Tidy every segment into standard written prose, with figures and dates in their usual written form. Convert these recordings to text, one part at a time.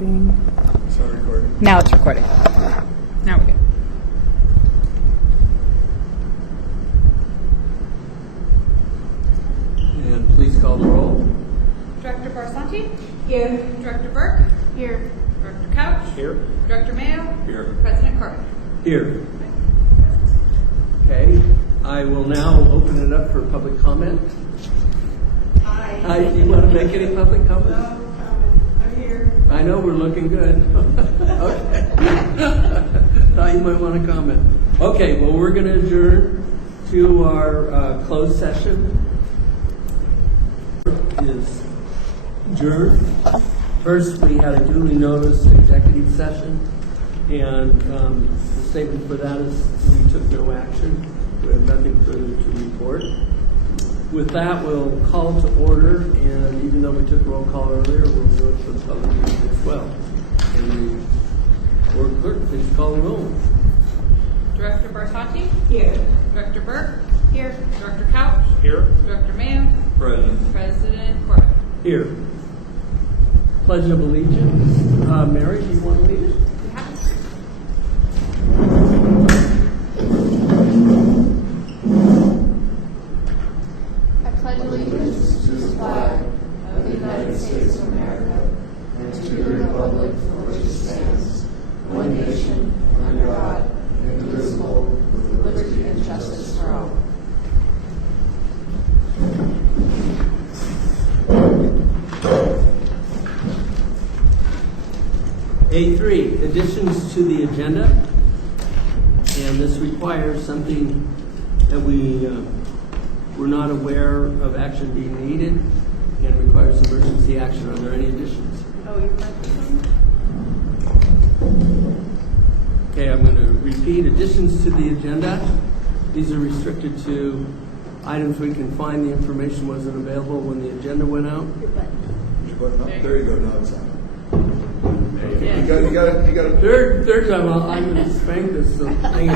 It's not recording. Now it's recording. Now we're good. And please call the roll. Director Barsanti? Here. Director Burke? Here. Director Couch? Here. Director Mayo? Here. President Corbett? Here. Okay, I will now open it up for public comment. Hi, do you want to make any public comment? No comment. I'm here. I know we're looking good. Okay. Thought you might want to comment. Okay, well, we're going to adjourn to our closed session. Is adjourned. First, we had a duly noticed executive session, and the statement for that is we took no action. We have nothing further to report. With that, we'll call to order, and even though we took a roll call earlier, we'll do it for the public meeting as well. And the board clerk, please call the roll. Director Barsanti? Here. Director Burke? Here. Director Couch? Here. Director Mayo? Present. President Corbett? Here. Pledge of Allegiance. Mary, do you want to lead it? You have it. I pledge allegiance to the flag of the United States of America and to the republic for which it stands, one nation, under God, indivisible, with liberty and justice for all. A3, additions to the agenda, and this requires something that we're not aware of action being needed and requires emergency action. Are there any additions? Oh, you're present. Okay, I'm going to repeat additions to the agenda. These are restricted to items we can find the information wasn't available when the agenda went out. Push your button up. There you go. Now it's on. Okay. You got it. Third time I'm going to spank this thing. Hey,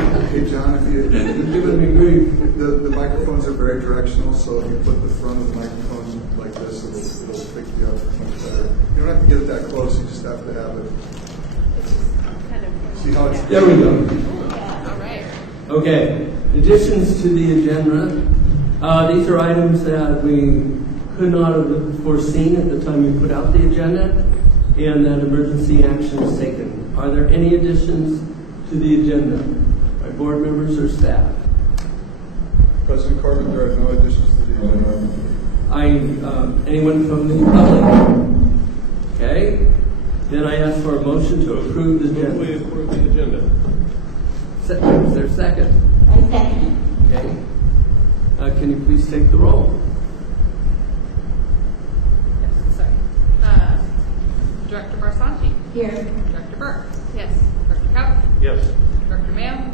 John, if You're giving me grief. the microphones are very directional, so if you put the front of the microphone like this, it'll pick you up much better. You don't have to get it that close. You just have to have it. Kind of. See how it's. There we go. All right. Okay, additions to the agenda. These are items that we could not have foreseen at the time we put out the agenda, and that emergency action is taken. Are there any additions to the agenda by board members or staff? President Corbett, there are no additions to the agenda. Anyone from the public? Okay, then I ask for a motion to approve the agenda. We approve the agenda. Is there a second? I second. Okay. Can you please take the roll? Yes, sorry. Director Barsanti? Here. Director Burke? Yes. Director Couch? Yes. Director Mayo?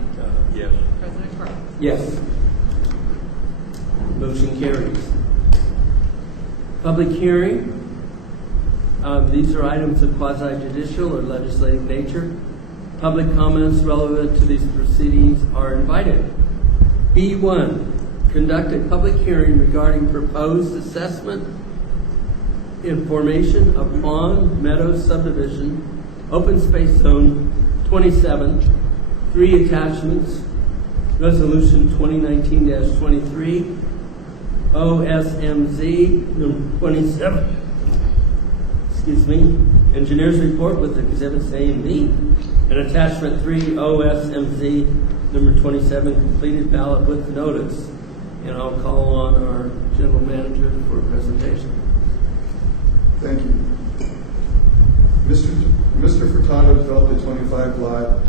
Yes. President Corbett? Yes. Motion carries. Public hearing. These are items of quasi-judicial or legislative nature. Public comments relevant to these proceedings are invited. B1. Conduct a public hearing regarding proposed assessment in formation of Pond Meadows subdivision, open space zone 27, 3 attachments, resolution 2019-23, OSMZ number 27, engineer's report with exhibits A and B, and attachment 3, OSMZ number 27, completed ballot with notice. And I'll call on our general manager for a presentation. Thank you. Mr. Furtado developed a 25-lot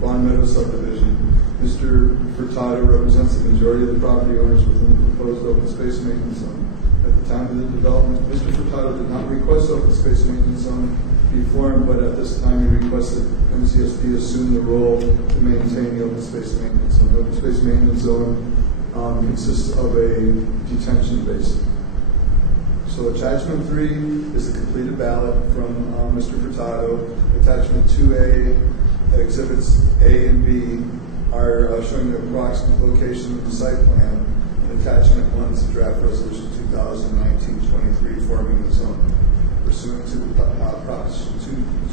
Bond Meadow subdivision. Mr. Furtado represents the majority of the property owners within the proposed open space maintenance zone. At the time of the development, Mr. Furtado did not request open space maintenance zone be formed, but at this time he requested MCSD assume the role to maintain the open space maintenance zone. The open space maintenance zone consists of a detention basin. So attachment 3 is the completed ballot from Mr. Furtado. Attachment 2A, exhibits A and B are showing the approximate location of the site plan. And attachment 1 is the draft resolution 2019-23 forming the zone. For pursuant to Proposition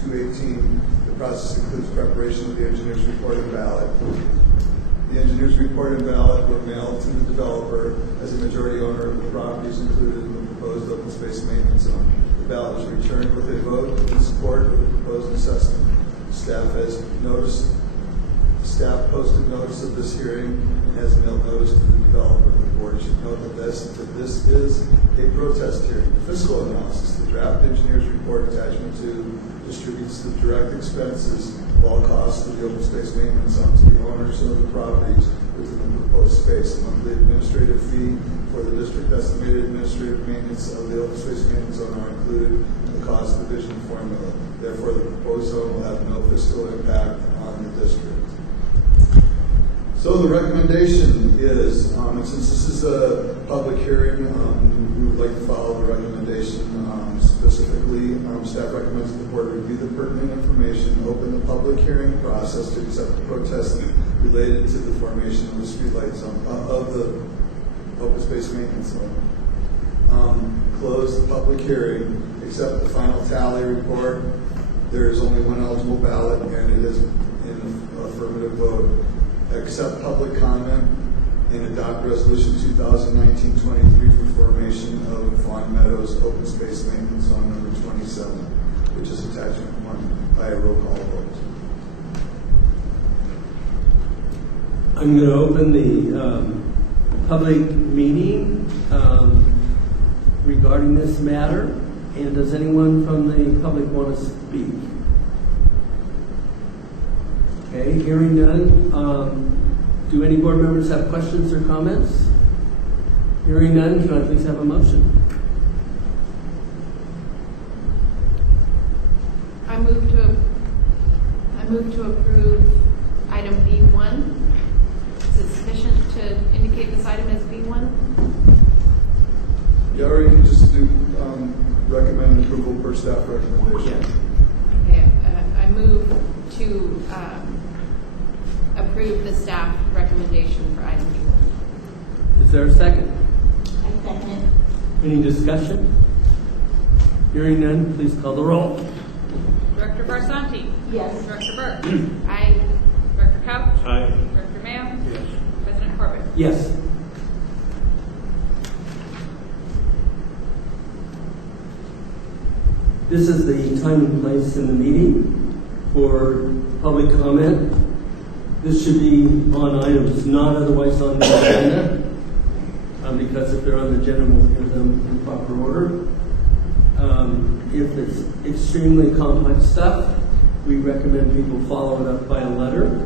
218. The process includes preparation of the engineer's report and ballot. The engineer's report and ballot were mailed to the developer as a majority owner of the properties included in the proposed open space maintenance zone. The ballot was returned with a vote in support of the proposed assessment. Staff posted notice of this hearing and has mailed notice to the developer. The board should note that this is a protest hearing. The fiscal analysis, the draft engineer's report attachment 2 distributes the direct expenses of all costs of the open space maintenance zone to the owners of the properties within the proposed space. A monthly administrative fee for the district estimated administrative maintenance of the open space maintenance zone are included in the cost division formula. Therefore, the proposed zone will have no fiscal impact on the district. So the recommendation is, and since this is a public hearing, we would like to follow the recommendation. Specifically, staff recommends that the board review the pertinent information, open the public hearing process to accept the protest related to the formation of the streetlight zone, of the open space maintenance zone. Close the public hearing, accept the final tally report. There is only one eligible ballot, and it is in affirmative vote. Accept public comment and adopt resolution 2019-23 for formation of Vaughan Meadows Open Space Maintenance Zone number 27, which is attachment 1 by a roll call vote. I'm going to open the public meeting regarding this matter. And does anyone from the public want to speak? Okay, hearing none. Do any board members have questions or comments? Hearing none, can I please have a motion? I move to approve item B1. Is it sufficient to indicate this item as B1? Yeah, or you can just do recommend approval per staff recommendation. Okay, I move to approve the staff recommendation for item B1. Is there a second? I second it. Any discussion? Hearing none, please call the roll. Director Barsanti? Yes. Director Burke? Aye. Director Couch? Aye. Director Mayo? Yes. President Corbett? Yes. This is the time and place in the meeting for public comment. This should be on items not otherwise on the agenda, because if they're on the agenda, we'll hear them in proper order. If it's extremely complex stuff, we recommend people follow it up by a letter.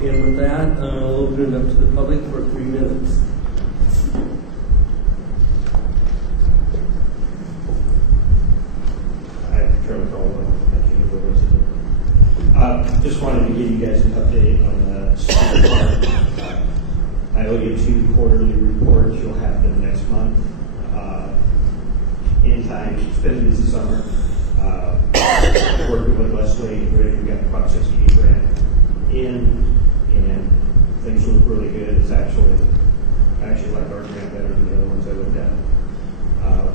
And with that, I'll open it up to the public for 3 minutes. Just wanted to give you guys an update on the street park. I owe you 2 quarterly reports. You'll have them next month. Anytime. It's been a busy summer. Working with Leslie and Rick, we got about 68 grand in, and things look really good. It's actually like our grant better than the other ones I looked at.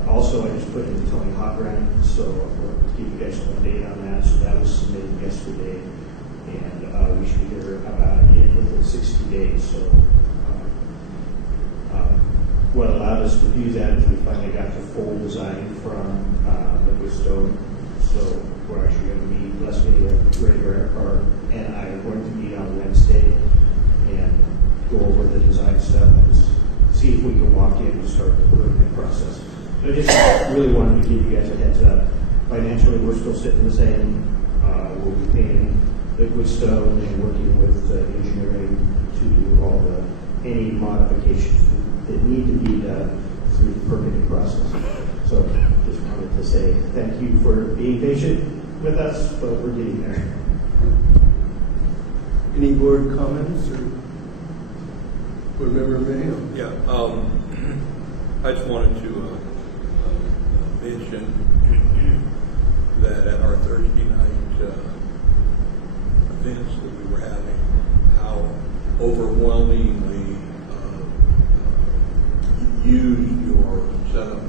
Also, I just put in the Tony Hawk grant, so we'll give you guys an update on that. So that was submitted yesterday, and we should hear about it within 60 days. So what allowed us to do that is we finally got the full design from Liquid Stone. So we're actually going to meet, Leslie, and I are going to meet on Wednesday and go over the design stuff and see if we can walk in and start the permit process. So I just really wanted to give you guys a heads up. Financially, we're still sitting the same. We'll be paying Liquid Stone and working with engineering to do all any modifications that need to be done through the permitting process. So just wanted to say thank you for being patient with us, but we're getting there. Any board comments or board member Mayo? Yeah, I just wanted to mention that at our Thursday night events that we were having, how overwhelmingly used your setup was.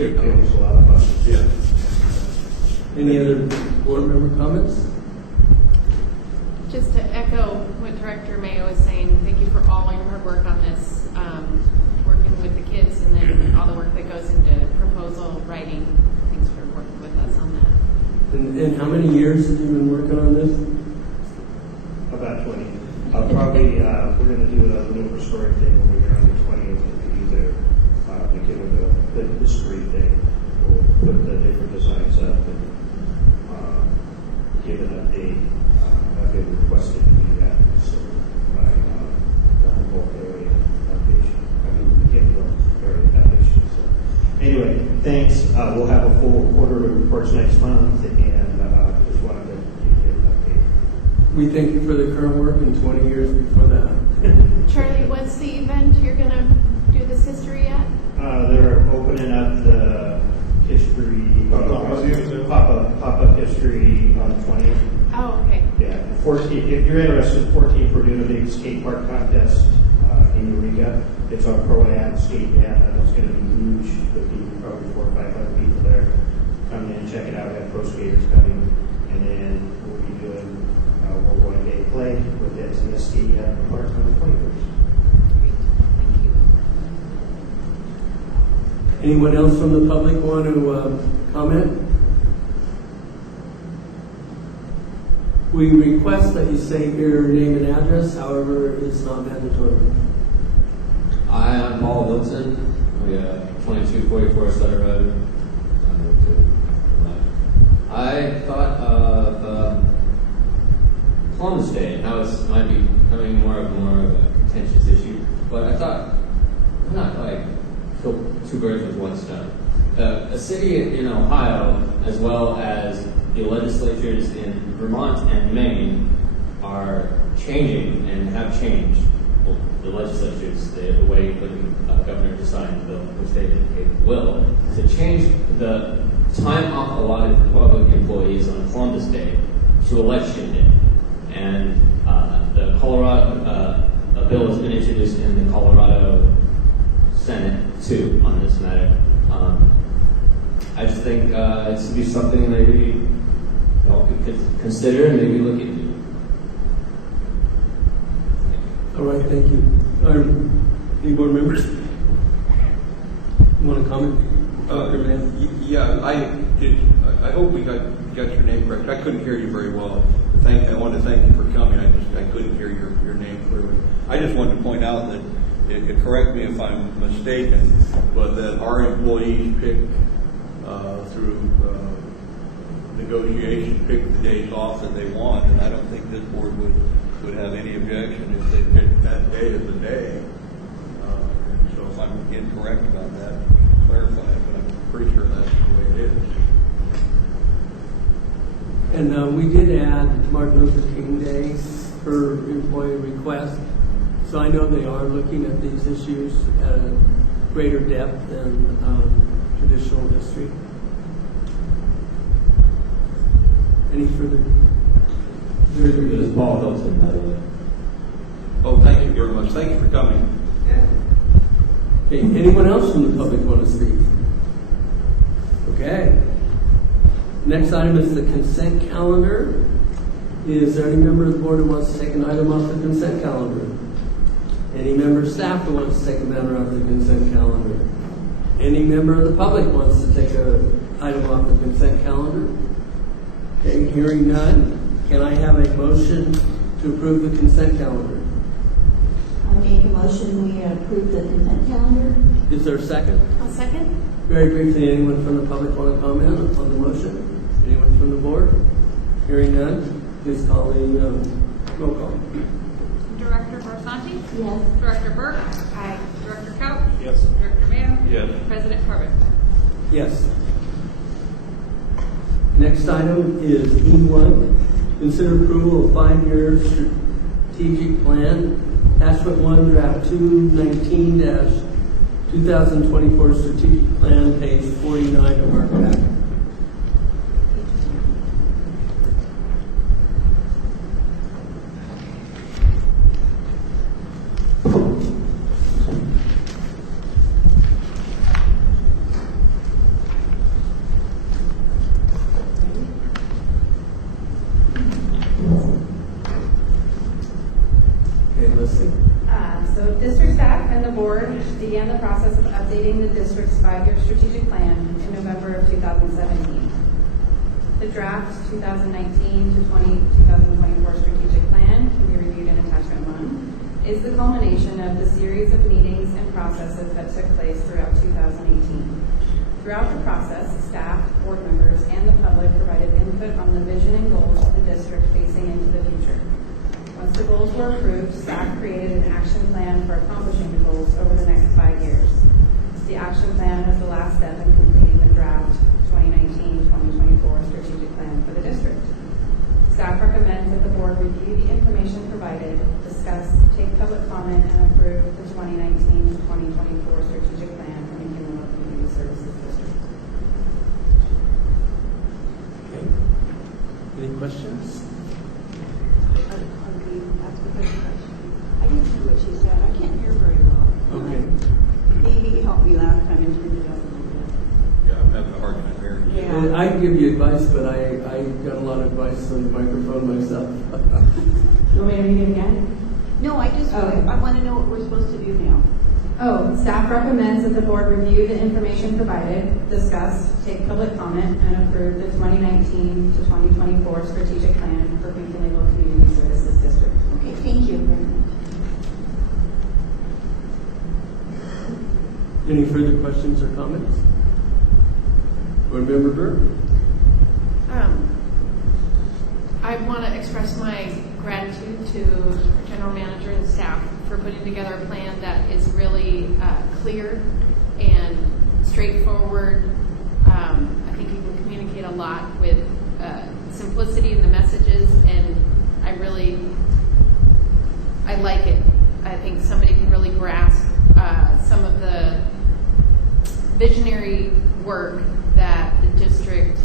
It was a lot of fun. Yeah. Any other board member comments? Just to echo what Director Mayo was saying, thank you for all your hard work on this, working with the kids and then all the work that goes into proposal writing. Thanks for working with us on that. And how many years have you been working on this? About 20. Probably, we're going to do a little story thing when we're on the 20th. Either begin with the history thing, we'll put the different designs up and give an update. I've been requested to do that. So by the Humboldt area foundation, the Humboldt area foundation. So anyway, thanks. We'll have a full quarterly reports next month, and just wanted to give you an update. We thank you for the current work and 20 years before that. Charlie, what's the event you're going to do this history at? They're opening up the history pop-up history on the 20th. Oh, okay. Yeah, 14. If you're interested, 14th, we're doing a big skate park contest in Eureka. It's on Pro-Am, skate jam. It's going to be huge. There'll be probably 400 or 500 people there. Come in, check it out. We have pro skaters coming, and then we'll be doing World War Day play with MCSD at the park on the 21st. Anyone else from the public want to comment? We request that you say your name and address, however, it's not mandatory. Hi, I'm Paul Wilson. We have 2244 Sutter Road. I thought of Columbus Day and how it might be becoming more of a contentious issue, but I thought, why not like kill two birds with one stone? A city in Ohio, as well as the legislatures in Vermont and Maine, are changing and have changed. Well, the legislatures, the way the governor designed the bill, which they indicated will, to change the time off allotted for public employees on Columbus Day to Election Day. And the Colorado a bill has been introduced in the Colorado Senate too on this matter. I just think it should be something maybe y'all could consider and maybe look into. All right, thank you. Any board members want to comment? Yeah, I hope we got your name correct. I couldn't hear you very well. I want to thank you for coming. I couldn't hear your name clearly. I just wanted to point out that, correct me if I'm mistaken, but that our employees pick through negotiation, pick the days off that they want, and I don't think this board would have any objection if they picked that day as a day. And so if I'm incorrect about that, clarify it, but I'm pretty sure that's the way it is. And we did add Martin Luther King Day per employee request. So I know they are looking at these issues at a greater depth than traditional history. Any further? This is Paul Hilton, by the way. Oh, thank you very much. Thank you for coming. Okay, anyone else from the public want to speak? Okay. Next item is the consent calendar. Is there any member of the board who wants to take an item off the consent calendar? Any member of staff who wants to take a matter off the consent calendar? Any member of the public wants to take an item off the consent calendar? Okay, hearing none, can I have a motion to approve the consent calendar? I make a motion we approve the consent calendar. Is there a second? I'll second. Very briefly, anyone from the public want to comment on the motion? Anyone from the board? Hearing none, please call the roll call. Director Barsanti? Yes. Director Burke? Aye. Director Couch? Yes. Director Mayo? Yes. President Corbett? Yes. Next item is E1. Consider approval of 5-year strategic plan. Attachment 1, draft 219-2024 strategic plan, page 49 of our packet. updating the district's 5-year strategic plan in November of 2017. The draft 2019 to 2024 strategic plan can be reviewed in attachment 1, is the culmination of the series of meetings and processes that took place throughout 2018. Throughout the process, staff, board members, and the public provided input on the vision and goals of the district facing into the future. Once the goals were approved, staff created an action plan for accomplishing the goals over the next 5 years. The action plan is the last step in completing the draft 2019-2024 strategic plan for the district. Staff recommends that the board review the information provided, discuss, take public comment, and approve the 2019-2024 strategic plan for McKinley Community Services District. Okay. Any questions? I didn't hear what she said. I can't hear very well. Okay. Maybe helped me last time and turned it up a little bit. Yeah, I'm having a hard time hearing. Yeah. I can give you advice, but I got a lot of advice on the microphone myself. You want me to read it again? No, I want to know what we're supposed to do now. Oh, staff recommends that the board review the information provided, discuss, take public comment, and approve the 2019 to 2024 strategic plan for Pinckneyville Community Services District. Okay, thank you very much. Any further questions or comments? Board Member Burke? I want to express my gratitude to our general manager and staff for putting together a plan that is really clear and straightforward. I think you can communicate a lot with simplicity in the messages, and I like it. I think somebody can really grasp some of the visionary work that the district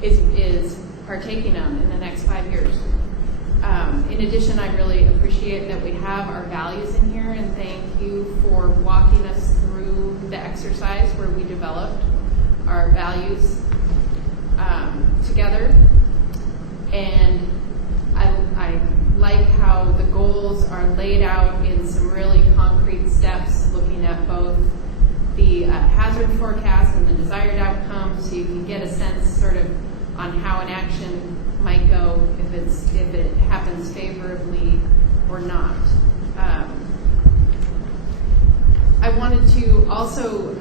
is partaking on in the next 5 years. In addition, I really appreciate that we have our values in here, and thank you for walking us through the exercise where we developed our values together. And I like how the goals are laid out in some really concrete steps, looking at both the hazard forecast and the desired outcome, so you can get a sense sort of on how an action might go if it happens favorably or not. I wanted to also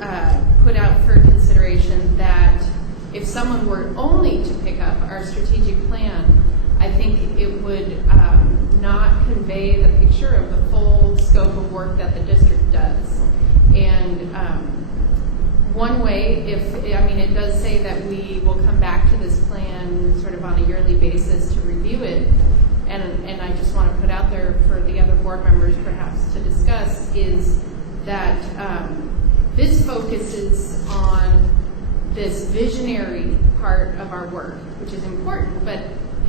put out for consideration that if someone were only to pick up our strategic plan, I think it would not convey the picture of the full scope of work that the district does. And one way, it does say that we will come back to this plan sort of on a yearly basis to review it. And I just want to put out there for the other board members perhaps to discuss is that this focuses on this visionary part of our work, which is important, but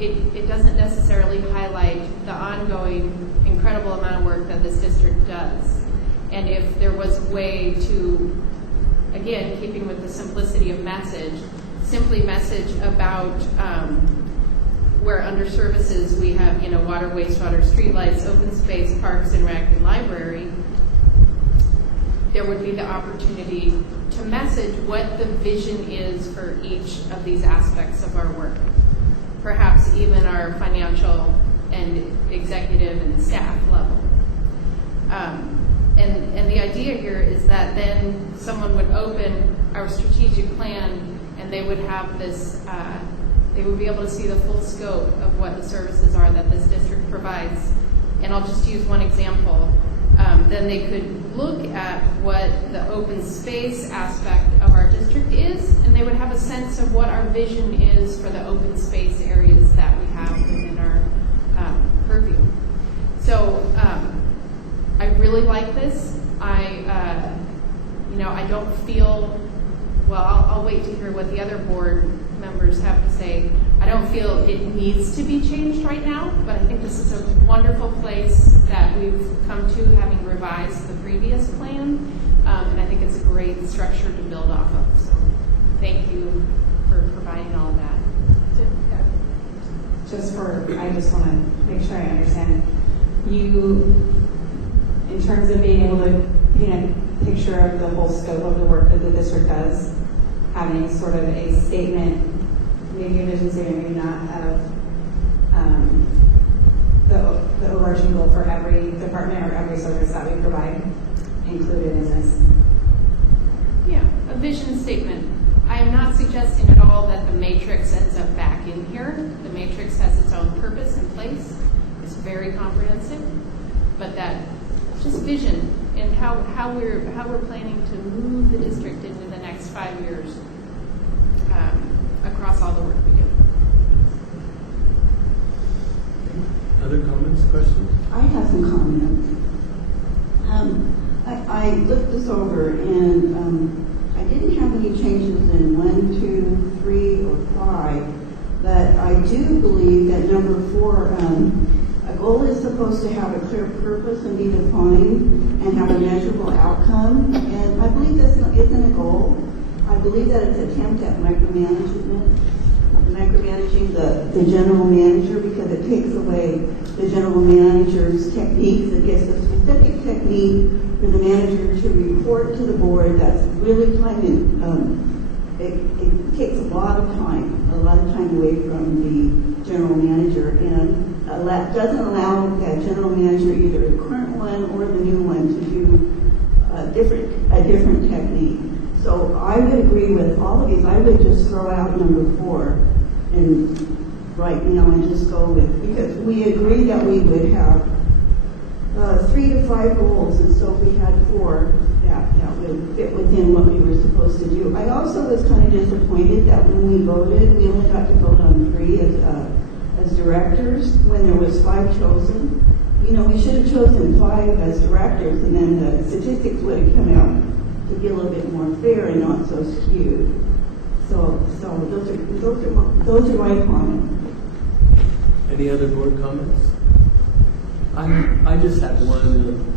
it doesn't necessarily highlight the ongoing incredible amount of work that this district does. And if there was a way to, again, keeping with the simplicity of message, simply message about where under services we have, water, wastewater, streetlights, open space, parks, and rec, and library, there would be the opportunity to message what the vision is for each of these aspects of our work. Perhaps even our financial and executive and staff level. And the idea here is that then someone would open our strategic plan and they would have this, they would be able to see the full scope of what the services are that this district provides. And I'll just use one example. Then they could look at what the open space aspect of our district is, and they would have a sense of what our vision is for the open space areas that we have within our purview. So I really like this. I don't feel, well, I'll wait to hear what the other board members have to say. I don't feel it needs to be changed right now, but I think this is a wonderful place that we've come to, having revised the previous plan, and I think it's a great structure to build off of. So thank you for providing all of that. I just want to make sure I understand. You, in terms of being able to paint picture of the whole scope of the work that the district does, having sort of a statement, maybe a vision statement, maybe not, of the overarching goal for every department or every service that we provide included in this. Yeah, a vision statement. I am not suggesting at all that the matrix ends up back in here. The matrix has its own purpose and place. It's very comprehensive, but that just vision and how we're planning to move the district into the next 5 years across all the work we do. Other comments, questions? I have some comments. I looked this over and I didn't have any changes in 1, 2, 3, or 5, but I do believe that number 4, a goal is supposed to have a clear purpose and be defined and have a measurable outcome. And I believe this isn't a goal. I believe that it's an attempt at micromanaging the general manager, because it takes away the general manager's techniques. It gives a specific technique for the manager to report to the board that's really time it takes a lot of time away from the general manager, and doesn't allow that general manager, either the current one or the new one, to do a different technique. So I would agree with all of these. I would just throw out number 4 and right now and just go with, because we agreed that we would have 3 to 5 goals, and so we had 4 that would fit within what we were supposed to do. I also was kind of disappointed that when we voted, we only got to vote on 3 as directors when there was 5 chosen. You know, we should have chosen 5 as directors, and then the statistics would have come out to be a little bit more fair and not so skewed. So those are my comments. Any other board comments? I just had one.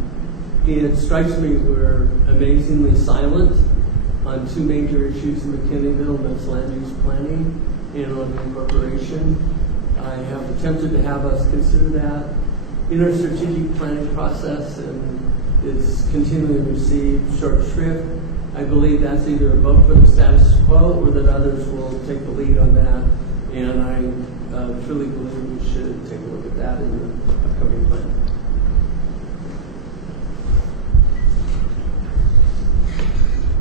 It strikes me we're amazingly silent on 2 major issues in McKinneyville, that's land use planning and on incorporation. I have attempted to have us consider that in our strategic planning process, and it's continually received short shrift. I believe that's either a vote for the status quo or that others will take the lead on that, and I truly believe we should take a look at that in the upcoming plan.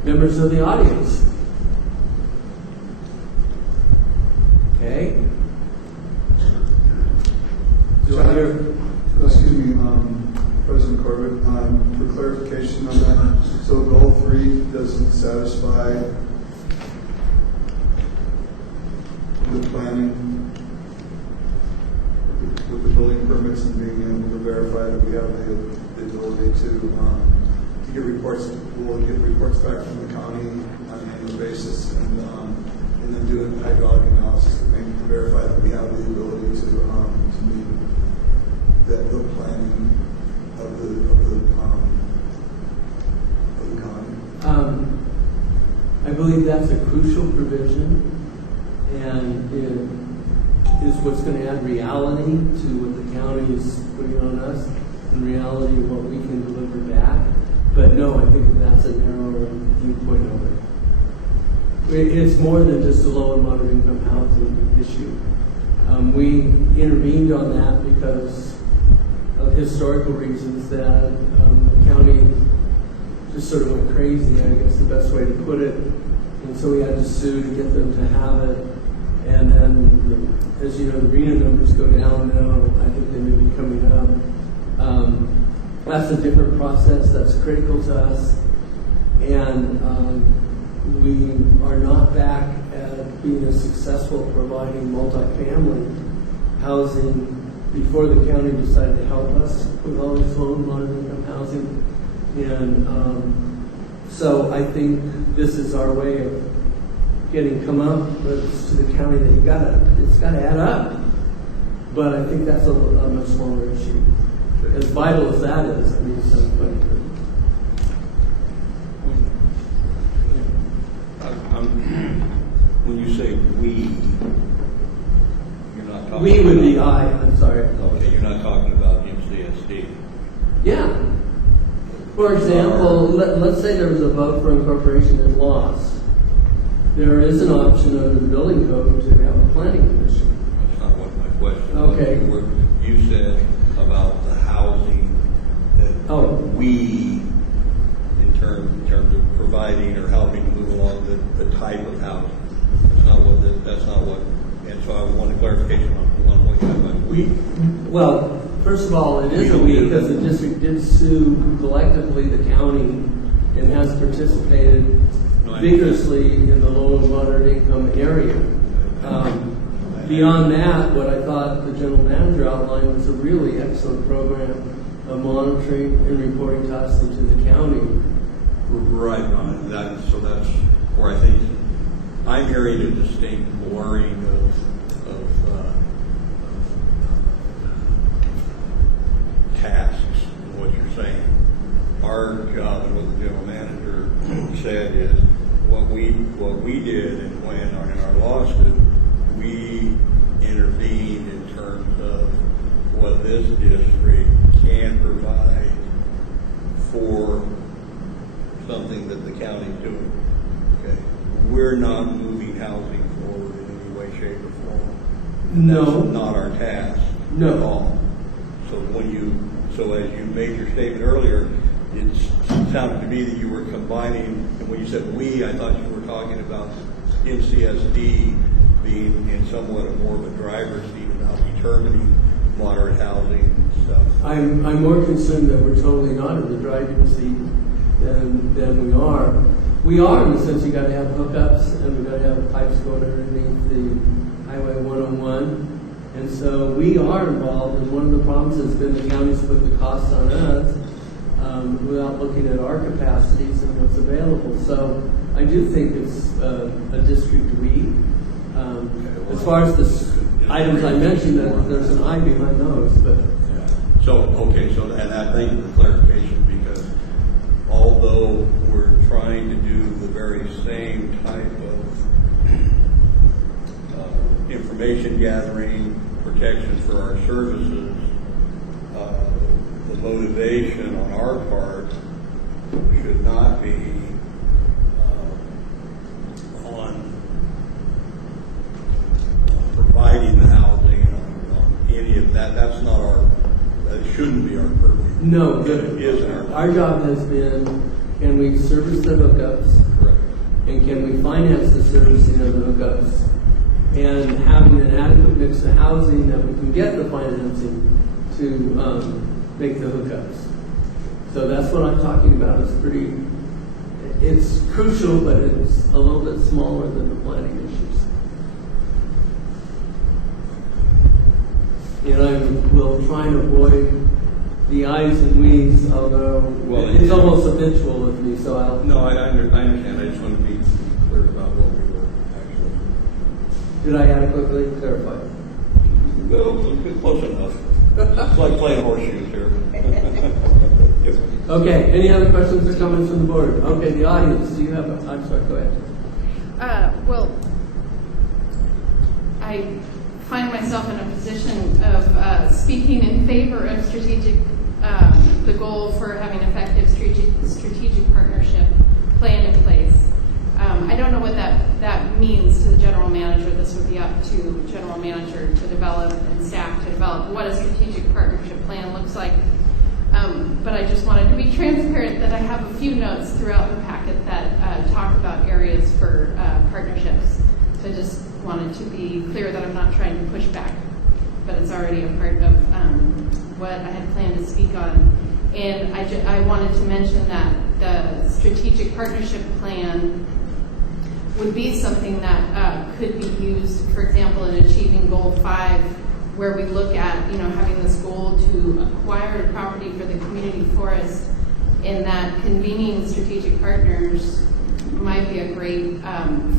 Members of the audience. Okay. Do I hear? Excuse me, President Corbett, for clarification on that. So goal 3 doesn't satisfy the planning with the building permits and being able to verify that we have the ability to get reports. We'll get reports back from the county on an annual basis, and then do a hydraulic analysis to verify that we have the ability to meet the planning of the county. I believe that's a crucial provision, and it is what's going to add reality to what the county is putting on us, and reality of what we can deliver back. But no, I think that's a narrower viewpoint of it. It's more than just a low and moderate income housing issue. We intervened on that because of historical reasons that the county just sort of went crazy, I guess the best way to put it. And so we had to sue to get them to have it. And then, as you know, the RENA numbers go down now. I think they may be coming up. That's a different process that's critical to us. And we are not back at being as successful providing multifamily housing before the county decided to help us with all this low and moderate income housing. And so I think this is our way of getting come up to the county that it's gotta add up. But I think that's a much smaller issue. As vital as that is, I mean, so When you say we, you're not talking we would be about, I'm sorry. Okay, you're not talking about MCSD. Yeah. For example, let's say there was a vote for incorporation and lost. There is an option under the building code to have a planning commission. That's not what my question was. Okay. You said about the housing that we, in terms of providing or helping to move along the type of housing. That's not what, and so I wanted clarification on what you meant by we. Well, first of all, it is a we because the district did sue collectively the county and has participated vigorously in the low and moderate income area. Beyond that, what I thought the general manager outlined was a really excellent program of monitoring and reporting tasks into the county. Right, Ron. So that's where I think I'm hearing a distinct blurring of tasks in what you're saying. Our job and what the general manager said is what we did and when in our lawsuit, we intervened in terms of what this district can provide for something that the county's doing. Okay, we're not moving housing forward in any way, shape, or form. No. That's not our task at all. So as you made your statement earlier, it sounded to me that you were combining, and when you said we, I thought you were talking about MCSD being in somewhat more of a driver's seat about determining moderate housing and stuff. I'm more concerned that we're totally not in the driving seat than we are. We are in the sense you got to have hookups and we got to have pipes going underneath the Highway 101. And so we are involved, and one of the problems has been the county's put the costs on us without looking at our capacities and what's available. So I do think it's a district we. As far as the items I mentioned, there's an I behind those. But And I thank you for clarification, because although we're trying to do the very same type of information gathering, protection for our services, the motivation on our part should not be on providing the housing, on any of that. That's not that shouldn't be our purview. no, It is our job has been, can we service the hookups? Correct. And can we finance the servicing of the hookups? And having an adequate mix of housing that we can get the financing to make the hookups. So that's what I'm talking about. It's crucial, but it's a little bit smaller than the planning issues. And I will try and avoid the I's and we's, although it's almost habitual with me, so I'll... No, I understand. I just want to be clear about what we were actually... Did I adequately clarify? Well, close enough. It's like playing horseshoes here. Okay, any other questions or comments from the board? Okay, the audience, do you have I'm sorry, go ahead. Well, I find myself in a position of speaking in favor of the goal for having effective strategic partnership plan in place. I don't know what that means to the general manager. This would be up to general manager to develop and staff to develop what a strategic partnership plan looks like. But I just wanted to be transparent that I have a few notes throughout the packet that talk about areas for partnerships. So I just wanted to be clear that I'm not trying to push back, but it's already a part of what I had planned to speak on. And I wanted to mention that the strategic partnership plan would be something that could be used, for example, in achieving Goal 5, where we look at, having this goal to acquire a property for the community forest, and that convening strategic partners might be a great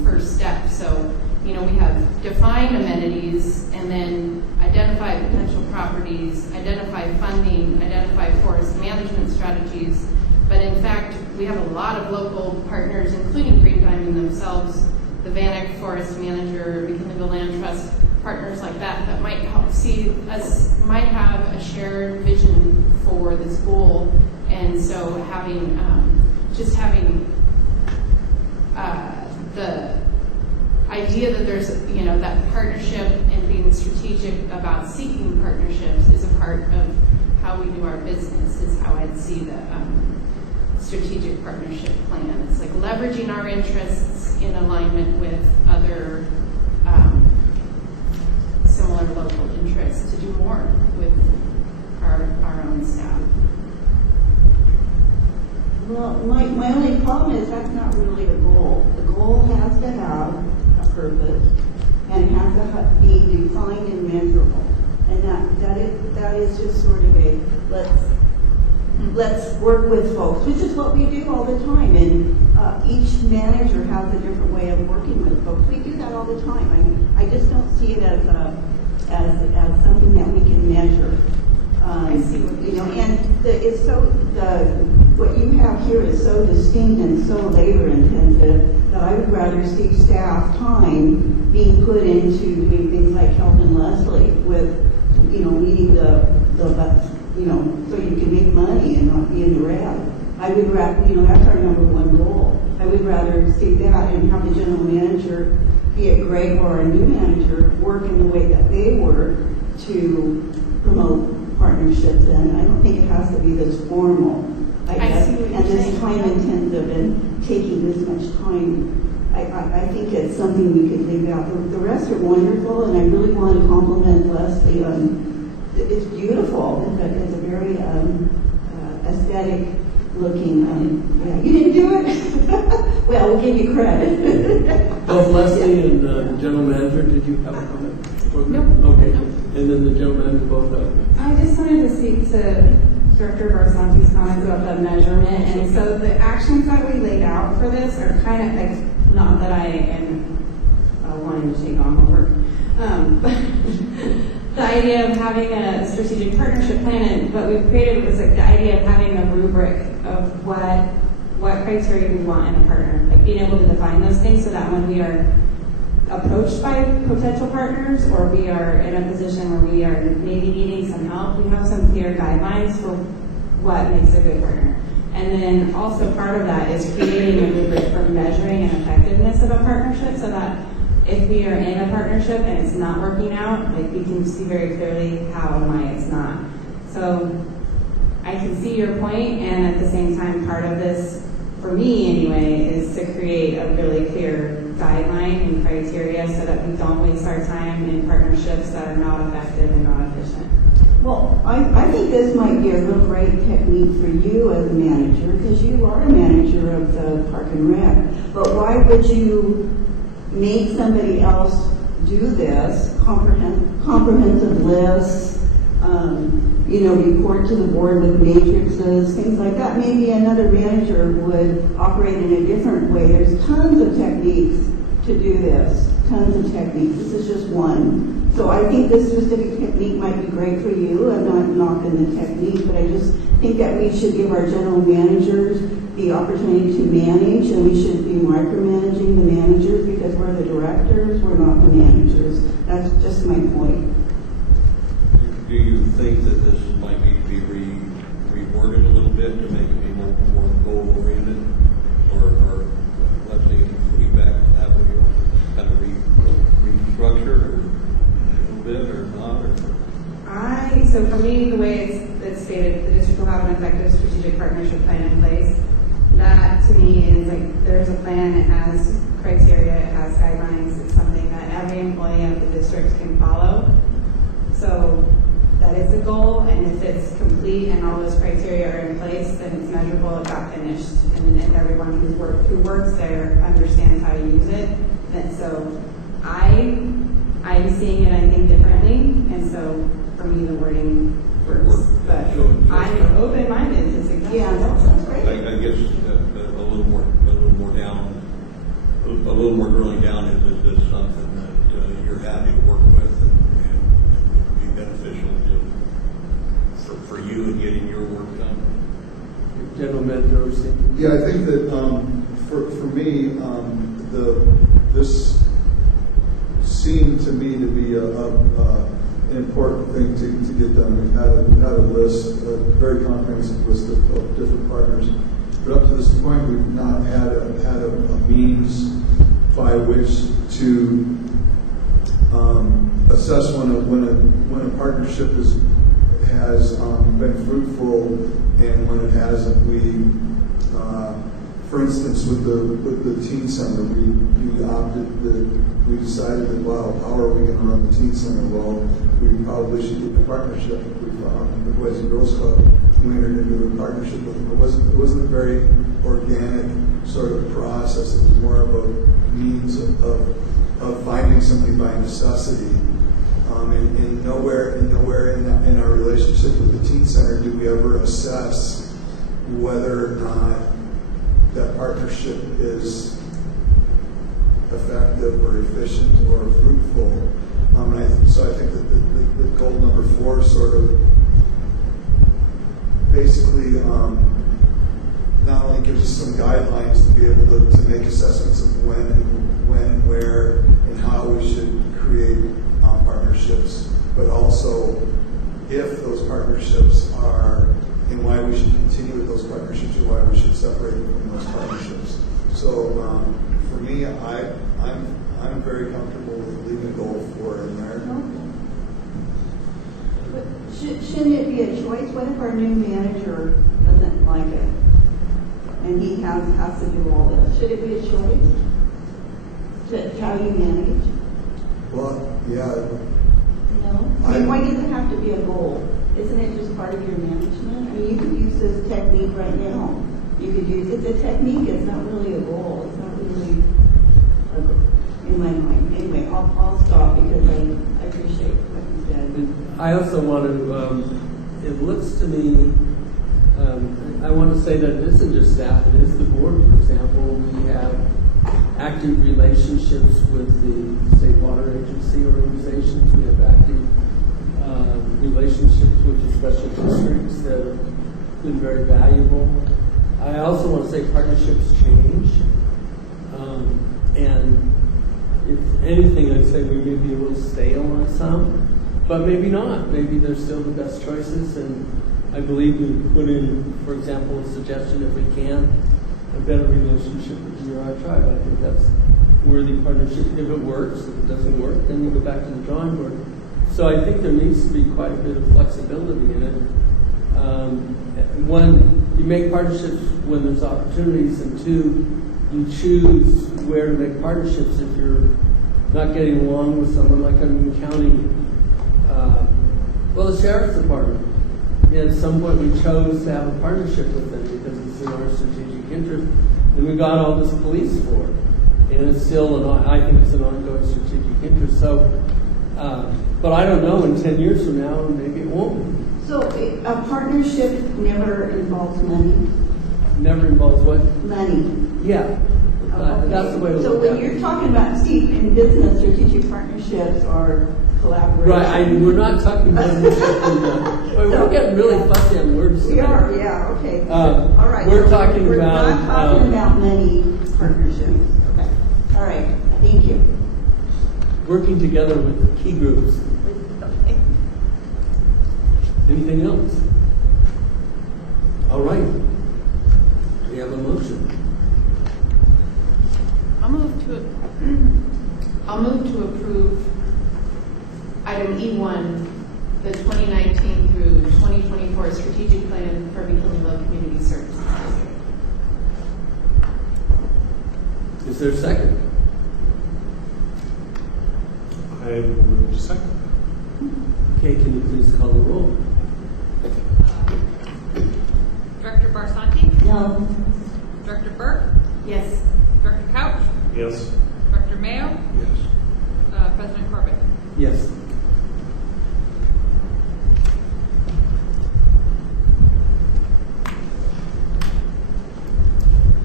first step. So, we have defined amenities and then identify potential properties, identify funding, identify forest management strategies. But in fact, we have a lot of local partners, including Green Diamond themselves, the Van Eyck Forest Manager, McKinleyville Land Trust, partners like that might help see us, might have a shared vision for this goal And so having, just having the idea that there's, that partnership and being strategic about seeking partnerships is a part of how we do our business, is how I'd see the strategic partnership plan. It's like leveraging our interests in alignment with other similar local interests to do more with our own staff. Well, my only problem is that's not really a goal. The goal has to have a purpose and it has to be defined and measurable. And that is just sort of a let's work with folks, which is what we do all the time. And each manager has a different way of working with folks. We do that all the time. I just don't see it as something that we can measure. I see what you're saying. And what you have here is so distinct and so labor intensive that I would rather see staff time being put into doing things like helping Leslie with, meeting the so you can make money and not be in the red. I would rather, that's our number one goal. I would rather see that and have the general manager, be it Greg or a new manager, work in the way that they work to promote partnerships. And I don't think it has to be this formal, I guess, see what and you're this saying. time intensive and taking this much time. I think it's something we could leave out. The rest are wonderful, and I really want to compliment Leslie on. It's beautiful. It's a very aesthetic looking. Yeah. You didn't do it? Well, we'll give you credit. Both Leslie and the general manager, did you have a comment? No. Okay. And then the general manager both have. I just wanted to speak to Director Barsanti's comments about the measurement. And so the actions that we laid out for this are kind of like, not that I am wanting to take on more work, but the idea of having a strategic partnership plan, and what we've created was like the idea of having a rubric of what criteria we want in a partner, like being able to define those things so that when we are approached by potential partners or we are in a position where we are maybe needing some help, we have some clear guidelines for what makes a good partner. And then also part of that is creating a rubric for measuring an effectiveness of a partnership so that if we are in a partnership and it's not working out, like we can see very clearly how and why it's not. So I can see your point, and at the same time, part of this, for me anyway, is to create a really clear guideline and criteria so that we don't waste our time in partnerships that are not effective and not efficient. Well, I think this might be a real great technique for you as a manager, because you are a manager of the Park and Rec. But why would you make somebody else do this, comprehensive lists, report to the board with matrices, things like that? Maybe another manager would operate in a different way. There's tons of techniques to do this, tons of techniques. This is just one. So I think this specific technique might be great for you. I'm not knocking the technique, but I just think that we should give our general managers the opportunity to manage, and we should be micromanaging the managers because we're the directors, we're not the managers. That's just my point. Do you think that this might need to be reworded a little bit to make it be more goal-oriented? Or let's say, feedback on that, would you kind of restructure a little bit or not? So for me, the way it's stated, the district will have an effective strategic partnership plan in place. That to me is like there's a plan, it has criteria, it has guidelines, it's something that every employee of the district can follow. So that is the goal, and if it's complete and all those criteria are in place, then it's measurable, it got finished, and then if everyone who works there understands how to use it, then so I'm seeing it, I think, differently, and so for me the wording works. But I'm open-minded to suggestions. Yeah, that's great. I guess a little more down, a little more drilling down is this something that you're happy to work with and would be beneficial for you in getting your work done? General manager or something? Yeah, I think that for me, this seemed to me to be an important thing to get done. We had a list, a very comprehensive list of different partners. But up to this point, we've not had a means by which to assess when a partnership has been fruitful and when it hasn't. For instance, with the teen center, we decided that, wow, how are we going to run the teen center? Well, we probably should get a partnership. We found the Boys and Girls Club. We entered into a partnership with them. It wasn't a very organic sort of process. It was more of a means of finding something by necessity. And nowhere in our relationship with the teen center do we ever assess whether or not that partnership is effective or efficient or fruitful. So I think that the goal number 4 sort of basically not only gives us some guidelines to be able to make assessments of when, where, and how we should create partnerships, but also if those partnerships are, and why we should continue with those partnerships or why we should separate from those partnerships. So for me, I'm very comfortable with leaving goal 4 in there. But shouldn't it be a choice? What if our new manager doesn't like it and he has to do all this? Should it be a choice to how you manage? Well, yeah. No? I mean, why does it have to be a goal? Isn't it just part of your management? I mean, you could use this technique right now. You could use it's a technique. It's not really a goal. It's not really in my mind. Anyway, I'll stop because I appreciate what you said. I also want to, it looks to me, I want to say that it isn't just staff, it is the board, for example. We have active relationships with the State Water Agency organizations. We have active relationships with the special districts that have been very valuable. I also want to say partnerships change. And if anything, I'd say we may be a little stale on some, but maybe not. Maybe they're still the best choices. And I believe we put in, for example, a suggestion, if we can, a better relationship with the URI tribe. I think that's worthy partnership. If it works, if it doesn't work, then you go back to the drawing board. So I think there needs to be quite a bit of flexibility in it. One, you make partnerships when there's opportunities, and 2, you choose where to make partnerships if you're not getting along with someone like in county. Well, the sheriff's department. At some point, we chose to have a partnership with them because it's in our strategic interest, and we got all this police for it. And it's still, I think it's an ongoing strategic interest. So, but I don't know. In 10 years from now, maybe it won't. So a partnership never involves money? Never involves what? Money. Yeah. Okay. That's the way to So look when at it. you're talking about, Steve, in business, strategic partnerships or collaboration. Right, we're not talking about we're getting really fussy on words. We are, yeah, okay. All right. We're talking we're about... not talking about money partnerships. Okay. All right. Thank you. Working together with key groups. Okay. Anything else? All right. We have a motion. I'll move to approve item E1, the 2019 through 2024 strategic plan for McKinleyville Community Services District. Is there a second? I will move to second. Okay, can you please call the roll? Director Barsanti? No. Director Burke? Yes. Director Couch? Yes. Director Mayo? Yes. President Corbett? Yes.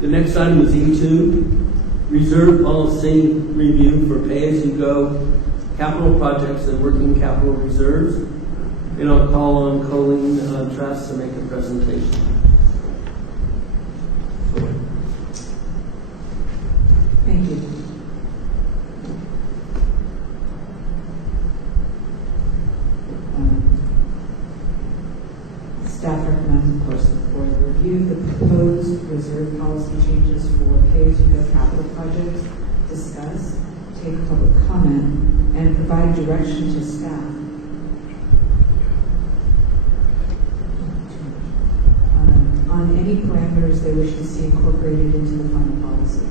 The next item is E2, Reserve Policy Review for Pay-As-You-Go Capital Projects and Working Capital Reserves. And I'll call on Colleen Trask to make a presentation. Thank you. Staff recommends, of course, the board review the proposed reserve policy changes for pay-as-you-go capital projects, discuss, take public comment, and provide direction to staff. On any parameters they wish to see incorporated into the final policy.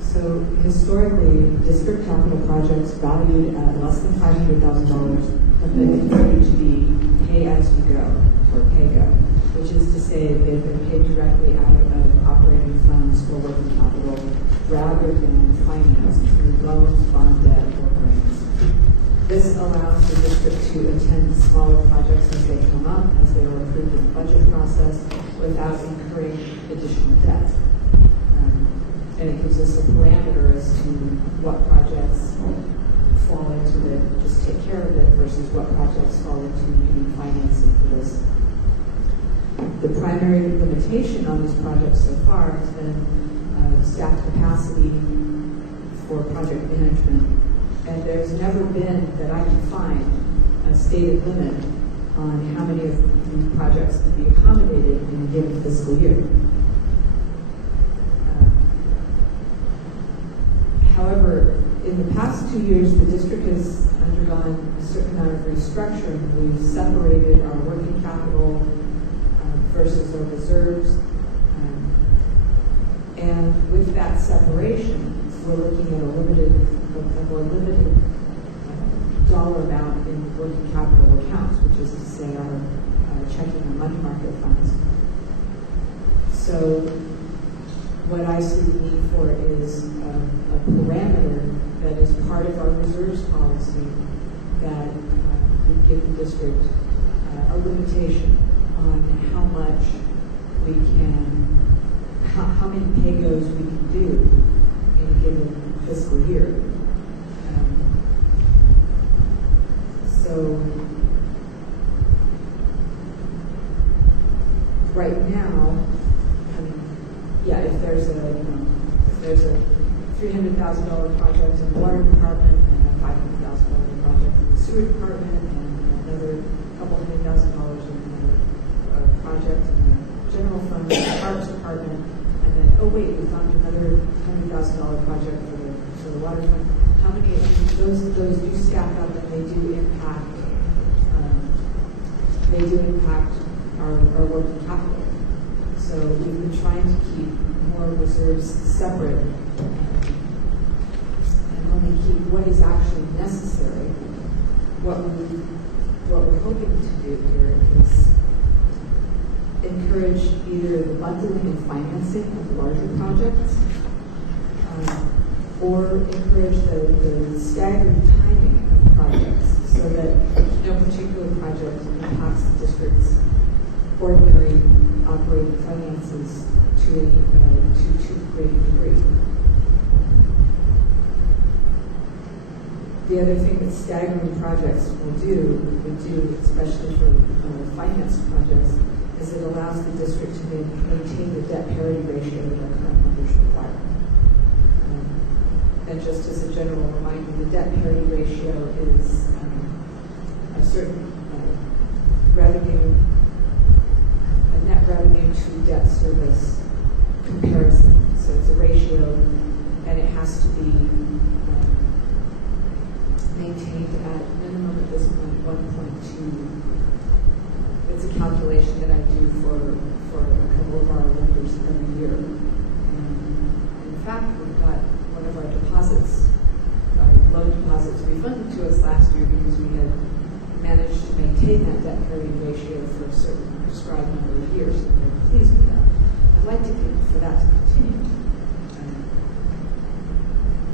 So historically, district capital projects valued at less than $500,000 have been considered to be pay-as-you-go, or pay-go, which is to say they've been paid directly out of operating funds or working capital rather than financed through loans, bond debt, or grants. This allows the district to attend smaller projects as they come up, as they are approved in the budget process, without incurring additional debt. And it gives us a parameter as to what projects fall into the just take care of it versus what projects fall into needing financing for this. The primary limitation on these projects so far has been staff capacity for project management. And there's never been, that I can find, a stated limit on how many of these projects can be accommodated in a given fiscal year. However, in the past 2 years, the district has undergone a certain amount of restructuring. We've separated our working capital versus our reserves. And with that separation, we're looking at a more limited dollar amount in working capital accounts, which is to say our checking and money market funds. So what I see the need for is a parameter that is part of our reserves policy that would give the district a limitation on how much we can, how many pay-goes we can do in a given fiscal year. So right now, if there's a $300,000 project in the water department and a $500,000 project in the sewer department and another couple $100,000 in a project in the general fund in the parks department, and then we found another $100,000 project for the water fund. How many of those do stack up, and they do impact our working capital. So we've been trying to keep more reserves separate and only keep what is actually necessary. What we're hoping to do here is encourage either the bundling and financing of larger projects, or encourage the staggered timing of projects so that no particular project impacts the district's ordinary operating finances to too great a degree. The other thing that staggering projects would do, especially for finance projects, is it allows the district to maintain the debt parity ratio that our current numbers require. And just as a general reminder, the debt parity ratio is a certain revenue, a net revenue to debt service comparison. So it's a ratio, and it has to be maintained at minimum at this point 1.2. It's a calculation that I do for a couple of our lenders every year. And in fact, we got one of our deposits, our loan deposits, refunded to us last year because we had managed to maintain that debt parity ratio for a certain prescribed number of years, and they're pleased with that. I'd like for that to continue.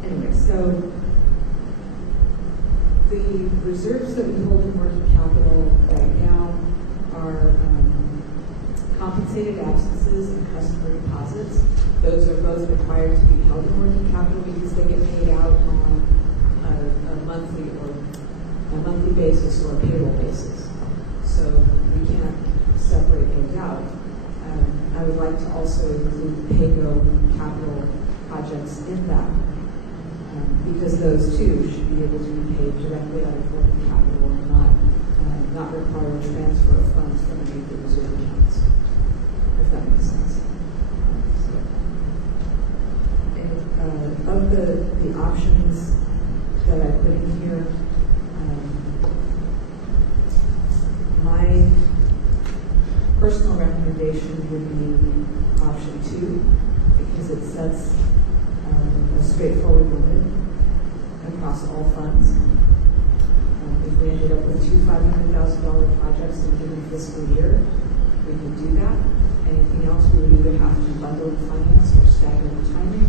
Anyway, so the reserves that we hold in working capital right now are compensated absences and customer deposits. Those are both required to be held in working capital because they get paid out on a monthly basis or a payroll basis. So we can't separate those out. I would like to also include pay-go capital projects in that. because those two should be able to be paid directly out of working capital and not require a transfer of funds from any of the reserve accounts, if that makes sense. And, of the options that I put in here, my personal recommendation would be option 2, because it sets a straightforward limit across all funds. If we ended up with 2 $500,000 projects in a given fiscal year, we could do that. Anything else, we would either have to bundle and finance or stagger the timing.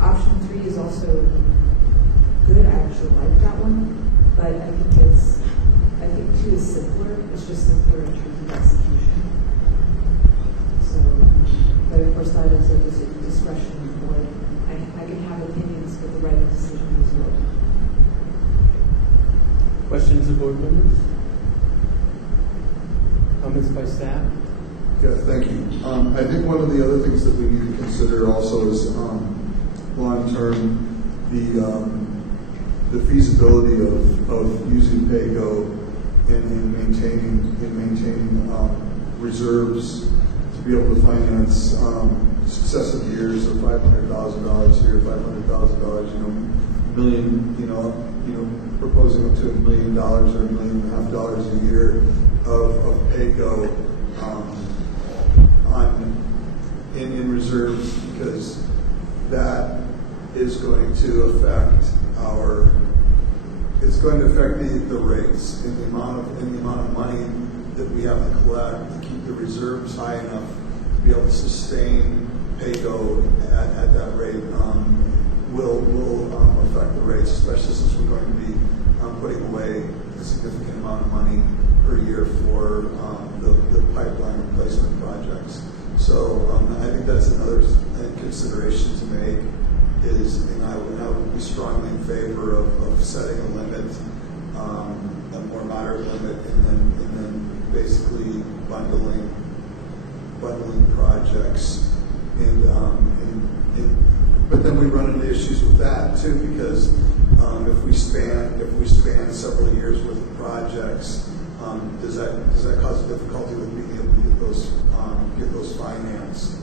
Option 3 is also good. I actually like that one, but I think 2 is simpler. It's just simpler in terms of execution. So, but of course that is a discretion of the board. I can have opinions, but the right decision is yours. Questions of board members? Comments by staff? Yeah, thank you. I think one of the other things that we need to consider also is long-term the feasibility of using PAYGO in maintaining reserves to be able to finance successive years of $500,000 here, $500,000, million, proposing up to $1 million or $1.5 million a year of PAYGO in reserves, because that is going to affect the rates and the amount of money that we have to collect to keep the reserves high enough to be able to sustain PAYGO at that rate will affect the rates, especially since we're going to be putting away a significant amount of money per year for the pipeline replacement projects. So I think that's another consideration to make. And I would be strongly in favor of setting a limit, a more moderate limit, and then basically bundling projects. But then we run into issues with that too, because if we span several years with projects, does that cause difficulty with being able to get those financed?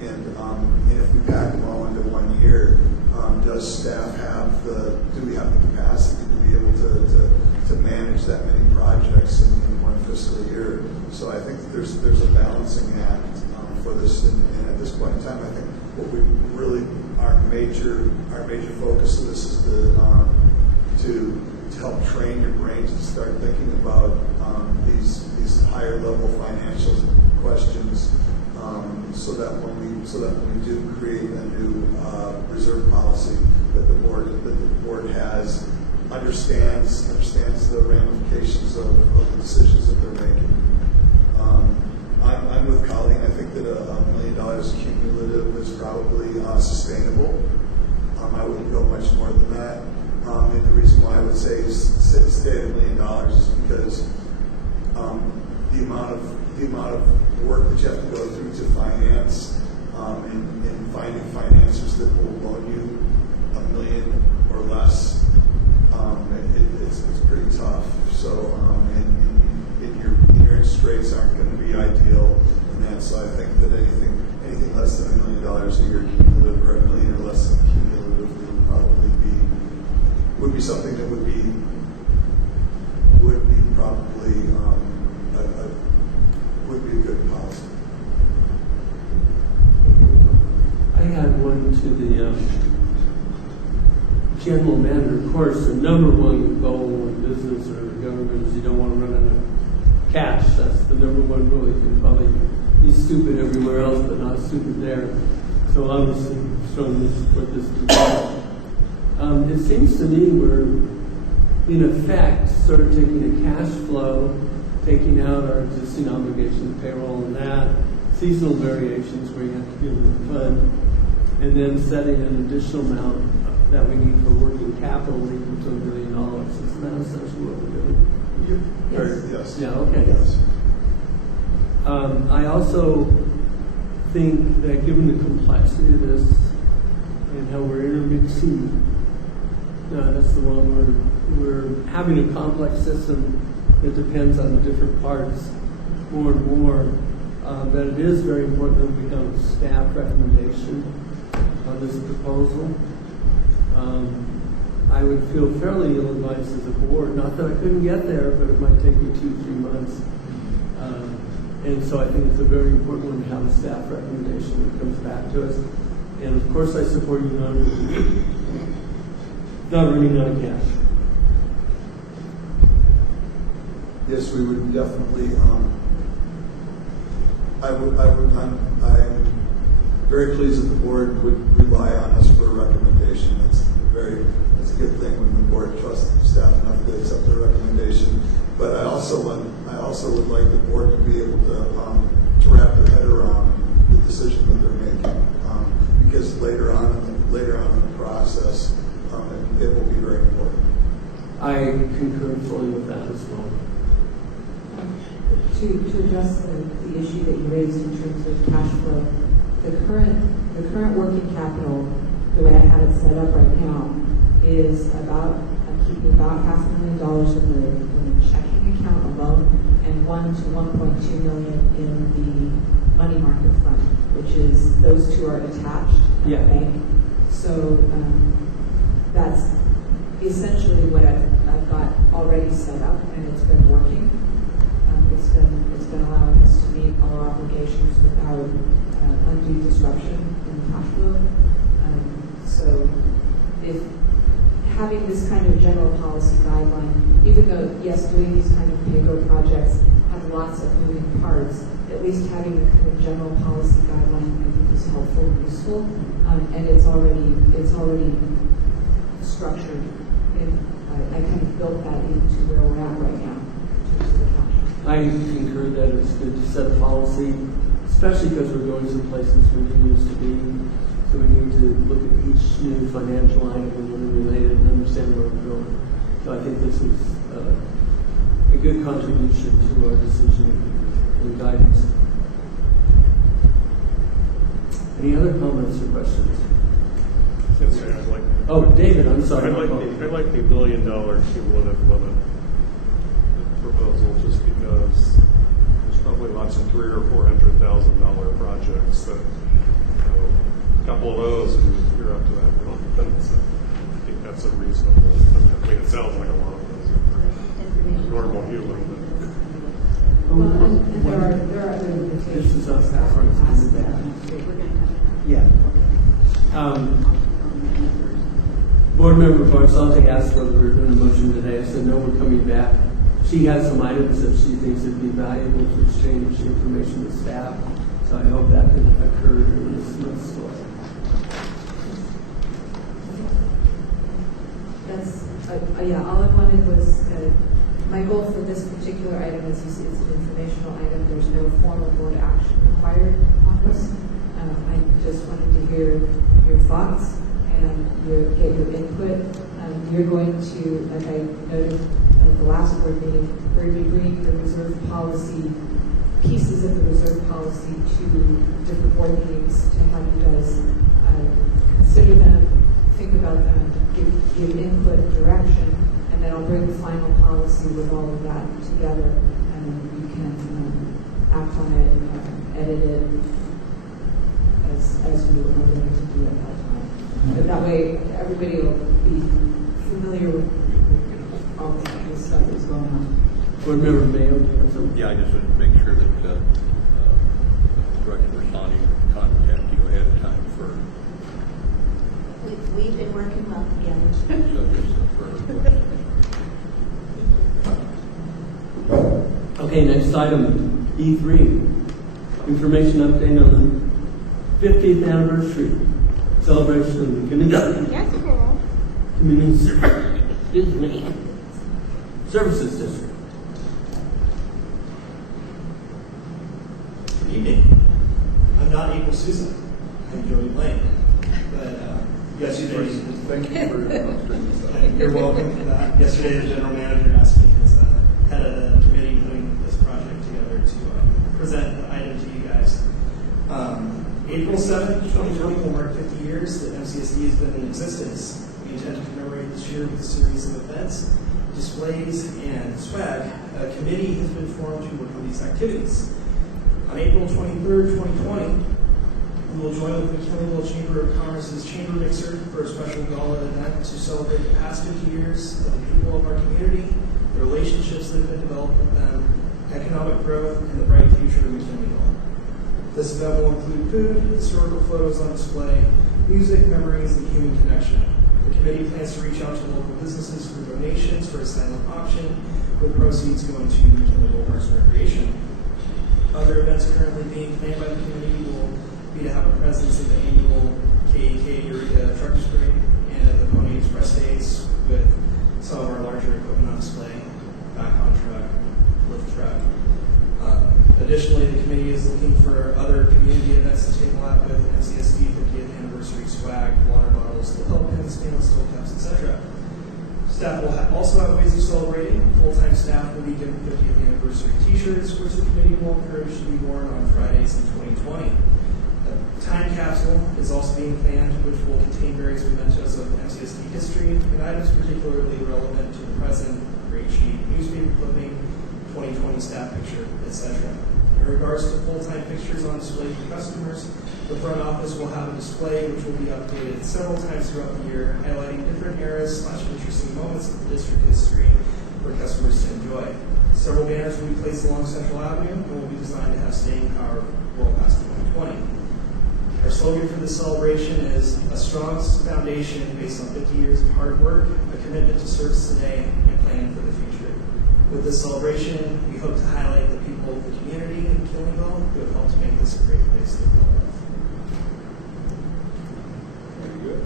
And if we pack them all into 1 year, does staff do we have the capacity to be able to manage that many projects in one fiscal year? So I think there's a balancing act for this, and at this point in time, I think what we really our major focus of this is to help train your brains and start thinking about these higher level financial questions, so that when we do create a new reserve policy, that the board understands the ramifications of the decisions that they're making. I'm with Colleen. I think that $1 million cumulative is probably sustainable. I wouldn't go much more than that. And the reason why I would say stay at $1 million is because the amount of work that you have to go through to finance and finding financiers that will loan you $1 million or less, it's pretty tough. So and your interest rates aren't going to be ideal, and that. So I think that anything less than $1 million a year cumulative, or $1 million or less than cumulative, would be something that would be probably would be a good policy. I had one to the general manager. Of course, the number one goal in business or government is you don't want to run out of cash. That's the number one rule. You can probably be stupid everywhere else, but not stupid there. So obviously, strongly support this. It seems to me we're, in effect, sort of taking a cash flow, taking out our existing obligation, payroll and that, seasonal variations where you have to give them a fund, and then setting an additional amount that we need for working capital equal to $1 billion. Isn't that essentially what we're doing? Yes. Yeah, okay. Yes. I also think that given the complexity of this, and how we're intermixing. That's the one we're having a complex system that depends on different parts more and more. But it is very important that we have a staff recommendation on this proposal. I would feel fairly ill-advised as a board, not that I couldn't get there, but it might take me 2-3 months. And so I think it's a very important one to have a staff recommendation that comes back to us. And of course I support you not running out of cash. Yes, we would definitely, I'm very pleased that the board would rely on us for a recommendation. It's a good thing when the board trusts staff enough to accept their recommendation. But I also would like the board to be able to wrap their head around the decision that they're making. Because later on in the process, it will be very important. I concur fully with that as well. To address the issue that you raised in terms of cash flow, the current working capital, the way I have it set up right now, is I'm keeping about $500,000 in the checking account alone and $1 to $1.2 million in the money market fund, which is those two are attached at the bank. So that's essentially what I've got already set up, and it's been working. It's been allowing us to meet all our obligations without undue disruption in the cash flow. So if having this kind of general policy guideline, even though, yes, doing these kind of pay-go projects have lots of moving parts, at least having a kind of general policy guideline, I think, is helpful and useful. And it's already structured. I kind of built that into where we're at right now in terms of the cash. I concur that it's good to set a policy, especially because we're going some places we didn't used to be. So we need to look at each new financial item and relate it and understand where we're going. So I think this is a good contribution to our decision and guidance. Any other comments or questions? Yes, sir. Oh, David, I'm sorry. I'd like the $1 billion cumulative limit proposal, just because there's probably lots of $300,000 or $400,000 projects that, a couple of those, and you're up to that. I think that's a reasonable. I mean, it sounds like a lot of those are normal human. Well, and there are other limitations. This is us afterwards. Yeah. Board Member Barsante asked whether we were doing a motion today. I said, no, we're coming back. She has some items that she thinks would be valuable to exchange information with staff. So I hope that can occur during this month's story. All I wanted was, my goal for this particular item is it's an informational item. There's no formal board action required on this. I just wanted to hear your thoughts and get your input. You're going to, like I noted at the last board meeting, we're going to be bringing the reserve policy, pieces of the reserve policy to different board meetings to have you guys consider them, think about them, give input, direction, and then I'll bring the final policy with all of that together, and you can act on it, edit it as you are willing to do at that time. But that way, everybody will be familiar with all the stuff that's going on. Board Member Mayo, do you have something? Yeah, I just wanted to make sure that Director Bersani contact you ahead of time for We've been working well together. Okay, next item, E3. Information update on the 50th anniversary celebration of the Community Services District. Good evening. I'm not April Susan. I'm Joey Lane. But yesterday, Thank you for you're welcome for that. Yesterday, the general manager asked me as head of the committee putting this project together to present the item to you guys. April 7th, 2020 will mark 50 years that MCSD MCSD has been in existence. We intend to commemorate this year with a series of events, displays, and swag. A committee has been formed to work on these activities. On April 23rd, 2020, we will join with McKinleyville Chamber of Commerce's Chamber Mixer for a special gala event to celebrate the past 50 years of the people of our community, the relationships that have been developed with them, economic growth, and the bright future of McKinleyville. This event will include food, historical photos on display, music, memories, and human connection. The committee plans to reach out to local businesses for donations for a silent auction, with proceeds going to McKinleyville Parks and Recreation. Other events currently being planned by the committee will be to have a presence at the annual KEK Eureka Truckers Parade and at the Pony Express Days with some of our larger equipment on display, back on truck, lift truck. Additionally, the committee is looking for other community events to take part with MCSD 50th anniversary swag, water bottles, little pins, stainless steel cups, etc. Staff will also have ways of celebrating. Full-time staff will be given 50th anniversary t-shirts, which the committee will encourage to be worn on Fridays in 2020. A time capsule is also being planned, which will contain various mementos of MCSD history and items particularly relevant to the present, grade sheet, newspaper clipping, 2020 staff picture, etc. In regards to full-time fixtures on display for customers, the front office will have a display which will be updated several times throughout the year, highlighting different eras / interesting moments of the district history for customers to enjoy. Several banners will be placed along Central Avenue and will be designed to have staying power well past 2020. Our slogan for this celebration is a strong foundation based on 50 years of hard work, a commitment to service today, and planning for the future. With this celebration, we hope to highlight the people of the community in Killingville who have helped make this a great place to live. Very good.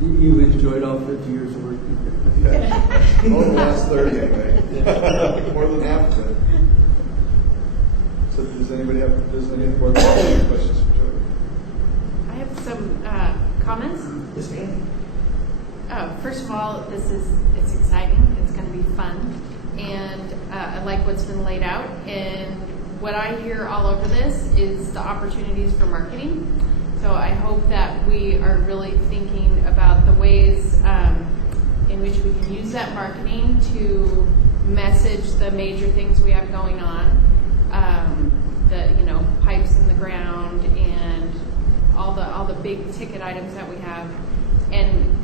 You've enjoyed all 50 years of working here. Well, the last 30 anyway. More than half of it. So does anybody have any more questions for Joe? I have some comments. Yes, ma'am. First of all, it's exciting. It's going to be fun. And I like what's been laid out. And what I hear all over this is the opportunities for marketing. So I hope that we are really thinking about the ways in which we can use that marketing to message the major things we have going on. The pipes in the ground and all the big ticket items that we have, and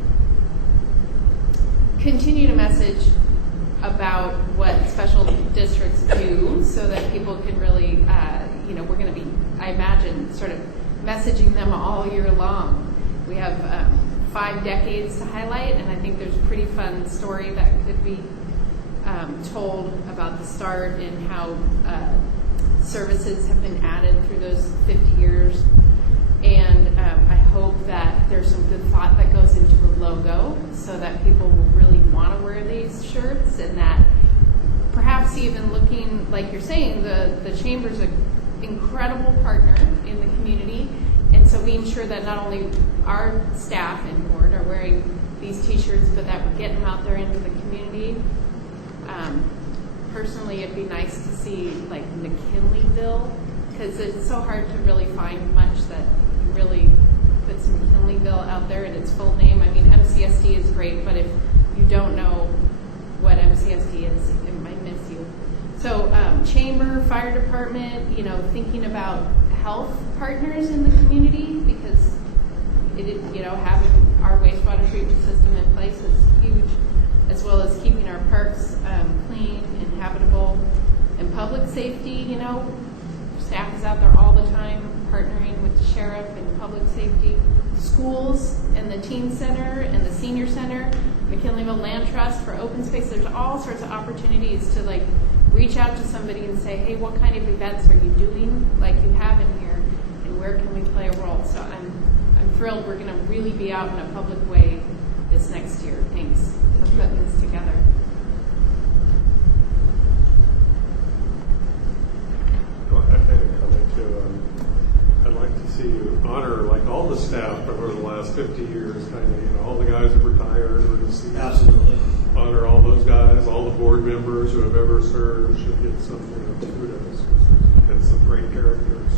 continue to message about what special districts do, so that people can really, we're going to be, I imagine, sort of messaging them all year long. We have 5 decades to highlight, and I think there's a pretty fun story that could be told about the start and how services have been added through those 50 years. And I hope that there's some good thought that goes into the logo so that people will really want to wear these shirts, and that perhaps even looking, like you're saying, the Chamber's an incredible partner in the community. And so being sure that not only our staff and board are wearing these t-shirts, but that we're getting them out there into the community. Personally, it'd be nice to see like McKinleyville, because it's so hard to really find much that really puts McKinleyville out there in its full name. I mean, MCSD is great, but if you don't know what MCSD is, it might miss you. So Chamber, Fire Department, thinking about health partners in the community, because having our wastewater treatment system in place is huge, as well as keeping our parks clean and habitable. And public safety, staff is out there all the time partnering with the sheriff and public safety. Schools and the teen center and the senior center, McKinleyville Land Trust for open space. There's all sorts of opportunities to reach out to somebody and say, hey, what kind of events are you doing like you have in here, and where can we play a role? So I'm thrilled we're going to really be out in a public way this next year. Thanks for putting this together. I'd like to see you honor all the staff over the last 50 years, all the guys that retired or deceased. Absolutely. Honor all those guys, all the board members who have ever served should get some kudos. And some great characters.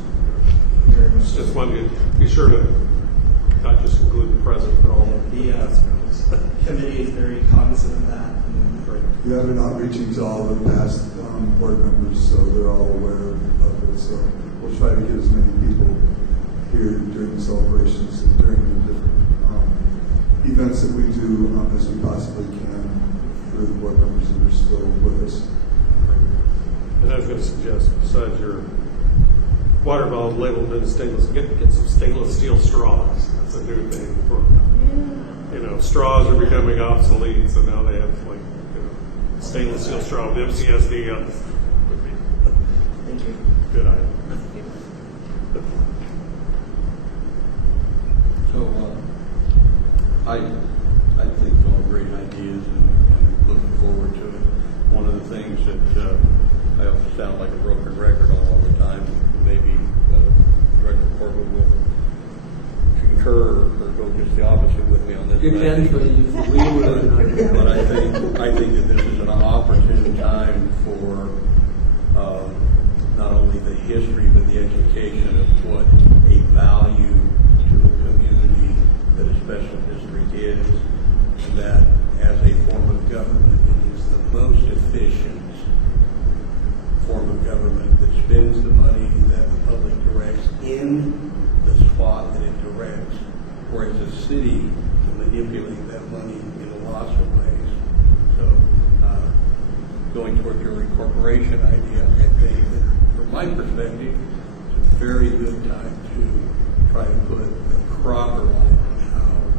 Very much so. Just wanted to be sure to not just include the president, but all of The committee is very cognizant of that. And Great. We have been outreaching to all the past board members, so they're all aware of it. So we'll try to get as many people here during the celebrations and during the different events that we do as we possibly can for the board members that are still with us. And I was going to suggest, besides your water bottle labeled in stainless, get some stainless steel straws. That's a new thing. Straws are becoming obsolete, so now they have stainless steel straw with MCSD on. Would be thank you. good idea. So, I think it's all great ideas and looking forward to it. One of the things that I also sound like a broken record on all the time, maybe Director Corbin will concur or go just the opposite with me on this. You can, but we would. But I think that this is an opportune time for not only the history but the education of what a value to a community that a special district is, and that as a form of government it is the most efficient form of government that spends the money that the public directs in the spot that it directs, whereas a city can manipulate that money in lots of ways. So, going toward your incorporation idea, I think that from my perspective, it's a very good time to try to put a proper line on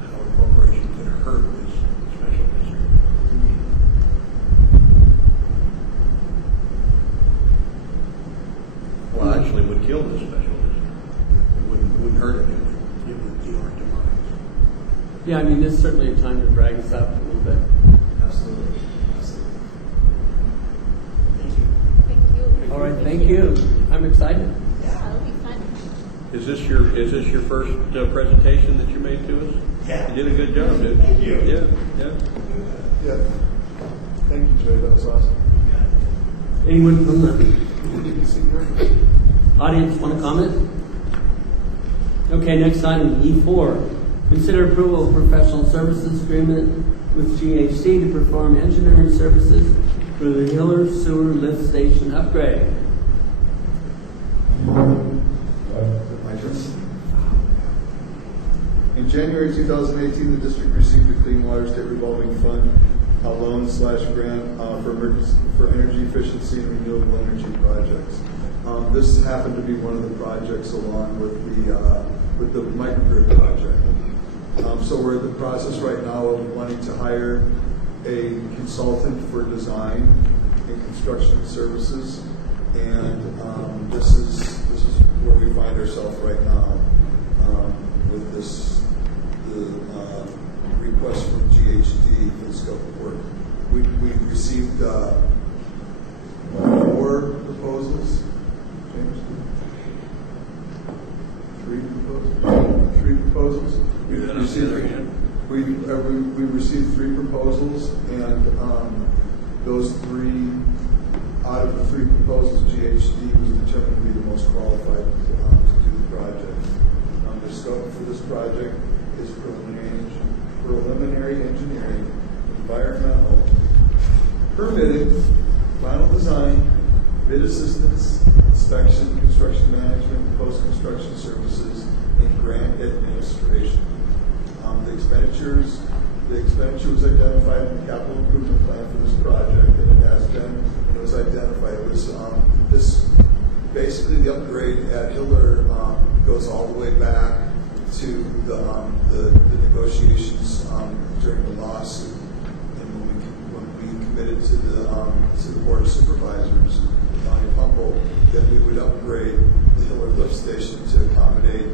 how incorporation could hurt this special district. Well, actually, would kill this special district. It wouldn't hurt it. It would kill our demise. Yeah, I mean, this is certainly a time to drag us out a little bit. Absolutely. Absolutely. Thank you. Thank you. All right, thank you. I'm excited. Yeah, it'll be fun. Is this your first presentation that you made to us? Yeah. You did a good job, didn't Thank you. Yeah. Yeah. Thank you, Jay. That was awesome. Anyone from the audience want to comment? Okay, next item, E4. Consider approval of professional services agreement with GHC to perform engineering services for the Hiller Sewer Lift Station upgrade. In January 2018, the district received a Clean Water State Revolving Fund loan/grant for energy efficiency and renewable energy projects. This happened to be one of the projects along with the microgrid project. So we're in the process right now of wanting to hire a consultant for design and construction services, and this is where we find ourselves right now with the request from GHD for the scope of work. We received 4 proposals. James? 3 proposals? 3 proposals. We received 3 proposals, and those 3, out of the 3 proposals, GHD was determined to be the most qualified to do the project. The scope for this project is preliminary engineering, environmental, permitting, final design, bid assistance, inspection, construction management, post-construction services, and grant administration. The expenditure was identified in the capital improvement plan for this project, and it has been, it was identified. It was basically the upgrade at Hiller goes all the way back to the negotiations during the lawsuit, and when we committed to the board of supervisors, County of Humboldt, that we would upgrade the Hiller lift station to accommodate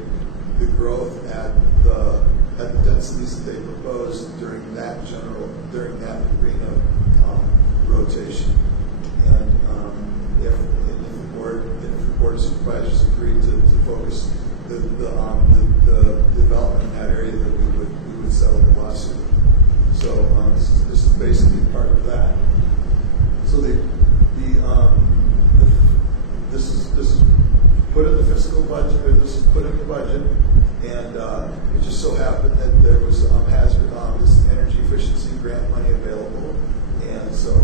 the growth at the densities that they proposed during that arena rotation. And if the board of supervisors agreed to focus the development in that area, that we would settle the lawsuit. So this is basically part of of that. So this is put in the fiscal budget, or this is put in the budget, and it just so happened that there was this energy efficiency grant money available, and so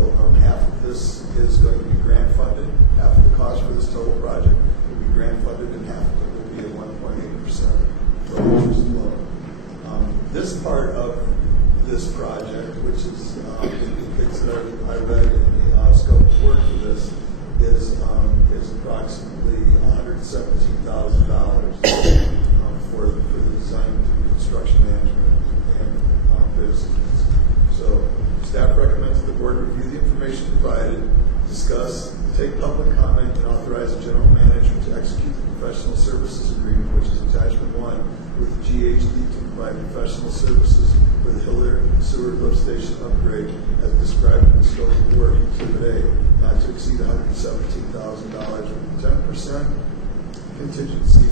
half of this is going to be grant funded. Half of the cost for this total project will be grant funded, and half of it will be a 1.8% interest loan. This part of this project, which is the things that I read in the scope of work for this, is approximately $117,000 for the design and construction management and business. So staff recommends that the board review the information provided, discuss, take public comment, and authorize the general manager to execute the professional services agreement, which is attachment 1, with GHD to provide professional services for the Hiller Sewer Lift Station upgrade as described in the scope of work exhibit A, not to exceed $117,000 with 10% contingency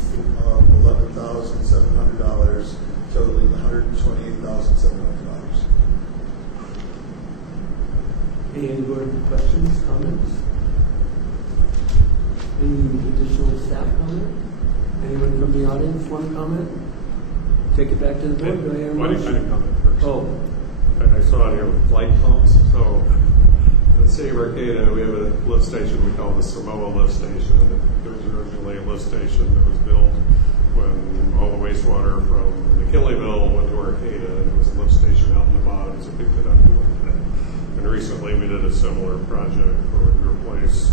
of $11,700, totaling $128,700. Any board questions, comments? Any additional staff comment? Anyone from the audience want to comment? Take it back to the board. Do I hear a Why motion? did I comment first? Oh, I saw it here with flight pumps. So in the city of Arcata, we have a lift station we call the Samoa lift station. There was originally a lift station that was built when all the wastewater from McKinleyville went to Arcata, and it was a lift station out in the bottom, so picked it up and went with it. And recently we did a similar project where we replaced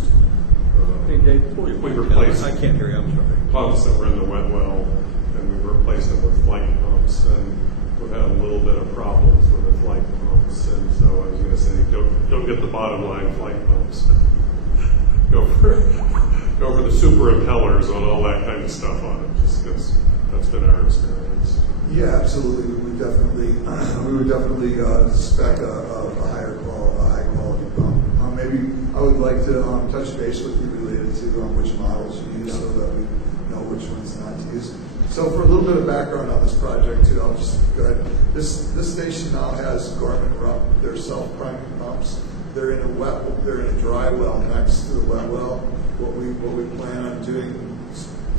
hey Dave. we replaced I can't hear you, I'm sorry. pumps that were in the wet well, and we replaced them with flight pumps, and we've had a little bit of problems with the flight pumps, and so I was going to say, don't get the bottom line flight pumps. go for the super impellers on all that kind of stuff on it, just because that's been our experience. Yeah, absolutely. We would definitely spec a high quality pump. Maybe I would like to touch base with you related to which models you use, so that we know which ones not to use. So for a little bit of background on this project too, I'll just go ahead. This station now has Gorman Rupp. They're self-priming pumps. They're in a dry well next to the wet well. What we plan on doing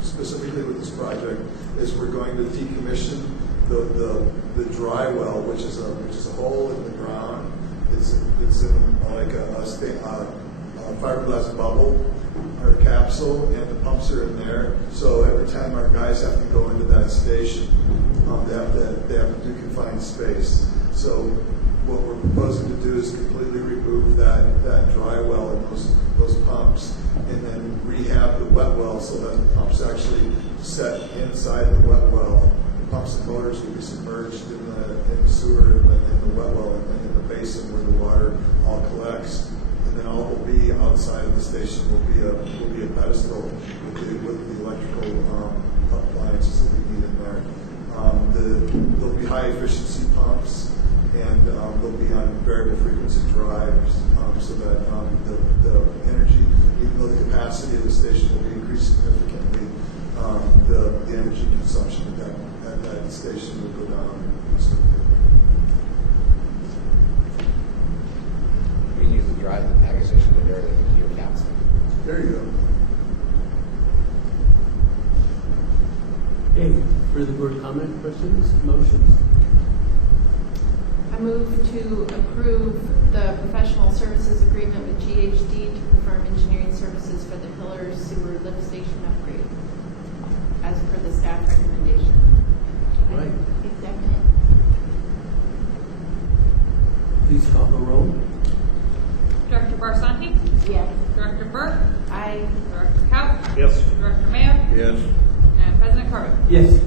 specifically with this project is we're going to decommission the dry well, which is a hole in the ground. It's in like a fiberglass bubble or capsule, and the pumps are in there. So every time our guys have to go into that station, they have to do confined space. So what we're proposing to do is completely remove that dry well and those pumps, and then rehab the wet well so that the pumps actually set inside the wet well. The pumps and motors will be submerged in the sewer in the wet well and in the basin where the water all collects. And then all will be outside of the station will be a pedestal with the electrical appliances that we need in there. There'll be high efficiency pumps, and they'll be on variable frequency drives, so that the energy, even though the capacity of the station will be increased significantly, the energy consumption at that station will go down. We use the drive and package station to vary the your caps. There you go. Okay, further board comment, questions, motions? I move to approve the professional services agreement with GHD to perform engineering services for the Hiller Sewer Lift Station upgrade, as per the staff recommendation. Right. Second. Please call the roll. Director Barsanti? Yes. Director Burke? Aye. Director Couch? Yes. Director Mayo? Yes. And President Corbett? Yes.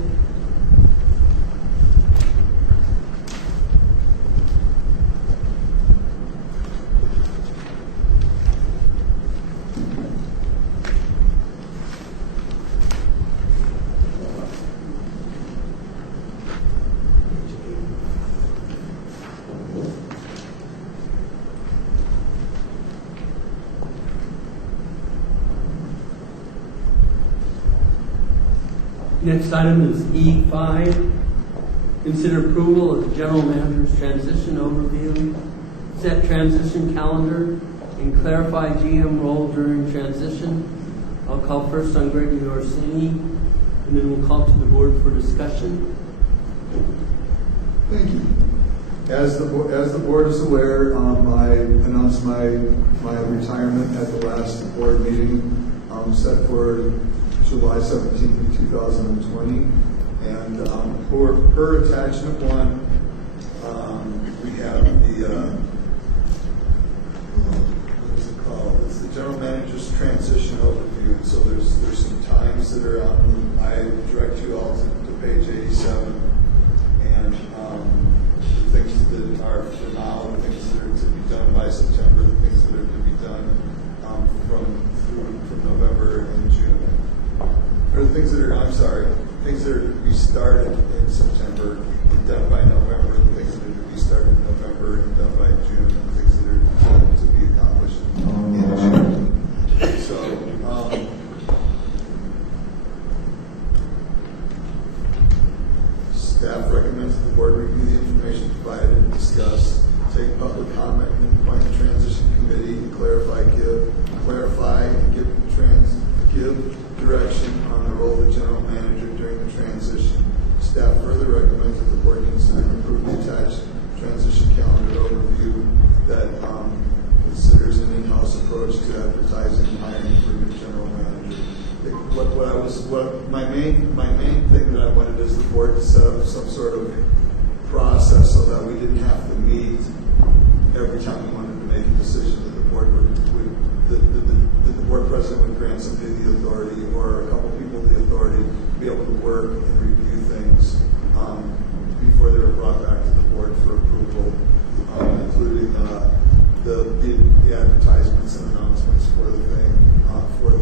Next item is E5. Consider approval of the general manager's transition overview. set transition calendar, and clarify GM role during transition. I'll call first on Gregory Orsini, and then we'll call to the board for discussion. Thank you. As the board is aware, I announced my retirement at the last board meeting, set for July 17th, 2020. And per attachment 1, we have the what is it called? It's the general manager's transition overview. So there's some times that are on. I direct you all to page 87. And the things that are for now, the things that are to be done by September, the things that are to be done from November and June. Or the things that are, things that are to be started in September and done by November, the things that are to be started in November and done by June, and the things that are to be accomplished in June. So, staff recommends that the board review the information provided and discuss, take public comment, and appoint a transition committee to clarify and give direction on the role of the general manager during the transition. Staff further recommends that the board consider and approve the attached transition calendar overview that considers an in-house approach to advertising and hiring for the general manager. My main thing that I wanted is the board to set up some sort of process so that we didn't have to meet every time we wanted to make a decision, that the board that the board president would grant somebody the authority or a couple people the authority to be able to work and review things before they were brought back to the board for approval, including the advertisements and announcements for the thing, for the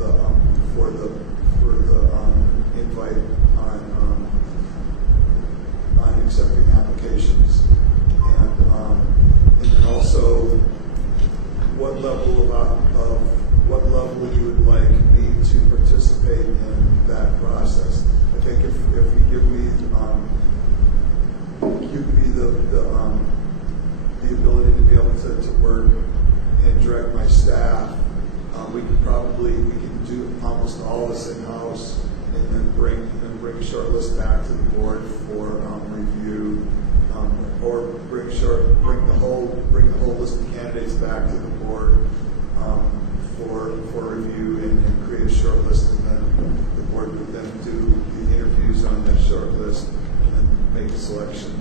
invite on accepting applications, and then also what level you would like me to participate in that process. I think if you give me the ability to be able to work and direct my staff, we can do almost all this in-house, and then bring a short list back to the board for review, or bring the whole list of candidates back to the board for review and create a short list, and then the board would then do the interviews on that short list and then make a selection,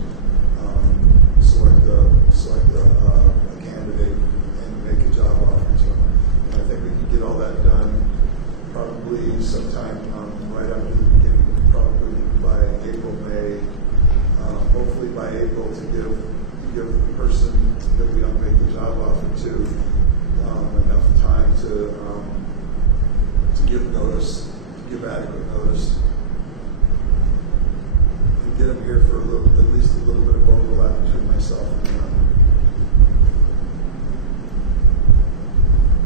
select a candidate and make a job offer to them. And I think we can get all that done probably sometime right after the beginning, probably by April, May. Hopefully by April, to give the person that we don't make the job offer to enough time to give notice, to give adequate notice, and get them here for at least a little bit of overlap between myself and them.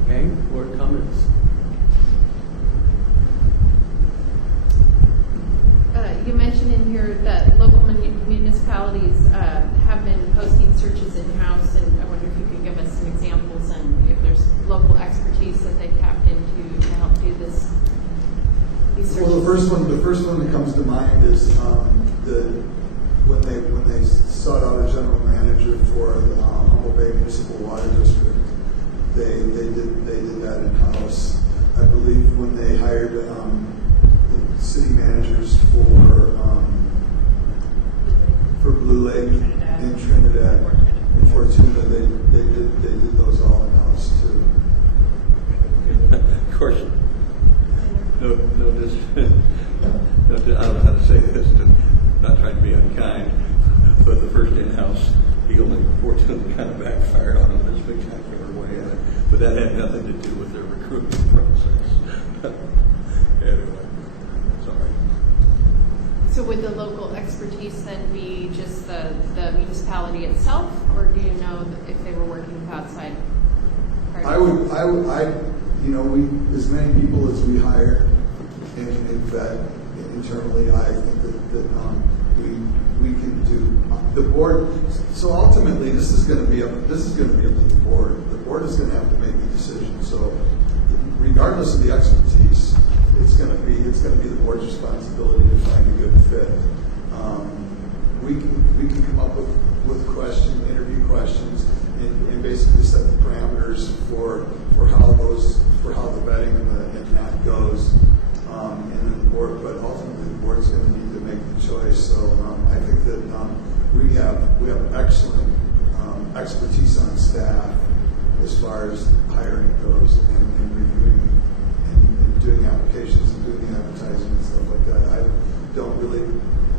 Okay, board comments. You mentioned in here that local municipalities have been posting searches in-house, and I wonder if you could give us some examples and if there's local expertise that they tapped into to help do these searches. Well, the first one that comes to mind is when they sought out a general manager for the Humboldt Bay Municipal Water District, they did that in-house. I believe when they hired the city managers for Blue Lake and Trinidad and Fortuna, they did those all in-house too. Of course, I don't know how to say this, not trying to be unkind, but the first in-house deal unfortunately kind of backfired on them in a spectacular way, but that had nothing to do with their recruitment process. Anyway, sorry. So would the local expertise then be just the municipality itself, or do you know if they were working with outside parties? We, as many people as we hire and vet internally, I think that we can do the board. So ultimately, this is going to be up to the board. The board is going to have to make the decision. So regardless of the expertise, it's going to be the board's responsibility to find a good fit. We can come up with interview questions, and basically set the parameters for how the vetting and that goes, and then the board. But ultimately, the board's going to need to make the choice. So I think that we have excellent expertise on staff as far as hiring goes, and reviewing and doing applications and doing the advertising and stuff like that. I don't really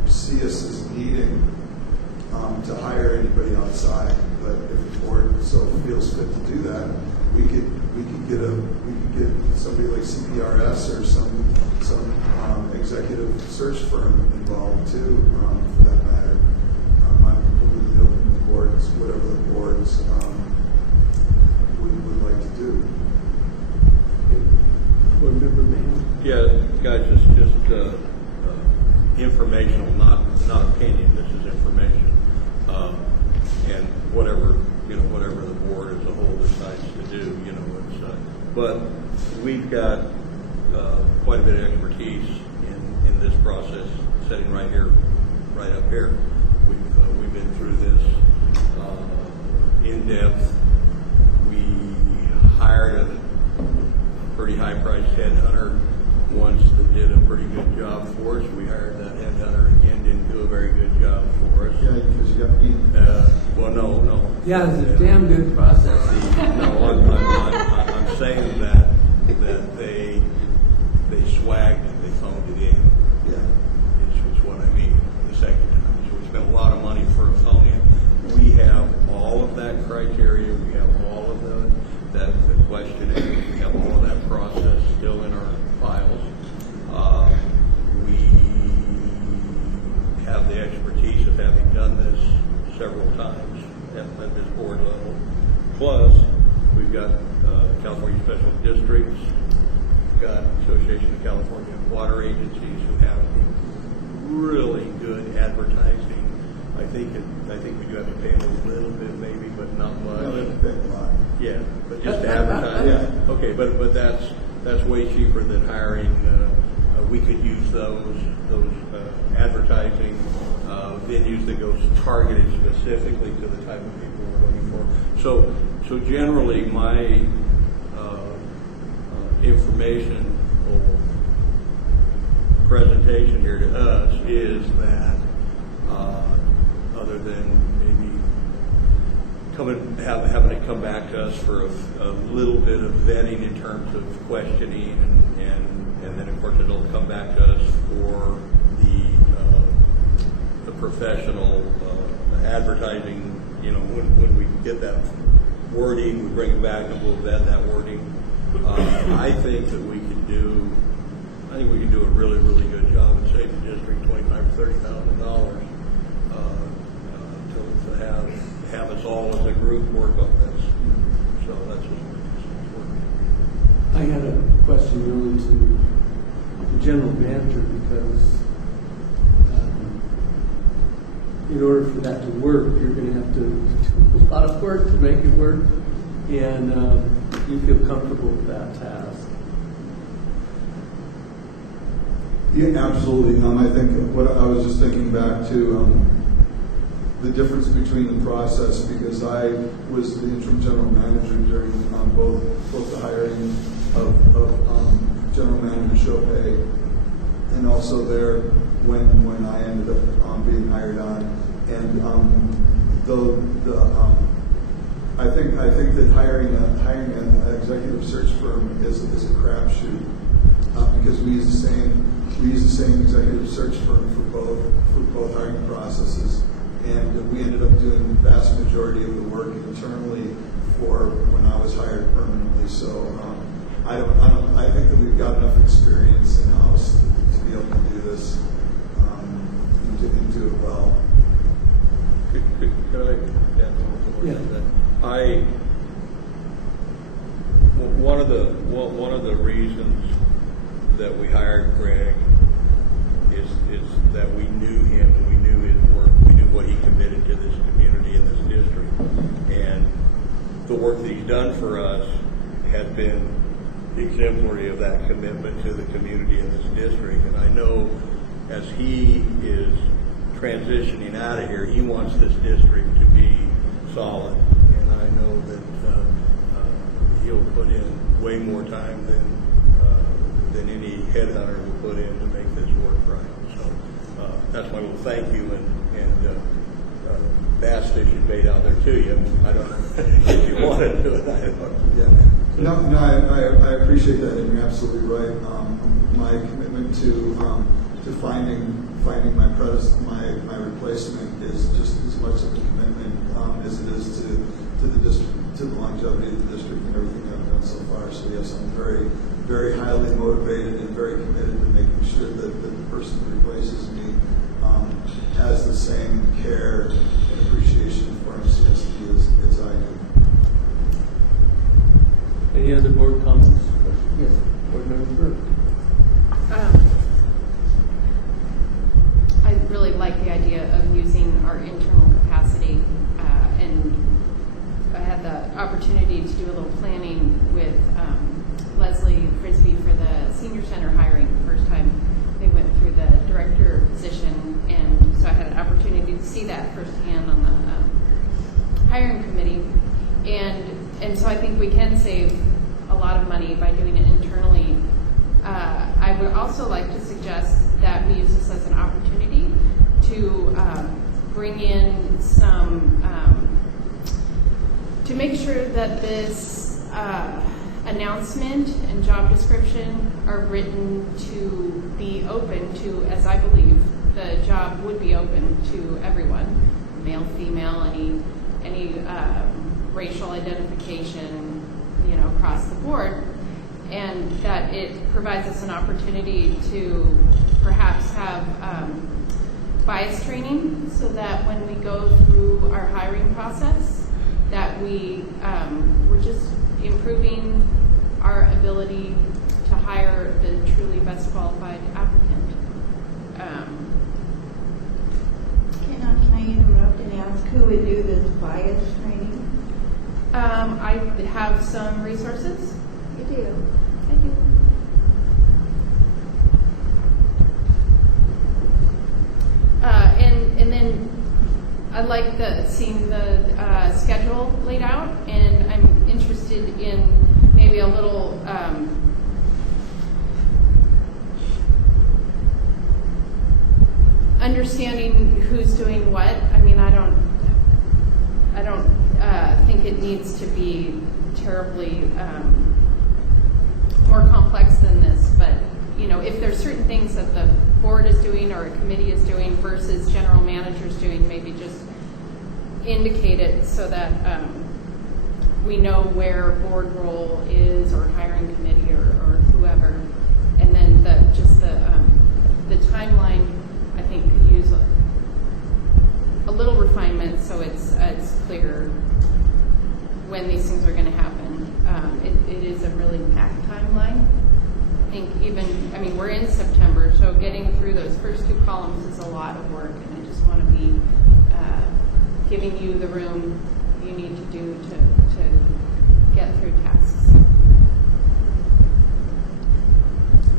see us as needing to hire anybody outside, but if the board so feels fit to do that, we could get somebody like CPRS or some executive search firm involved too, for that matter. I'm completely open to the boards, whatever the boards would like to do. Board member Mayo? Yeah, guys, just informational, not opinion. This is information, and whatever the board as a whole decides to do, it's. But we've got quite a bit of expertise in this process, sitting right up here. We've been through this in depth. We hired a pretty high-priced headhunter once that did a pretty good job for us. We hired that headhunter again, didn't do a very good job for us. Yeah, because you got me. Well, no. Yeah, it's a damn good process. I'm saying that they swagged it, they phoned it in. Yeah. It's what I mean the second time. So we spent a lot of money for a phone in. We have all of that criteria. We have all of the questioning. We have all of that process still in our files. We have the expertise of having done this several times at this board level. Plus, we've got California Special Districts, we've got Association of California Water Agencies who have really good advertising. I think we do have to pay them a little bit, maybe, but not much. No, they pay a lot. Yeah, but just to advertise. Yeah. Okay, but that's way cheaper than hiring. We could use those advertising venues that goes targeted specifically to the type of people we're looking for. So generally, my information or presentation here to us is that other than maybe having it come back to us for a little bit of vetting in terms of questioning, and then of course it'll come back to us for the professional advertising. When we get that wording, we bring it back and we'll vet that wording. I think we can do a really, really good job and save the district $25,000 to $30,000 to have us all as a group work on this. So that's just what I had a question really to the general manager, because in order for that to work, you're going to have to do a lot of work to make it work, and you feel comfortable with that task. Yeah, absolutely. I think what I was just thinking back to the difference between the process, because I was the interim general manager during both the hiring of General Manager Chopay, and also there when I ended up being hired on. And I think that hiring an executive search firm is a crapshoot, because we use the same executive search firm for both hiring processes, and we ended up doing the vast majority of the work internally for when I was hired permanently. So I think that we've got enough experience in house to be able to do this and do it well. Could I add one more to that? One of the reasons that we hired Greg is that we knew him and we knew his work. We knew what he committed to this community and this district. And the work that he's done for us has been exemplary of that commitment to the community in this district. And I know as he is transitioning out of here, he wants this district to be solid. And I know that he'll put in way more time than any headhunter will put in to make this work right. So that's why we'll thank you and bass fishing bait out there to you. I don't know if you want to do it. I don't know. Yeah. No, I appreciate that, and you're absolutely right. My commitment to finding my replacement is just as much of a commitment as it is to the district, to the longevity of the district and everything I've done so far. So yes, I'm very, very highly motivated and very committed to making sure that the person who replaces me has the same care and appreciation for MCSD as I do. Any other board comments? Yes, Board Member Burke. I really like the idea of using our internal capacity, and I had the opportunity to do a little planning with Leslie Frisbee for the senior center hiring the first time they went through the director position, and so I had an opportunity to see that firsthand on the hiring committee, and so I think we can save a lot of money by doing it internally. I would also like to suggest that we use this as an opportunity to bring in some, to make sure that this announcement and job description are written to be open to, as I believe the job would be open to everyone, male, female, any racial identification, across the board, and that it provides us an opportunity to perhaps have bias training so that when we go through our hiring process, that we're just improving our ability to hire the truly best qualified applicant. Can I interrupt and ask who would do this bias training? I have some resources. You do. I do. And then I like seeing the schedule laid out, and I'm interested in maybe a little understanding who's doing what. I mean, I don't think it needs to be terribly more complex than this, but if there's certain things that the board is doing or a committee is doing versus general managers doing, maybe just indicate it so that we know where board role is or hiring committee or whoever, and then the timeline I think could use a little refinement so it's clear when these things are going to happen. It is a really packed timeline. I think we're in September, so getting through those first two columns is a lot of work, and I just want to be giving you the room you need to do to get through tasks.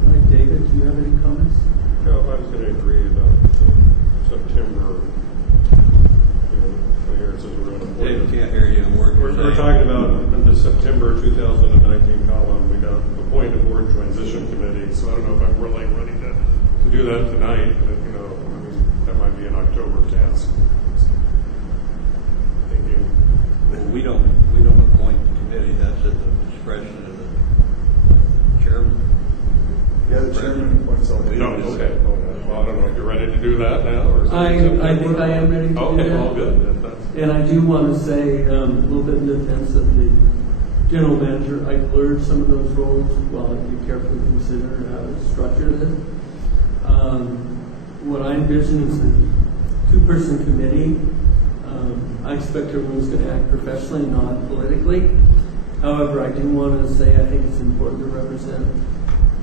All right, David, do you have any comments? No, I was going to agree about September. Here it says we're going to. David can't hear you. We're talking about in the September 2019 column. We got appoint a board transition committee. So I don't know if I'm really ready to do that tonight. But that might be an October task. Thank you. Well, we don't appoint the committee. That's at the discretion of the chairman. Yeah, the chairman appoints all the. No, okay. Well, I don't know if you're ready to do that now. Or I think I am ready to do okay, that. all good. And I do want to say a little bit in defense of the general manager. I blurred some of those roles while I be carefully consider how to structure this. What I envision is a two-person committee. I expect everyone's going to act professionally, not politically. However, I do want to say I think it's important to represent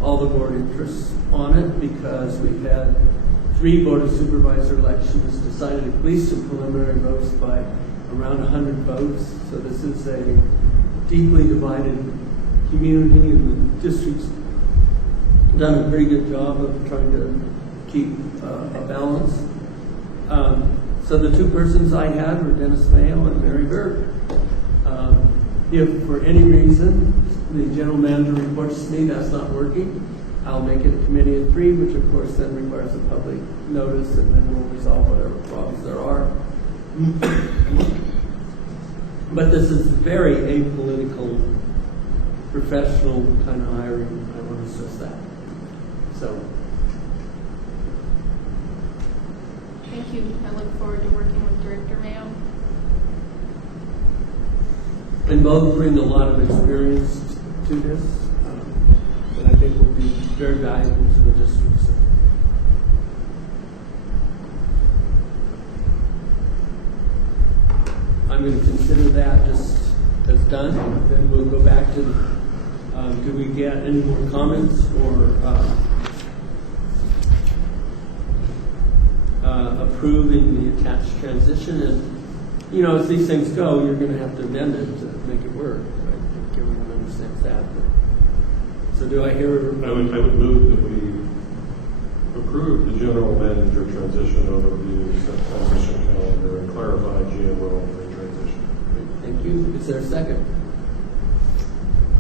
all the board interests on it because we've had 3 Board of Supervisor elections decided at least some preliminary votes by around 100 votes. So this is a deeply divided community, and the district's done a pretty good job of trying to keep a balance. So the 2 persons I had were Dennis Mayo and Mary Berg. If for any reason the general manager reports to me that's not working, I'll make it a committee of 3, which of course then requires a public notice, and then we'll resolve whatever problems there are. But this is very apolitical, professional kind of hiring. I want to stress that. So, Thank you. I look forward to working with Director Mayo. and both bring a lot of experience to this, and I think will be very valuable to the district. So. I'm going to consider that just as done. Then we'll go back to, do we get any more comments or approving the attached transition? And, you know, as these things go, you're going to have to amend it to make it work, right? Everyone understands that. So do I hear? I would move that we approve the general manager transition overview, set transition calendar, and clarify GMO for transition. Thank you. Is there a second?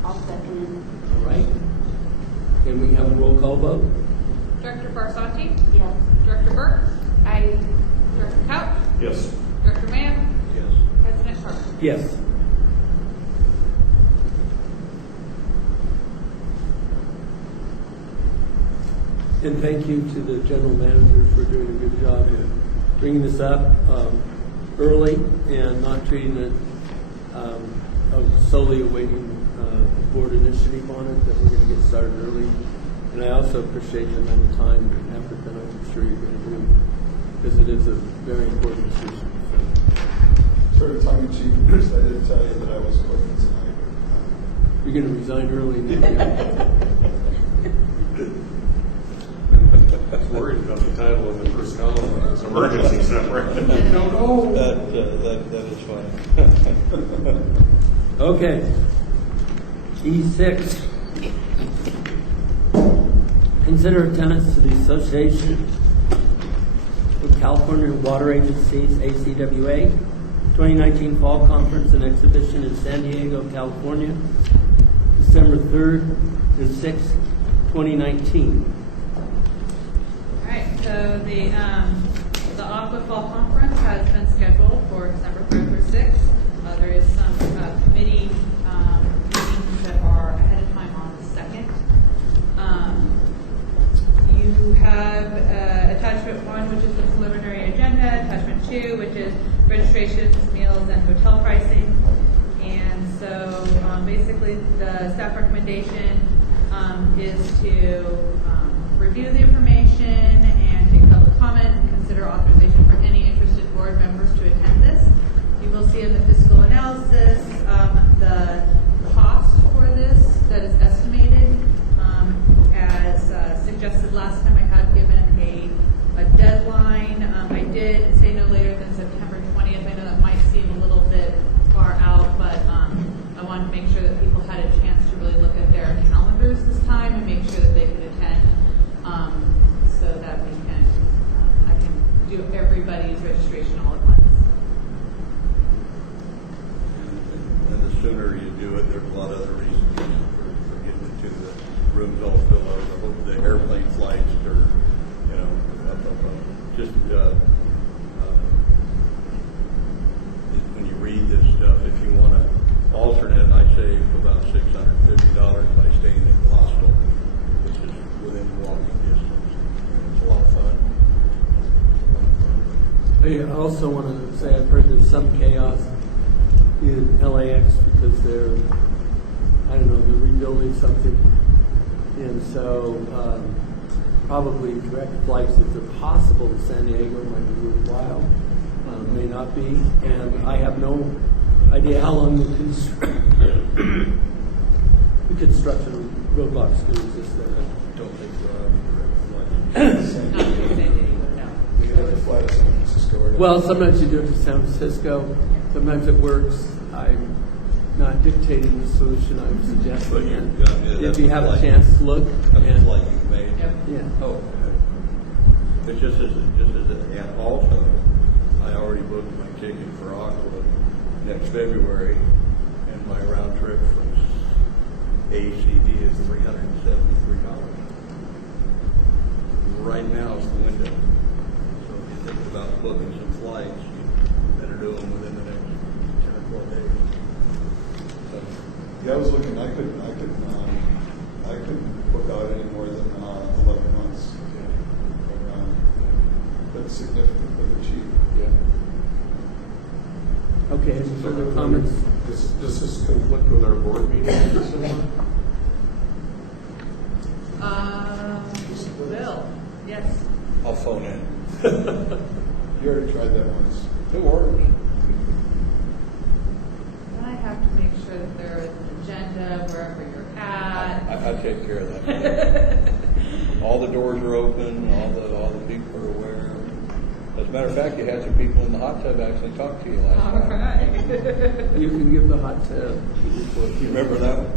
I'll second it. All right. Can we have a roll call vote? Director Barsanti? Yes. Director Burke? I Director Couch? Yes. Director Mayo? Yes. President Carter? Yes. And thank you to the general manager for doing a good job of bringing this up early and not treating it of solely awaiting board initiative on it, that we're going to get started early. And I also appreciate the amount of time and effort that I'm sure you're going to do, because it is a very important decision. Sort of tongue in cheek, I did tell you that I was quitting tonight. You're going to resign early now. I was worried about the title in the first column. It's emergency separate. That is fine. Okay. E6. Consider attendance to the Association of California Water Agencies, ACWA, 2019 Fall Conference and Exhibition in San Diego, California, December 3rd and 6th, 2019. All right, so the Aqua Fall Conference has been scheduled for December 3rd through 6th. There is some committee meetings that are ahead of time on the 2nd. You have attachment 1, which is the preliminary agenda, attachment 2, which is registrations, meals, and hotel pricing. And so basically the staff recommendation is to review the information and take public comment and consider authorization for any interested board members to attend this. You will see in the fiscal analysis the cost for this that is estimated. As suggested last time, I had given a deadline. I did say no later than September 20th. I know that might seem a little bit far out, but I wanted to make sure that people had a chance to really look at their calendars this time and make sure that they could attend, so that we can I can do everybody's registration all at once. And the sooner you do it, there's a lot of other reasons for getting it to the rooms all filled out. I hope the airplane flights or, you know, just when you read this stuff, if you want to alternate, I save about $650 by staying in the hostel, which is within walking distance. It's a lot of fun. I also want to say I've heard there's some chaos in LAX because they're rebuilding something. And so probably direct flights, if they're possible, to San Diego might be worthwhile, may not be. And I have no idea how long the construction roadblocks can exist there. Don't think we'll have direct flights. Not to San Diego. fly to San Francisco. Or Well, sometimes you do it to San Francisco, sometimes it works. I'm not dictating the solution, I'm But suggesting you- it. yeah, If you have a that's chance to look. That's and- like you've made. Yeah. Oh, but just as, and also, I already booked my ticket for Aqua next February, and my round trip from ACD is $373. Right now is the window. So if you're thinking about booking some flights, you better do them within the next 10 or 12 days. So, Yeah, I was looking. I couldn't book out any more than 11 months. That's significant, but cheap. yeah. Okay, any further comments? Does this conflict with our board meeting in December? Will, yes. I'll phone in. You already tried that once. It works. And I have to make sure that there is an agenda wherever you're at. I take care of that. All the doors are open, all the people are aware. As a matter of fact, you had some people in the hot tub actually talk to you last All night. right. You can give the hot tub. You remember that one?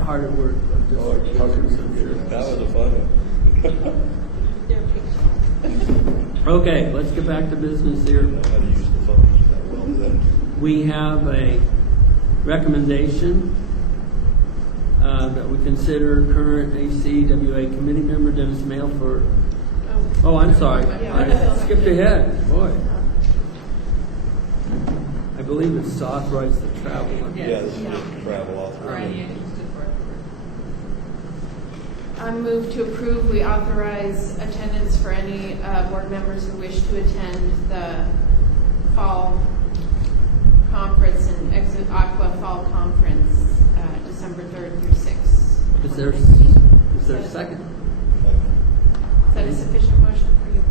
Hard at work, but just talking some sure. That was a fun one. Okay, let's get back to business here. I know how to use the phones that well then. We have a recommendation that we consider current ACWA committee member Dennis Mail for, oh, I'm sorry, I skipped ahead, boy. I believe it's to authorize the travel. Yeah, this is just travel Or any authorization. interested board members. I move to approve, we authorize attendance for any board members who wish to attend the fall conference and Exit Aqua Fall Conference, December 3rd through 6th. Is there a second? Is that a sufficient motion for you?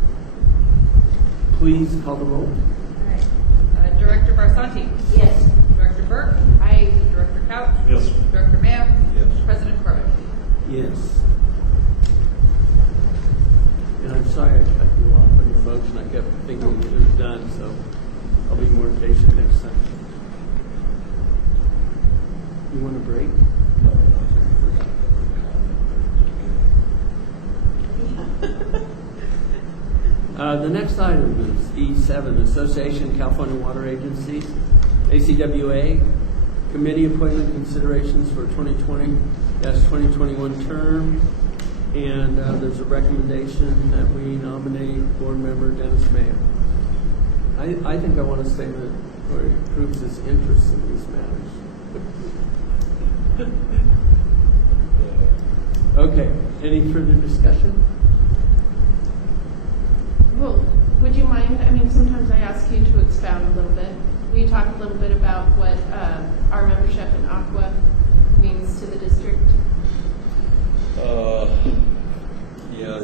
Please call the roll. All right. Director Barsanti. Yes. Director Burke. Aye. Director Couch. Yes. Director Mayo. Yes. President Corbett. Yes. And I'm sorry I cut you off on your motion. I kept thinking it was done, so I'll be more patient next time. You want a break? The next item is E7, Association California Water Agencies, ACWA, Committee Appointment Considerations for 2020-2021 term. And there's a recommendation that we nominate board member Dennis Mayo. I think I want a statement where he proves his interest in these matters. Okay, any further discussion? Well, would you mind, I mean, sometimes I ask you to expound a little bit. Will you talk a little bit about what our membership in Aqua means to the district? Yeah,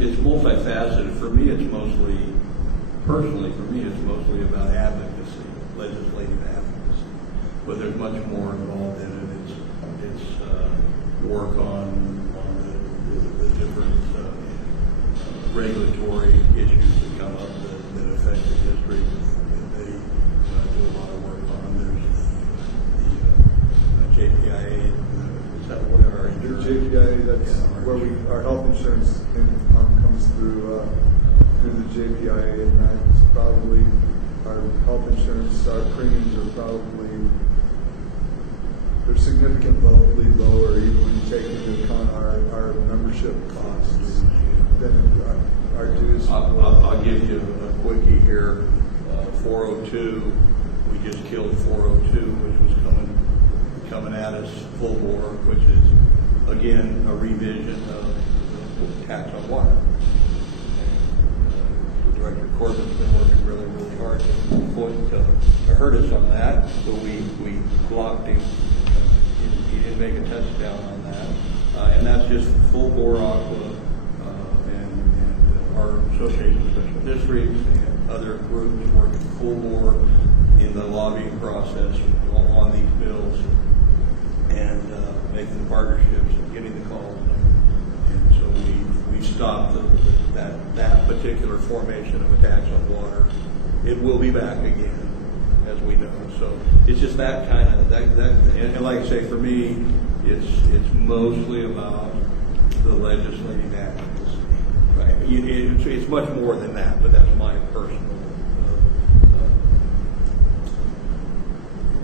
it's multifaceted. For me, it's mostly, personally, for me, it's mostly about advocacy, legislative advocacy. But there's much more involved in it. It's work on the different regulatory issues that come up that affect the district that they do a lot of work on. There's the JPIA, is that what our The JPIA, that's where our health insurance comes through the JPIA, and that's probably our health insurance. Our premiums are probably they're significantly lower, even when you take into account our membership costs than our dues. I'll give you a quickie here. 402, we just killed 402, which was coming at us full bore, which is again a revision of the tax on water. Director Corbin's been working really, really hard to hurt us on that, so we blocked him. He didn't make a touchdown on that, and that's just full bore Aqua and our Association of Special Districts and other groups working full bore in the lobbying process on these bills and making the partnerships and getting the calls. And so we stopped formation of a tax on water. It will be back again, as we know. So it's just that kind of, and like I say, for me, it's mostly about the legislating actions. Right? It's much more than that, but that's my personal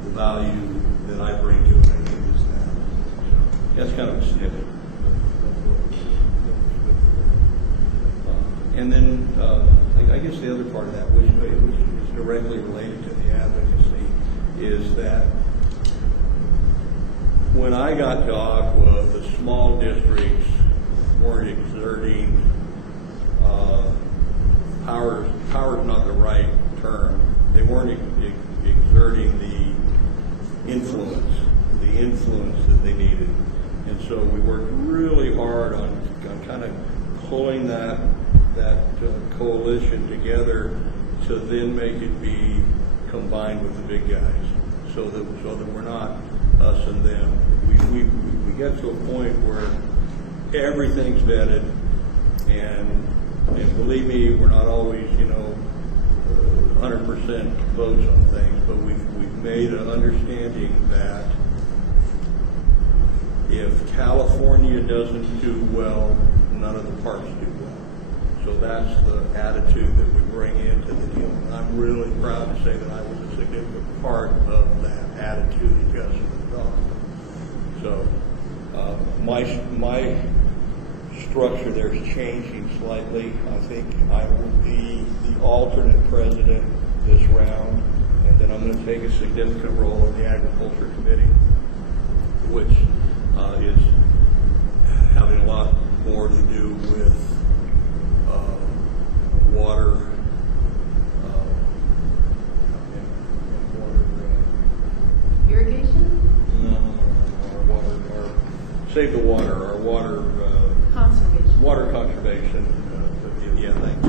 the value that I bring to it. I think is that. So that's kind of a snippet. And then I guess the other part of that, which is directly related to the advocacy, is that when I got to Aqua, the small districts weren't exerting power. Power is not the right term. They weren't exerting the influence that they needed, and so we worked really hard on kind of pulling that coalition together to then make it be combined with the big guys, so that we're not us and them. We get to a point where everything's vetted, and believe me, we're not always 100% votes on things, but we've made an understanding that if California doesn't do well, none of the parks do well. So that's the attitude that we bring into the deal. And I'm really proud to say that I was a significant part of that attitude in Justin the dog. So my structure there is changing slightly. I think I will be the alternate president this round, and then I'm going to take a significant role in the Agriculture Committee, which is having a lot more to do with water, Irrigation? No, save the water, our water Conservation. Water conservation. Yeah, thanks.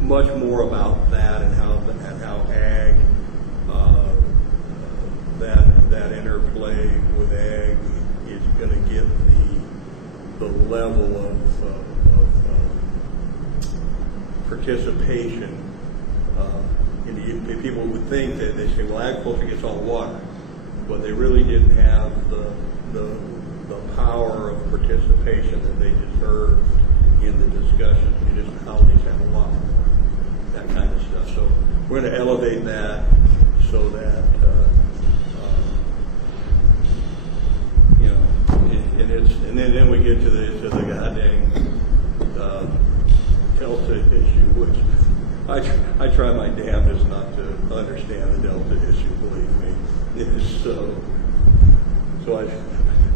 Much more about that and how ag that interplay with ag is going to get the level of participation. People would think that they say, well, agriculture gets all the water, but they really didn't have the power of participation that they deserve in the discussions. Municipalities have a lot more, that kind of stuff. So we're going to elevate that so that and then we get to the goddamn Delta issue, which I try my damnedest not to understand the Delta issue. Believe me, it is so.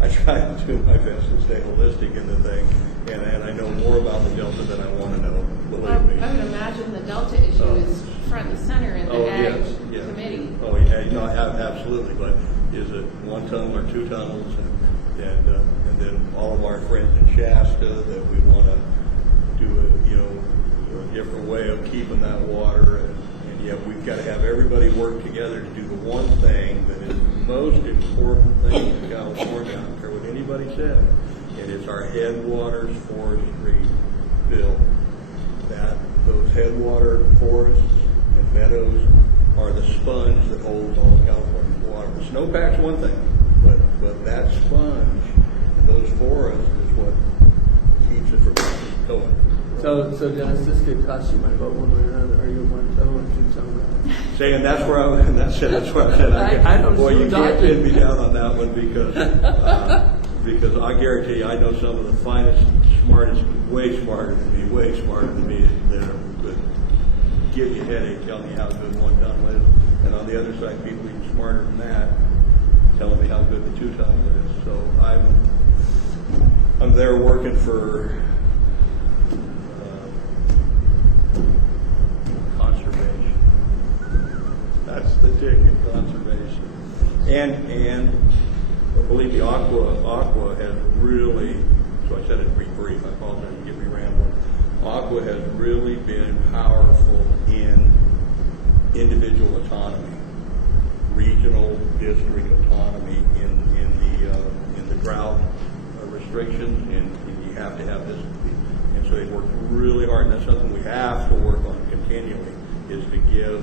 I try to do my best to stay holistic in the thing, and I know more about the Delta than I want to know. Believe me. I would imagine the Delta issue is front and center in the Ag Committee. Oh yeah, no, absolutely. But is it 1 tunnel or 2 tunnels, and then all of our friends in Shasta that we want to do a different way of keeping that water, and yet we've got to have everybody work together to do the one thing that is the most important thing in California. I don't care what anybody said, and it's our headwaters forestry bill. That those headwater forests and meadows are the sponge that holds all California's water. The snowpack's one thing, but that sponge, those forests, is what keeps it from going. So Dennis, this could cost you my vote one way or another. Are you a 1 tunnel or 2 tunnel? Saying that's where I said. I know. Boy, you can't pin me down on that one because I guarantee you, I know some of the finest, smartest, way smarter than me that would give you a headache telling you how good 1 tunnel is, and on the other side, people even smarter than that telling me how good the 2 tunnel is. So I'm there working for conservation. That's the ticket, conservation. And believe me, Aqua has really, so I said it brief, I apologize to get me rambling. Aqua has really been powerful in individual autonomy, regional district autonomy in the drought restrictions, and you have to have this. And And so they worked really hard, and that's something we have to work on continually, is to give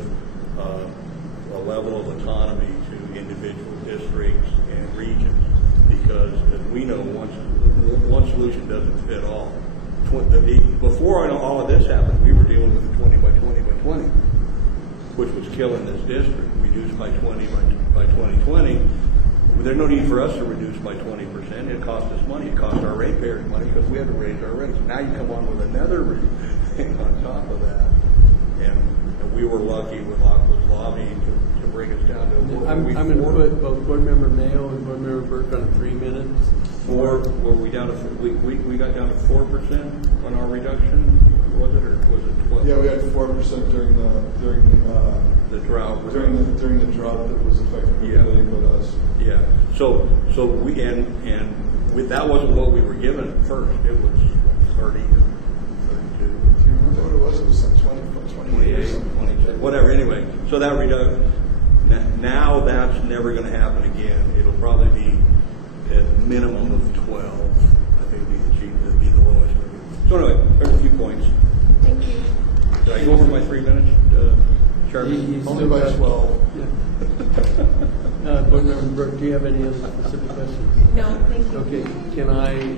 a level of autonomy to individual districts and regions. Because as we know, one solution doesn't fit all. Before all of this happened, we were dealing with 20 by 20 by 20, which was killing this district. Reduced by 20 by 2020. There's no need for us to reduce by 20%. It cost us money. It cost our ratepayers money because we had to raise our rates. Now you come on with another thing on top of that. And we were lucky with Aqua's lobbying to bring us down to I'm going to put both Board Member Mayo and Board Member Burke on 3 minutes. Were we down to we got down to 4% on our reduction? Was it, or was it 12? Yeah, we had 4% during the drought. During the drought that was affecting everybody but us. Yeah. So we and with, that wasn't what we were given at first. It was 30, 32. Do you remember what it was? It was like 28 or something. 26, whatever. Anyway, so that reduction. Now that's never going to happen again. It'll probably be at minimum of 12. I think would be the lowest. So anyway, there's a few points. Thank you. Did I go over my 3 minutes, Chairman? Only by 12. Yeah. Board Member Burke, do you have any other specific questions? No, thank you. Okay.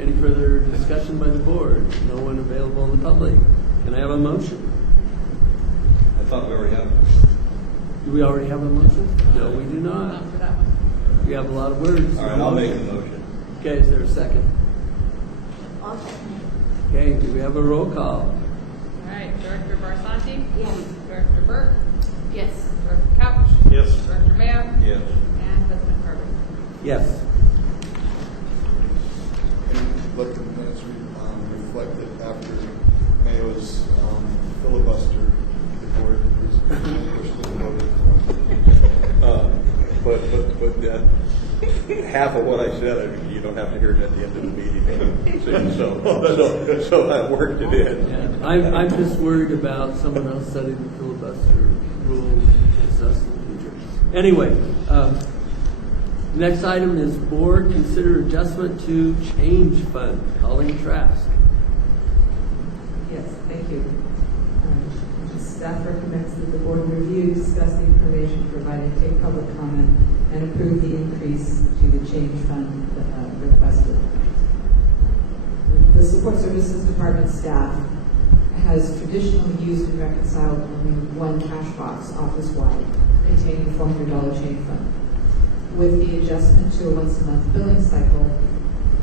Any further discussion by the board? No one available in the public. Can I have a motion? I thought we already had. Do we already have a motion? No, we do not. Not for that one. We have a lot of words. All right, I'll make a motion. Okay, is there a second? I'll second. Okay, do we have a roll call? All right, Director Barsanti? Yes. Director Burke? Yes. Director Couch? Yes. Director Mayo? Yes. And President Carter. Yes. And let the minutes reflect that after Mayo's filibuster, the board was pushed to the vote. But that half of what I said, you don't have to hear it at the end of the meeting. So I worked it in. Yeah. I'm just worried about someone else setting the filibuster rule against us in the future. Anyway, next item is board consider adjustment to change fund. Colleen Trask. Yes, thank you. Staff recommends that the board review, discuss the information provided, take public comment, and approve the increase to the change fund requested. The Support Services Department staff has traditionally used and reconciled only one cash box office-wide containing a $400 change fund. With the adjustment to a once-a-month billing cycle,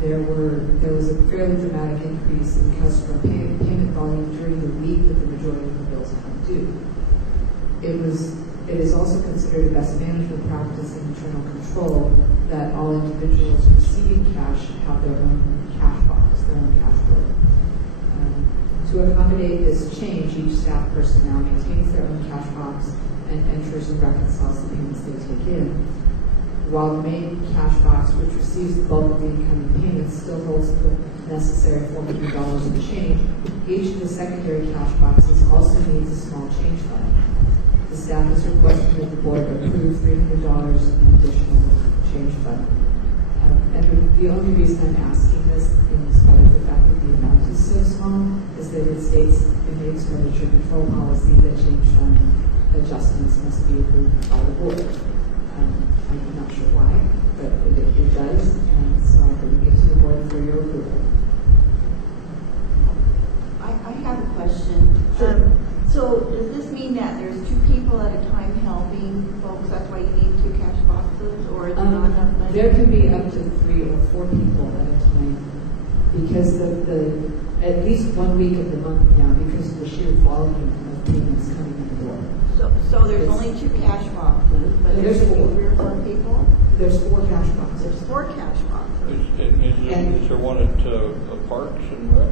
there was a fairly dramatic increase in customer payment volume during the week that the majority of the bills come due. It is also considered a best management practice and internal control that all individuals receiving cash have their own cash box, their own cash flow. To accommodate this change, each staff person now maintains their own cash box and enters and reconciles the payments they take in. While the main cash box, which receives the bulk of the incoming payments, still holds the necessary $400 in change, each of the secondary cash boxes also needs a small change fund. The staff is requesting that the board approve $300 in additional change fund. And the only reason I'm asking this, in spite of the fact that the amount is so small, is that it states in the expenditure control policy that change fund adjustments must be approved by the board. I'm not sure why, but it does, and so I'm going to get to the board for your approval. I have a question. Sure. So does this mean that there's 2 people at a time helping folks? That's why you need 2 cash boxes, or is it not enough money? There can be up to 3 or 4 people at a time, because at least 1 week of the month now, because of the sheer volume of payments coming in the door. So there's only 2 cash boxes, but there's 3 or 4 people? There's 4 cash boxes. There's 4 cash boxes. Is there one at Parks and Rec?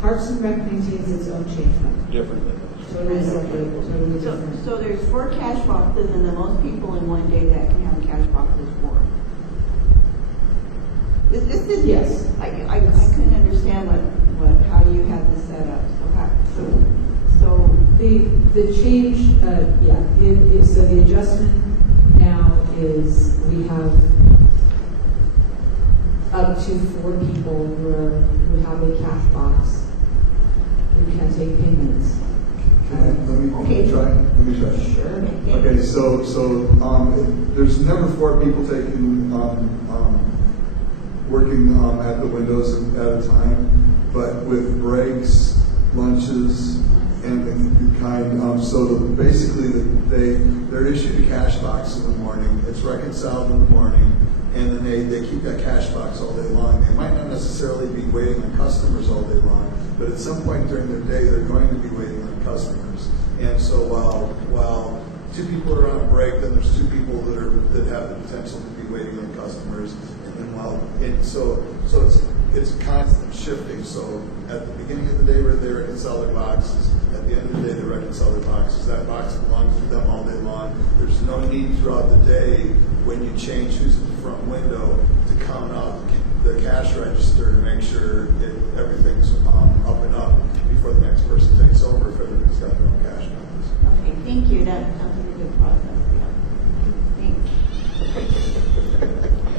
Parks and Rec maintains its own change fund. Different than this. Totally separate, totally different. So there's 4 cash boxes, and the most people in one day that can have a cash box is 4. This is Yes. I couldn't understand how you have this set up. So the change, so the adjustment now is we have up to 4 people who have a cash box you can take payments. Let me try. Sure. Okay, so there's never 4 people taking, working at the windows at a time, but with breaks, lunches, and the kind, basically they're issued a cash box in the morning, it's reconciled in the morning, and then they keep that cash box all day long. They might not necessarily be waiting on customers all day long, but at some point during their day, they're going to be waiting on customers. And so while 2 people are on a break, then there's 2 people that have the potential to be waiting on customers. And then so it's constant shifting. So at the beginning of the day, they reconcile their boxes. At the end of the day, they reconcile their boxes. That box belongs to them all day long. There's no need throughout the day when you change who's in the front window to count out the cash register to make sure that everything's up and up before the next person takes over if everybody's got their own cash balance. Okay, thank you. That sounds like a good process. Yeah. Thanks.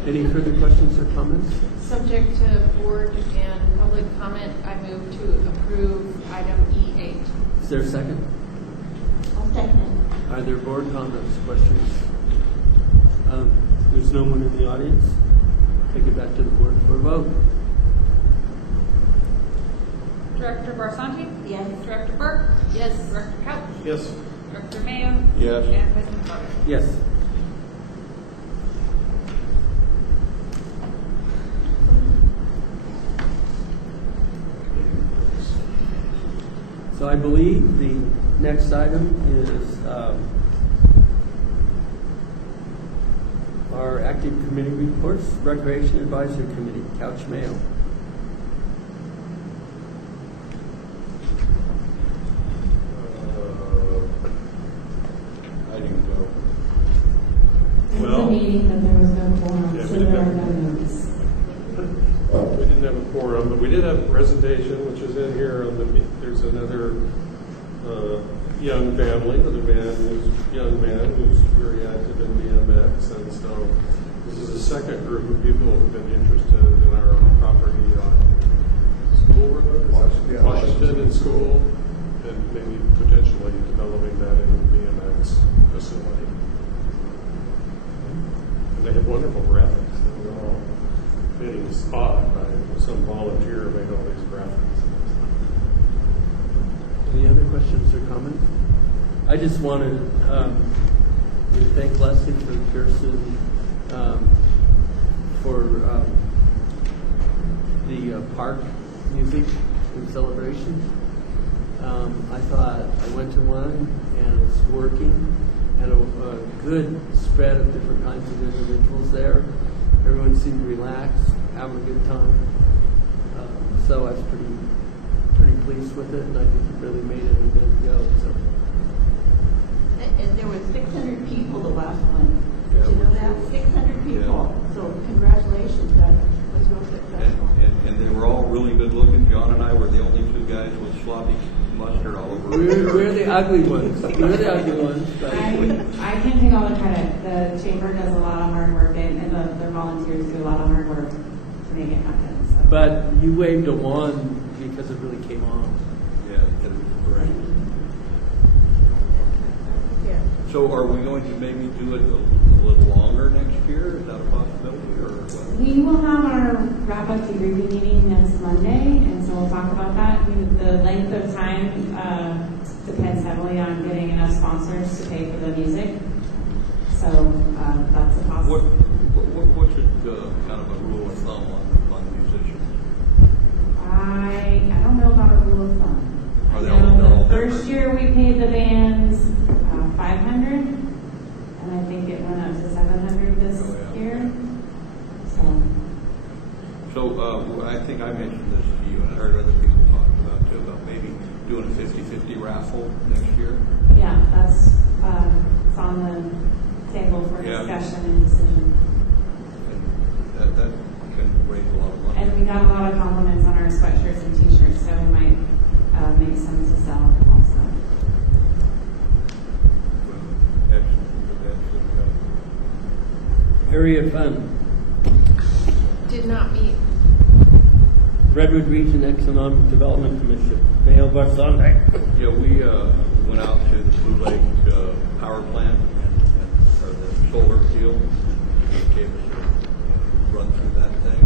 Any further questions or comments? Subject to board and public comment, I move to approve item E8. Is there a second? I'll second it. Are there board comments, questions? There's no one in the audience. Take it back to the board for a vote. Director Barsanti? Yes. Director Burke? Yes. Director Couch? Yes. Director Mayo? Yes. And President Carter? Yes. So I believe the next item is our active committee reports, Recreation Advisory Committee, Couch Mayo. I didn't go. It was Well, a meeting, but there was no quorum, Yeah, so we didn't there are have- no notice. we didn't have a quorum, but we did have a presentation, which is in here. There's another young family, young man who's very active in BMX, and so this is the second group of people who've been interested in our property on School Road, Washington and School, and maybe potentially developing that into a BMX facility. And they have wonderful graphics. They're all being spotted by some volunteer made all these graphics. Any other questions or comments? I just wanted to thank Leslie for Pearson for the park music and celebration. I thought I went to one and it's working, and a good spread of different kinds of individuals there. Everyone seemed relaxed, having a good time. So I was pretty pleased with it, and I think it really made it a good go. So. And there was 600 people the last one. Did you know that? 600 people. So congratulations. That was real successful. And they were all really good looking. John and I were the only 2 guys with sloppy mustard all over. We're the ugly ones. We're the ugly ones. But I can't take all the credit. The chamber does a lot of hard work, and the volunteers do a lot of hard work to make it happen. So. But you waved a wand because it really came off. Yeah, it was great. Yeah. So are we going to maybe do it a little longer next year? Is that a possibility, or what? We will have our wrap-up debriefing meeting next Monday, and so we'll talk about that. I mean, the length of time depends heavily on getting enough sponsors to pay for the music. So that's a possibility. What should kind of a rule of thumb on musicians? I don't know about a rule of thumb. Are I they know all the first different? year we paid the bands $500, and I think it went up to $700 this year. So I think I mentioned this to you, and I heard other people talking about too, about maybe doing a 50-50 raffle next year. Yeah, that's it's on the table for Yeah. discussion and decision. And that can raise a lot of money. And we got a lot of compliments on our sweatshirts and t-shirts, so we might make some to sell also. Area fund. Did not meet. Redwood Region Economic Development Commission, Mayo Barsande. Yeah, we went out to the Blue Lake power plant or the solar field. They gave us a run through that thing.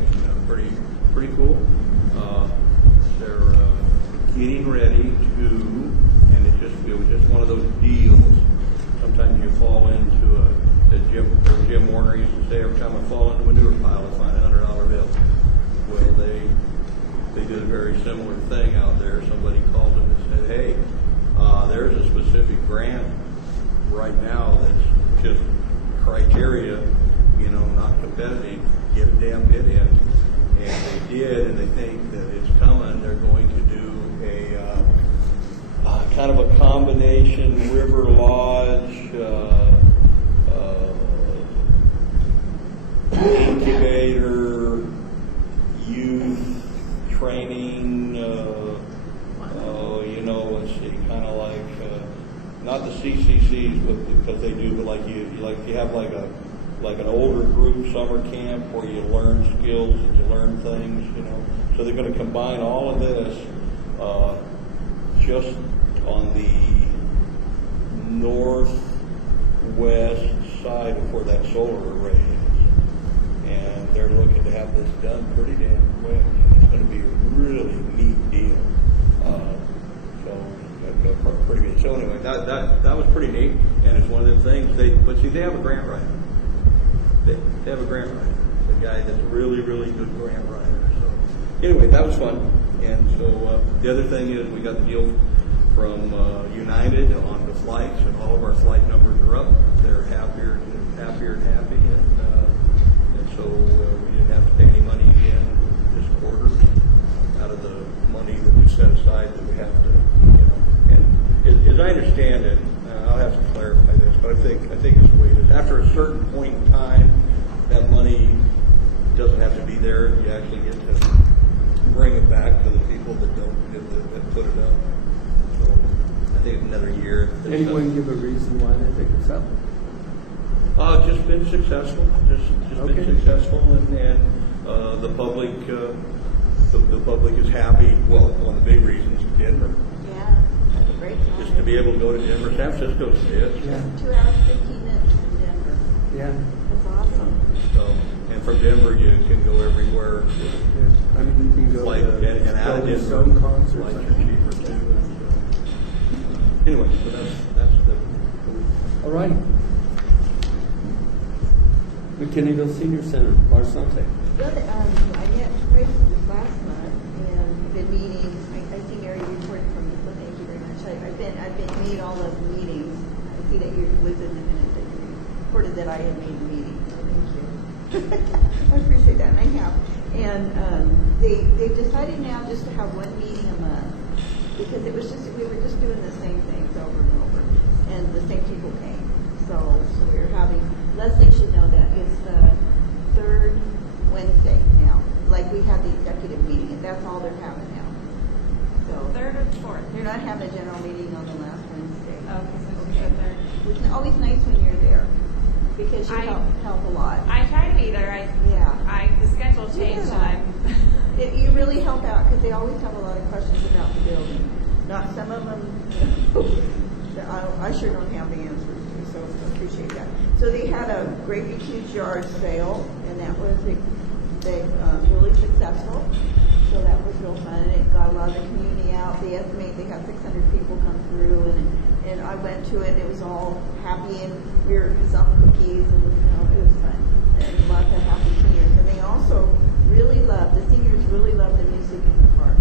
Pretty cool. They're getting ready to, and it was just one of those deals. Sometimes you fall into Jim Warner used to say, every time I fall into a manure pile, I find $100 bill. Well, they did a very similar thing out there. Somebody called them and said, hey, there's a specific grant right now that's just criteria, not competitive. Get a damn bid in. And they did, and they think that it's coming. They're going to do a kind of a combination River Lodge, incubator, youth training, let's see, kind of like, not the CCCs, because they do, but like you have like an older group summer camp where you learn skills and you learn things, So they're going to combine all of this just on the northwest side of where that solar array is. And they're looking to have this done pretty damn quick. It's going to be a really neat deal. Pretty good. So anyway, that was pretty neat, and it's one of the things they have a grant writer. They have a grant writer, a guy that's really, really good grant writer. So anyway, that was fun. And so the other thing is we got the deal from United on the flights, and all of our flight numbers are up. They're happier and happy, and so we didn't have to pay any money again this quarter out of the money that we set aside that we have to, And as I understand it, I'll have to clarify this, but I think it's the way it is. After a certain point in time, that money doesn't have to be there. You actually get to bring it back to the people that that put it up. So I think it's another year. Anyone give a reason why they think it's up? Just been successful. Just Okay. been successful, and the public the public is happy. Well, one of the big reasons, Denver. Yeah, that's a great time. Just to be able to go to Denver. San Francisco is. Yeah. 2 hours, 15 minutes from Denver. Yeah. That's awesome. So, and from Denver you can go everywhere. I mean, you can go Like, to and out of Denver, Stone concerts. flights are cheaper too. And so, anyway, so that's the. All right. McKinneyville Senior Center, Barsante. Well, I met Chris last month, and we've been meeting. I think Area reported from you, so thank you very much. I've been made all of the meetings. I see that you was in the minutes that you reported that I had made a meeting. So thank you. I appreciate that, and I have. And they've decided now just to have one meeting a month because we were just doing the same things over and over, and the same people came. So we were having. Leslie should know that it's the third Wednesday now. Like we had the executive meeting, and that's all they're having now. So Third or fourth? they're not having a general meeting on the last Wednesday. Okay, so it's the third. Which is always nice when you're there because you help a lot. I try to be there. The schedule changed, and You really help out because they always have a lot of questions about the building. Not some of them. I sure don't have the answers to, so I appreciate that. So they had a great big huge yard sale, and that was really successful. So that was real fun, and it got a lot of the community out. They estimate they had 600 people come through, and I went to it. It was all happy, and we were selling cookies, and it was fun, and lots of happy seniors. And they also the seniors really loved the music in the park.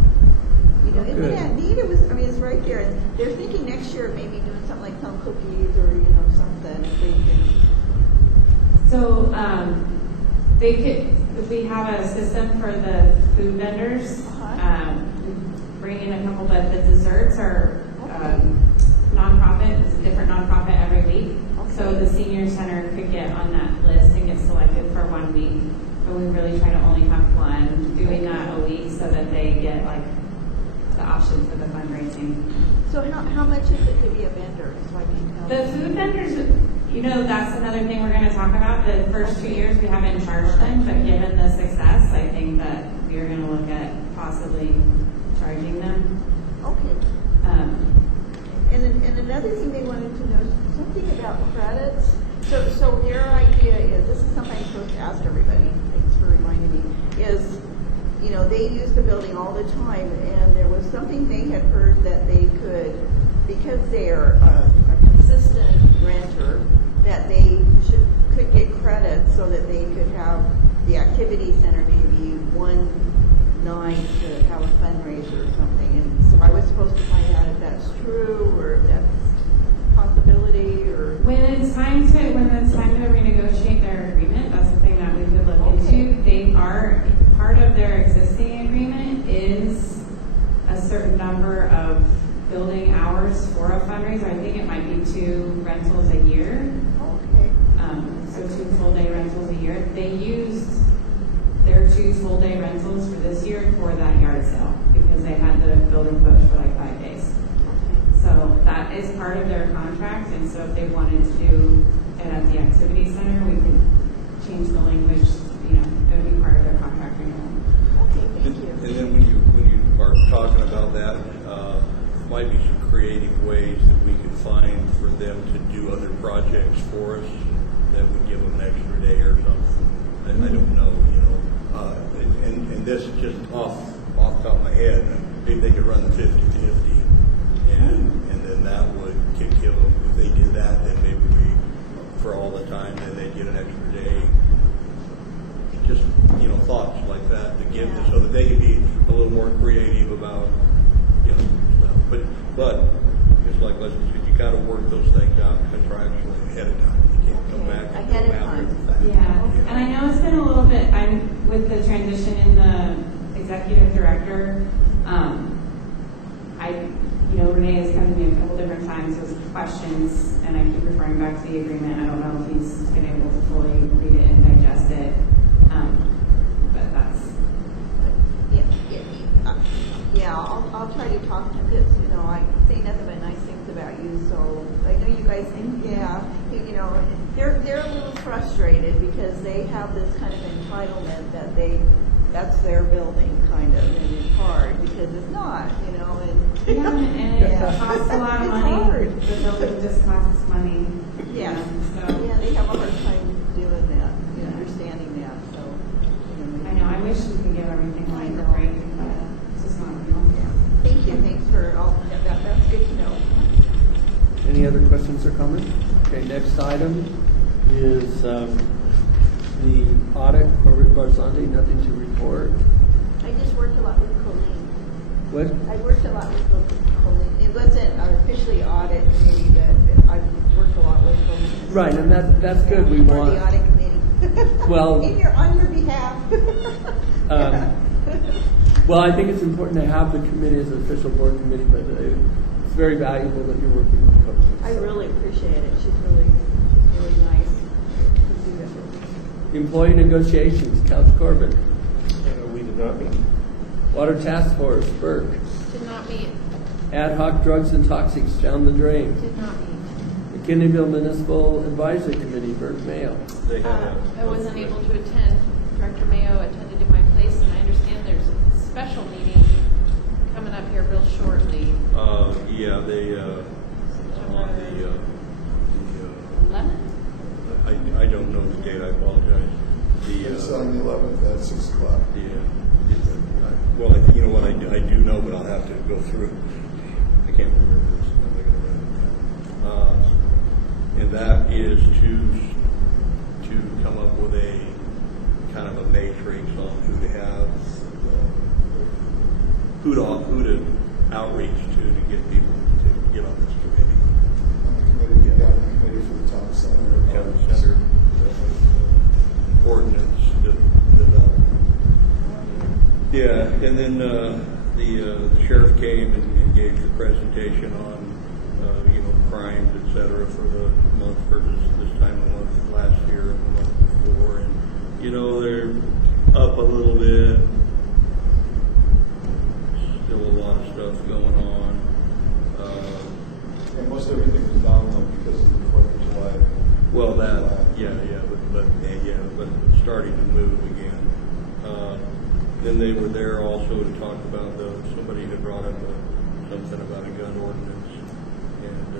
Isn't that neat? It's right there, and they're thinking next year maybe doing something like some cookies or something. If they can. So we have a system for the food vendors. Bring in a couple, but the desserts are nonprofit. It's a different nonprofit every week. Okay. So the senior center could get on that list and get selected for 1 week. But we really try to only have one doing that a week so that they get the option for the fundraising. So how much is it to be a vendor? So I can tell. The food vendors, that's another thing we're going to talk about. The first 2 years we haven't charged them, but given the success, I think that we're going to look at possibly charging them. Okay. And another thing they wanted to know, something about credits. So their idea is, this is something I'm supposed to ask everybody, thanks for reminding me, is, you know, they use the building all the time, and there was something they had heard that they could, because they're a consistent renter, that they could get credits so that they could have the activity center maybe one night to have a fundraiser or something. And so I was supposed to find out if that's true or if that's a possibility or. When it's time to renegotiate their agreement, that's the thing that we could look into. They are, part of their existing agreement is a certain number of building hours for a fundraiser. I think it might be 2 rentals a year. Okay. So 2 full-day rentals a year. They used their 2 full-day rentals for this year for that yard sale because they had the building booked for like 5 days. So that is part of their contract, and so if they wanted to do it at the activity center, we could change the language, you know, it would be part of their contract renewal. Okay, thank you. And then when you are talking about that, might be some creative ways that we could find for them to do other projects for us that would give them an extra day or something. And I don't know, you know, and this is just off the top of my head. Maybe they could run the 50-50, and then that would give them. If they did that, then maybe for all the time, then they'd get an extra day. Just, you know, thoughts like that to give them so that they could be a little more creative about, you know, stuff. But it's like Leslie said, you got to work those things out contractually ahead of time. You can't come back and Ahead go of after time. the fact. Yeah, and I know it's been a little bit, I'm with the transition in the executive director. Renee has come to me a couple different times with questions, and I keep referring back to the agreement. I don't know if he's been able to fully read it and digest it, but that's. Yeah, I'll try to talk to him because, you know, I say nothing but nice things about you, so I know you guys think, you know, they're a little frustrated because they have this kind of entitlement that that's their building kind of, and it's hard because it's not, you know, and it costs a lot of money. It's hard. The building just costs money. Yeah. So. Yeah, they have a hard time doing that, understanding that, so. I know, I wish we could give everything like a break, but it's just not real. Thank you, thanks for all, that's good to know. Any other questions or comments? Okay, next item is the audit, Corbett Barzandi, nothing to report. I just worked a lot with Colleen. What? I worked a lot with Colleen. It wasn't officially audit committee, but I worked a lot with Colleen. Right, and that's good. We for want the audit committee. Well, on your behalf. well, I think it's important to have the committee as an official board committee, but it's very valuable that you're working with folks. I really appreciate it. She's really nice to do that with me. Employee negotiations, Couch Corbett. We did not meet. Water Task Force, Burke. Did not meet. Ad hoc drugs and toxics, down the drain. Did not meet. McKinneyville Municipal Advisory Committee, Burke Mayo. I wasn't able to attend. Director Mayo attended in my place, and I understand there's a special meeting coming up here real shortly. Yeah, they on the 11th? I don't know the date. I apologize. It's on the 11th at 6 o'clock. Well, you know what? I do know, but I'll have to go through. I can't remember this. And that is to come up with a kind of a matrix on who to have, who to outreach to get people to get on this committee. On the committee for the town center. Town center ordinance development. Yeah, and then the sheriff came and gave the presentation on crimes, et cetera, for the month versus this time of the month last year and the month before, and they're up a little bit. Still a lot of stuff going on. And most everything was down because of the 4th of July. Well, but starting to move again. then they were there also to talk about somebody had brought up something about a gun ordinance. And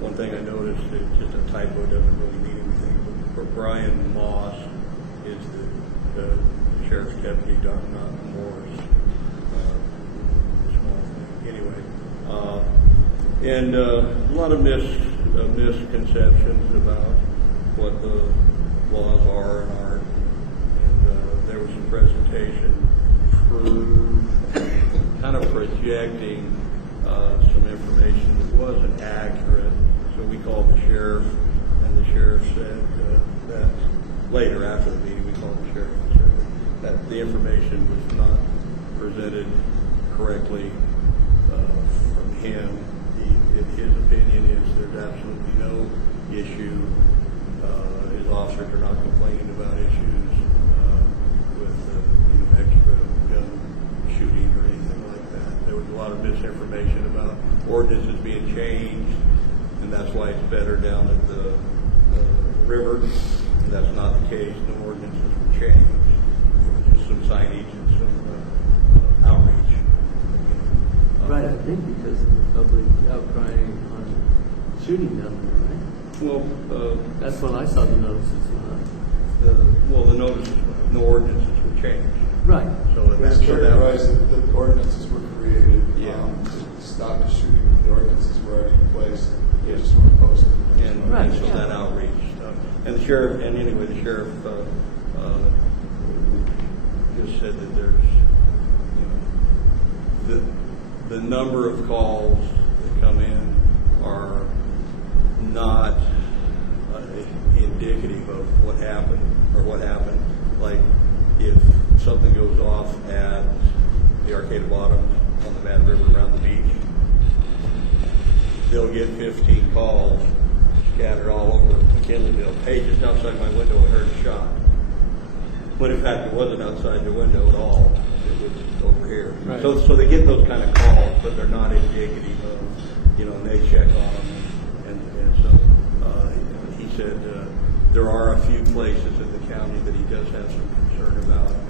one thing I noticed, it's just a typo, doesn't really mean anything. But Brian Moss is the sheriff's deputy, not Morris. Small thing. Anyway, and a lot of misconceptions about what the laws are and aren't. And there was a presentation kind of projecting some information that wasn't accurate. So we called the sheriff, and the sheriff said that later after the meeting, we called the sheriff and said that the information was not presented correctly from him. His opinion is there's absolutely no issue. His officers are not complaining about issues with extra gun shooting or anything like that. There was a lot of misinformation about ordinances being changed, and that's why it's better down at the river. That's not the case. No ordinances were changed. Just some signage and some outreach. Right, I think because of the public outcrying on shooting down there, right? Well, that's when I saw the notices. The notices, no ordinances were changed. Right. So it's characterized that the ordinances were created to stop the shooting. The ordinances were already in place. They just weren't posted. And so that outreach stuff. And the sheriff, the sheriff just said that there's, the number of calls that come in are not indicative of what happened or what happened. Like if something goes off at the Arcata Bottoms on the Bad River around the beach, they'll get 15 calls scattered all over McKinleyville. Hey, just outside my window, I heard a shot. But in fact, it wasn't outside the window at all. It was over here. Right. So they get those kind of calls, but they're not indicative of, and they check on them. And so he said there are a few places in the county that he does have some concern about. And,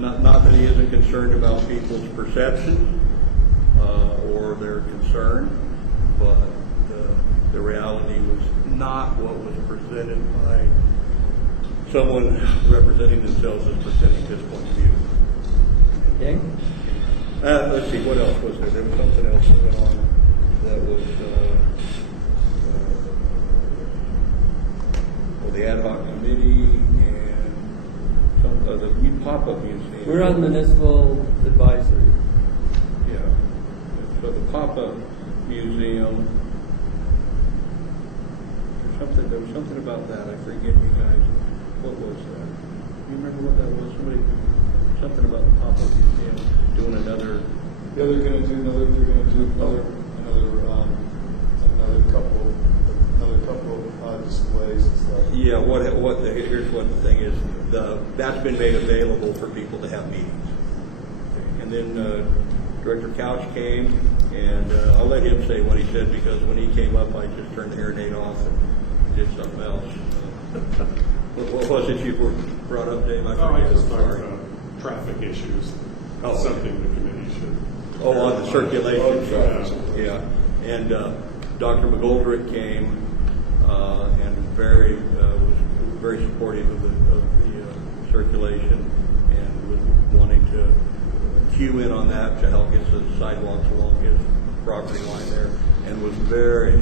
not that he isn't concerned about people's perception or their concern, but the reality was not what was presented by someone representing themselves as presenting his point of view. Okay. Let's see, what else was there? There was something else that went on that was the ad hoc committee and some of the pop-up museum. We're on municipal advisory. Yeah. So the pop-up museum. There was something about that. I forget you guys. What was that? You remember what that was? Something about the pop-up museum doing another. Yeah, they're going to do another couple of displays and stuff. Yeah. Here's what the thing is. That's been made available for people to have meetings. Okay. And then Director Couch came, and I'll let him say what he said because when he came up, I just turned the air off and did something else. What was it you brought up, Dave? I just talked about traffic issues. Something the committee should. On the circulation side. Yeah. And Dr. McGoldrick came and was very supportive of the circulation and was wanting to cue in on that to help get the sidewalks along his property line there, and was very,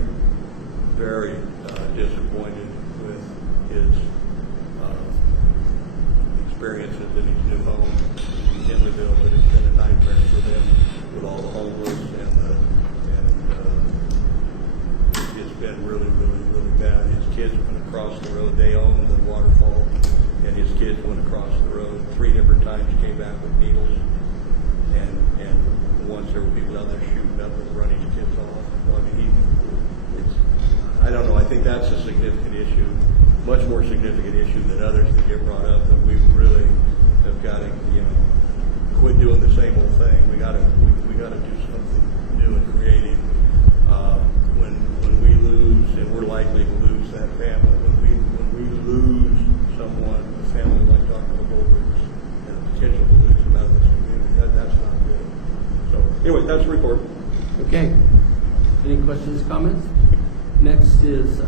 very disappointed with his experiences in his new home in Kinleyville. But it's been a nightmare for them with all the homeless it's been really, really, really bad. His kids went across the road. They own the waterfall, and his kids went across the road 3 different times, came back with needles, and once there were people down there shooting up and running his kids off. Well, I mean, I don't know. I think that's a significant issue, much more significant issue than others that get brought up. That we really have got to, quit doing the same old thing. We got to do something new and creative. When we lose, and we're likely to lose that family, when we lose someone, a family like Dr. Anyway, that's the report. Okay. Any questions, comments? Next is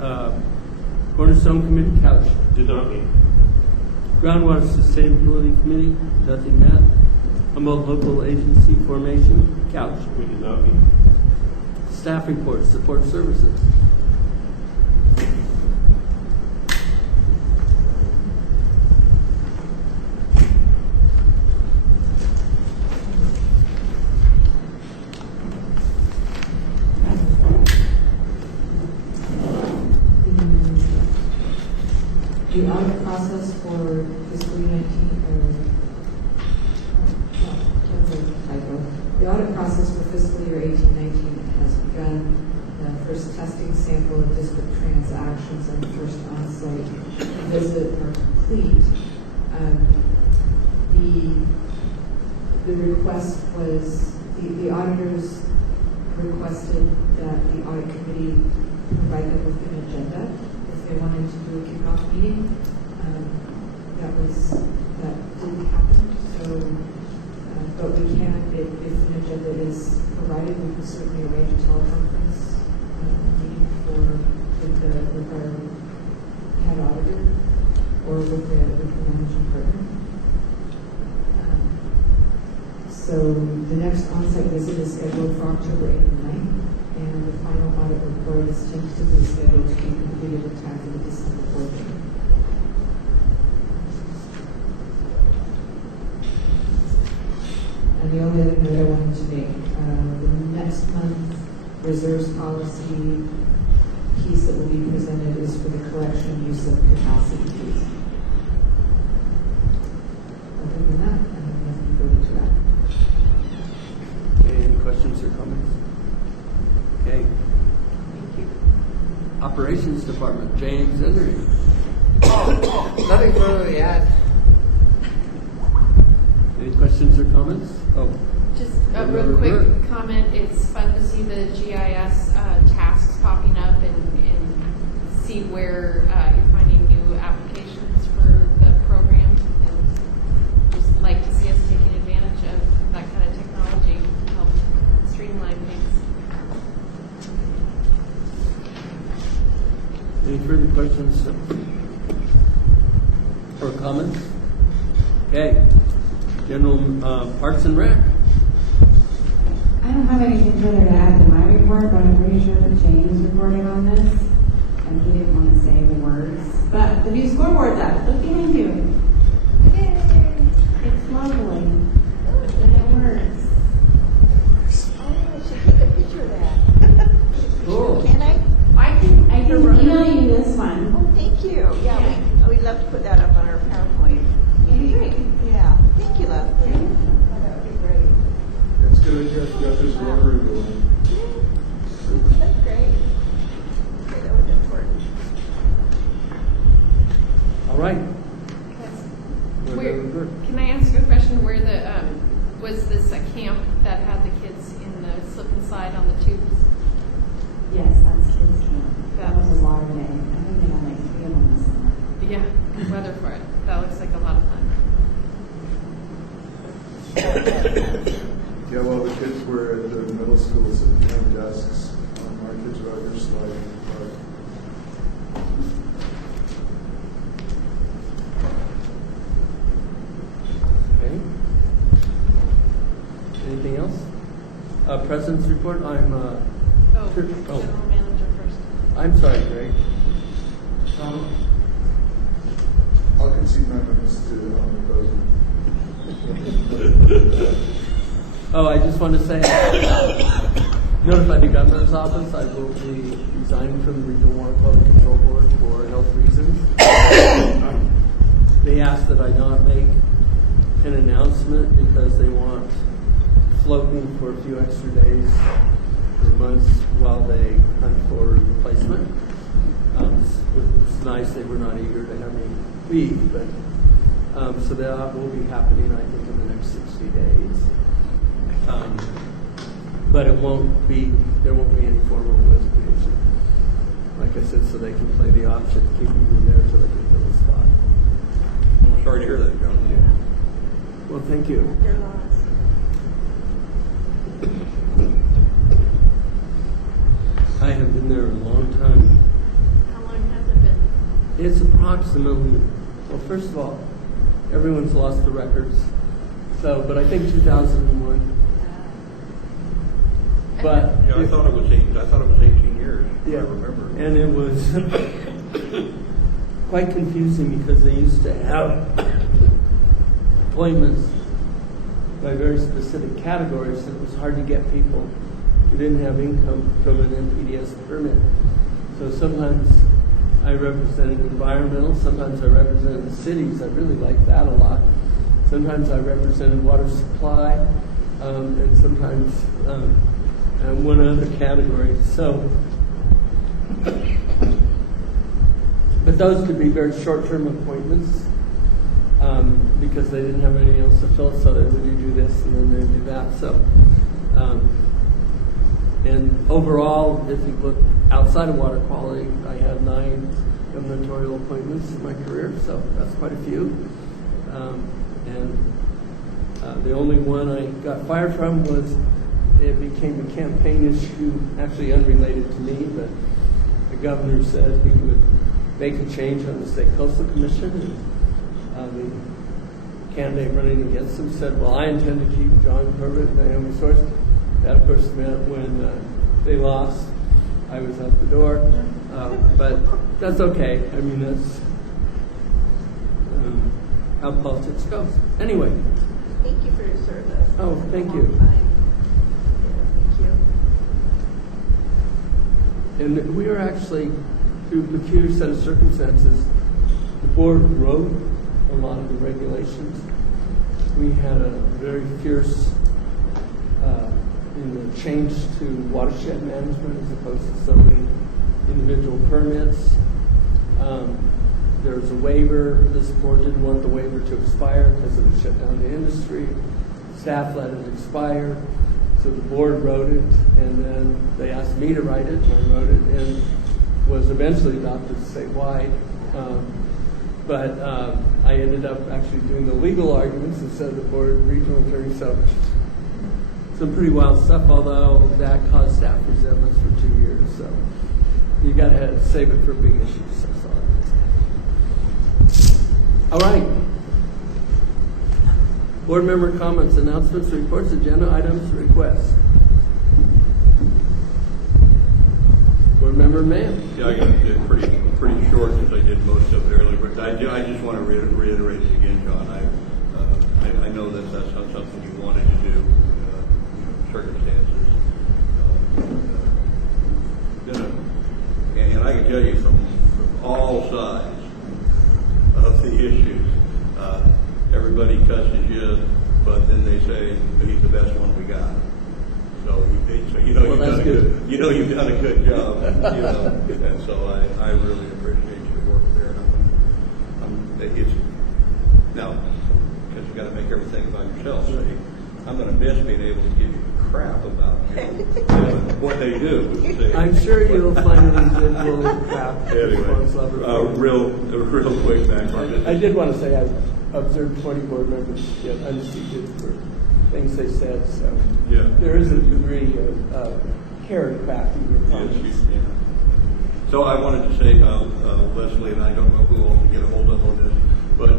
Cornerstone Committee, Couch. Did not meet. Groundwater Sustainability Committee, nothing met. Humboldt Local Agency Formation, Couch. We did not meet. Staff reports, support services. The audit process for fiscal year 19, the audit process for fiscal year 18-19 has begun. The first testing sample of district transactions and the first on-site visit are complete. The request was, the auditors requested that the audit committee provide them with an agenda if they wanted to do a kickoff meeting. That didn't happen, so, but we can, if an agenda is provided, we can certainly arrange a teleconference meeting with our head auditor or with the managing partner. So the next on-site visit is scheduled for October 8th and 9th, and the final audit report is tentatively scheduled to be completed in time for the December board meeting. And the only other note I wanted to make, the next month reserves policy piece that will be presented is for the collection and use of capacity fees. Other than that, I have nothing further to add. Okay, any questions or comments? Okay. Thank you. Operations Department, James Henry. Nothing further to add. Any questions or comments? Oh, Just a real quick comment. It's fun to see the GIS tasks popping up and see where you're finding new applications for the program. And just like to see us taking advantage of that kind of technology to help streamline things. any further questions or comments? Okay. General Parks and Rec. I don't have anything further to add to my report, but I'm pretty sure that James reported on this, and he didn't want to say the words. But the new scoreboard's up. Look behind you. Yay! It's lovely. And it works. Oh, I should take a picture of that. Cool. Can I? I can email you this one. Oh, thank you. Yeah, we'd love to put that up on our PowerPoint. Great. Yeah. Thank you, Leslie. That would be great. It's good you got this rotary going. That's great. Okay, that was important. All right. Where, can I ask a question? Where the was this a camp that had the kids in the slip and slide on the tubes? Yes, that's kids camp. That was a water day. I think they had like 3 of them this summer. Yeah, good weather for it. That looks like a lot of fun. Yeah, well, the kids were at the middle school sitting behind desks. Our kids were out there sliding. Okay. Anything else? President's report. I'm. General manager first. I'm sorry, Greg. I'll concede my minutes to the president. Oh, I just want to say, notified the governor's office, I will be resigning from the Regional Water Quality Control Board for health reasons. They asked that I not make an announcement because they want floating for a few extra days or months while they hunt for replacement. It's nice they were not eager to have me leave, but so that will be happening, I think, in the next 60 days. But there won't be any formal resignation. Like I said, so they can play the option of keeping me there so they can fill the spot. I'm sorry to hear that, John. Well, thank you. Your loss. approximately, well, first of all, everyone's lost the records. So, but I think 2001. But Yeah, I thought it was 18 years, if I remember. and it was quite confusing because they used to have appointments by very specific categories, and it was hard to get people who didn't have income from an NPDS permit. So sometimes I represented environmental, sometimes I represented cities. I really liked that a lot. Sometimes I represented water supply, and sometimes one other category. So, but those could be very short-term appointments because they didn't have anything else to fill. So they would do this and then they do that. So, and overall, if you look outside of water quality, I had 9 gubernatorial appointments in my career. So that's quite a few. The only one I got fired from was it became a campaign issue, actually unrelated to me, but the governor said he would make a change on the State Coastal Commission, and the candidate running against him said, well, I intend to keep John Corbett and Naomi Source. That, of course, meant when they lost, I was out the door. But that's okay. I mean, that's how politics goes. Anyway. Thank you for your service. Oh, thank you. And we are actually, through a peculiar set of circumstances, the board wrote a lot of the regulations. We had a very fierce change to watershed management as opposed to so many individual permits. There was a waiver. This board didn't want the waiver to expire because it would shut down the industry. Staff let it expire. So the board wrote it, and then they asked me to write it, and I wrote it, and was eventually adopted statewide. But I ended up actually doing the legal arguments instead of the board regional attorney. So some pretty wild stuff, although that caused staff resentments for 2 years. So you got to save it for big issues. So sorry. All right. Board member comments, announcements, reports, agenda items, requests. Board member Mann. Yeah, I got it pretty short because I did most of it earlier, but I just want to reiterate it again, John. I know that that's not something you wanted to do, circumstances. And I can tell you from all sides of the issues, everybody cusses you, but then they say, but he's the best one we got. So you've done a good job. And so I really appreciate your work there. Now, because you got to make everything about yourself. So I'm going to miss being able to give you crap about what they do. I'm sure you'll find it residual crap. Anyway, real quick background. I did want to say I observed 20 board members get unseated for things they said. So there is a degree of carrot-craft in your comments. Yes, So I wanted to say, Leslie, and I don't know who all can get a hold of on this, but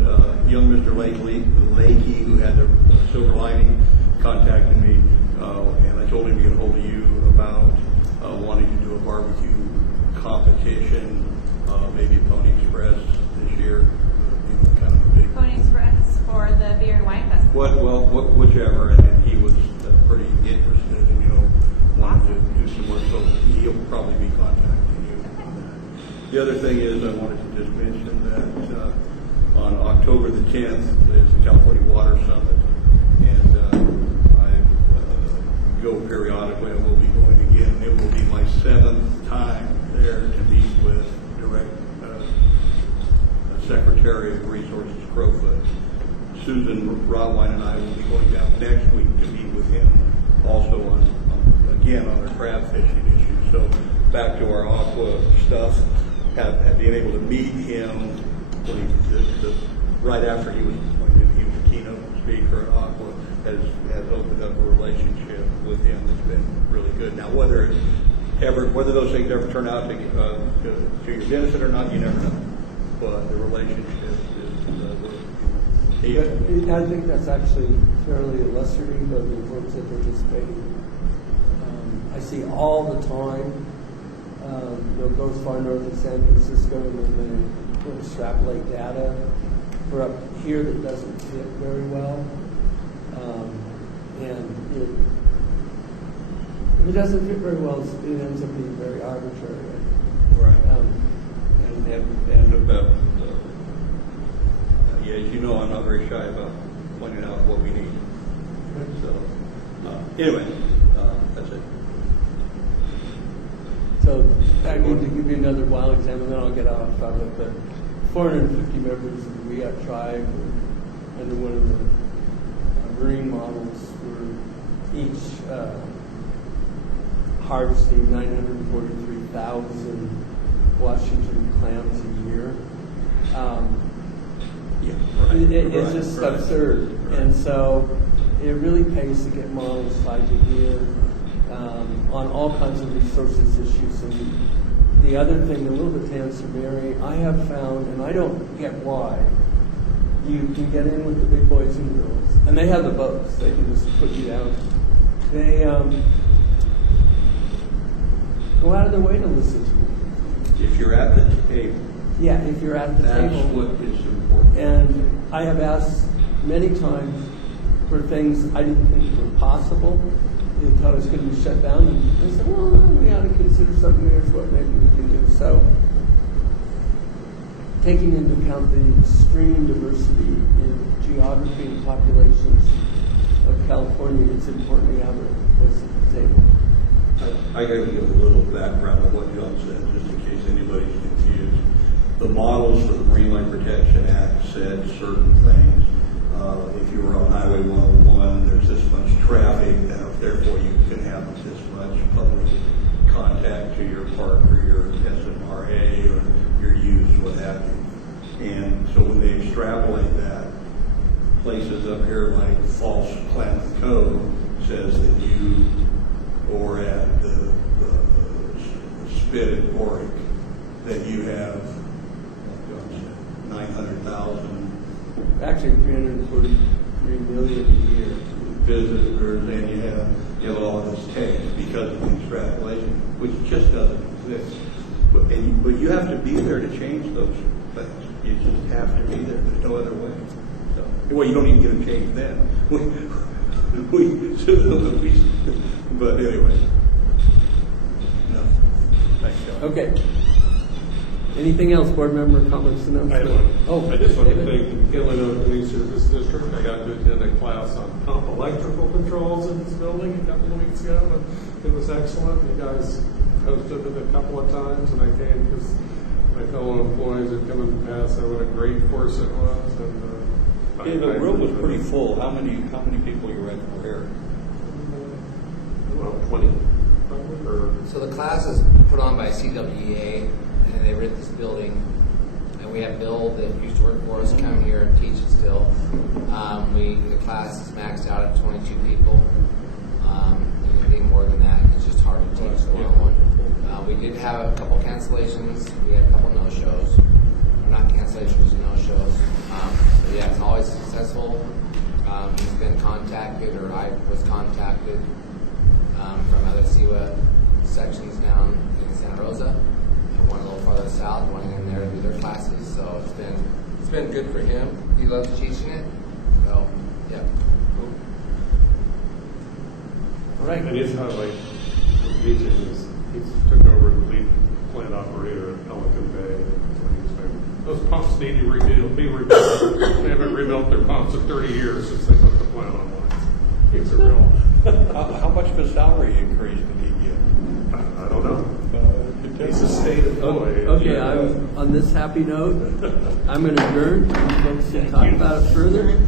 young Mr. Lakey, who had the silver lining, contacted me, and I told him to get a hold of you about wanting to do a barbecue competition, maybe Pony Express this year, kind of a big Pony Express for the beer and wine festival. Whichever, and he was pretty interested in, wanting to do some work, so he'll probably be contacting you on that. The other thing is, I wanted to just mention that on October the 10th is the California Water Summit, and I go periodically. I will be going again. It will be my 7th time there to meet with Secretary of Resources Crowfoot. Susan Rotwine and I will be going down next week to meet with him also on our crab fishing issues. So back to our aqua stuff, have been able to meet him when right after he was appointed, he was a keynote speaker at Aqua, has opened up a relationship with him that's been really good. Now whether those things ever turn out to your benefit or not, you never know. but the relationship is I think that's actually fairly illustrative of the importance of participating. I see all the time, go as far north as San Francisco and then they extrapolate data for up here that doesn't fit very well. And if it doesn't fit very well, it ends up being very arbitrary. right. As you know, I'm not very shy about pointing out what we need. So, anyway, that's it. So I need to give you another wild example, then I'll get off of it. But 450 members of the Weat tribe were under one of the marine models were each harvesting 943,000 Washington clams a year. It's just absurd. Right. And so it really pays to get models tied to here on all kinds of resources issues. And the other thing, a little bit to answer Mary, I have found, and I don't get why, you can get in with the big boys and girls, and they have the boats. They can just put you down. They go out of their way to listen to you. If you're at the table, Yeah, if you're at the that's table. what is important. And I have asked many times for things I didn't think were possible. They thought it was going to be shut down. And they said, well, we ought to consider something here's what maybe we can do. So taking into account the extreme diversity in geography and populations of California, it's important we have a voice at the table. I got to give a little background of what John said, just in case anybody's confused. The models for the Marine Life Protection Act said certain things. If you were on Highway 101, there's this much traffic, therefore you can have this much public contact to your park or your SMRA or your use, what have you. And so when they extrapolate that, places up here like False Klamath Cove says that you, or at the Spit at Oric, that you have 900,000 Actually, 343 million a year. visitors, and you have all of this text because of the extrapolation, which just doesn't exist. But you have to be there to change those things. You just have to be there. There's no other way. So, well, you don't even get them changed then. But anyway. No. Thanks, John. Okay. Anything else, board member comments? I have one. Oh, I just want to David. thank McKinley Open Service District. I got to attend a class on pump electrical controls in this building a couple of weeks ago, and it was excellent. You guys hosted it a couple of times, and I came because my fellow employees had come in the past. What a great course it was. And The room was pretty full. How many people you read were here? Well, 20 probably, or So the class is put on by CWEA, and they rent this building. And we have Bill that used to work for us come here and teach it still. The class is maxed out at 22 people. Anything more than that, it's just hard to teach one-on-one. We did have a couple cancellations. We had a couple no-shows. Or not cancellations, no-shows. But yeah, it's always successful. He's been contacted, or I was contacted from other CWA sections down in Santa Rosa, and one a little farther south, wanting in there to do their classes. So it's been good for him. He loves teaching it. So yeah. All right. And his highlight of teaching is he took over the lead plant operator at Pelican Bay. Those pumps need to be rebuilt. They haven't rebuilt their pumps in 30 years since they put the plant online. It's a real. How much of a salary increase did he get? I don't know. He's a state employee. Okay, on this happy note, I'm going to adjourn. You folks can talk about it further.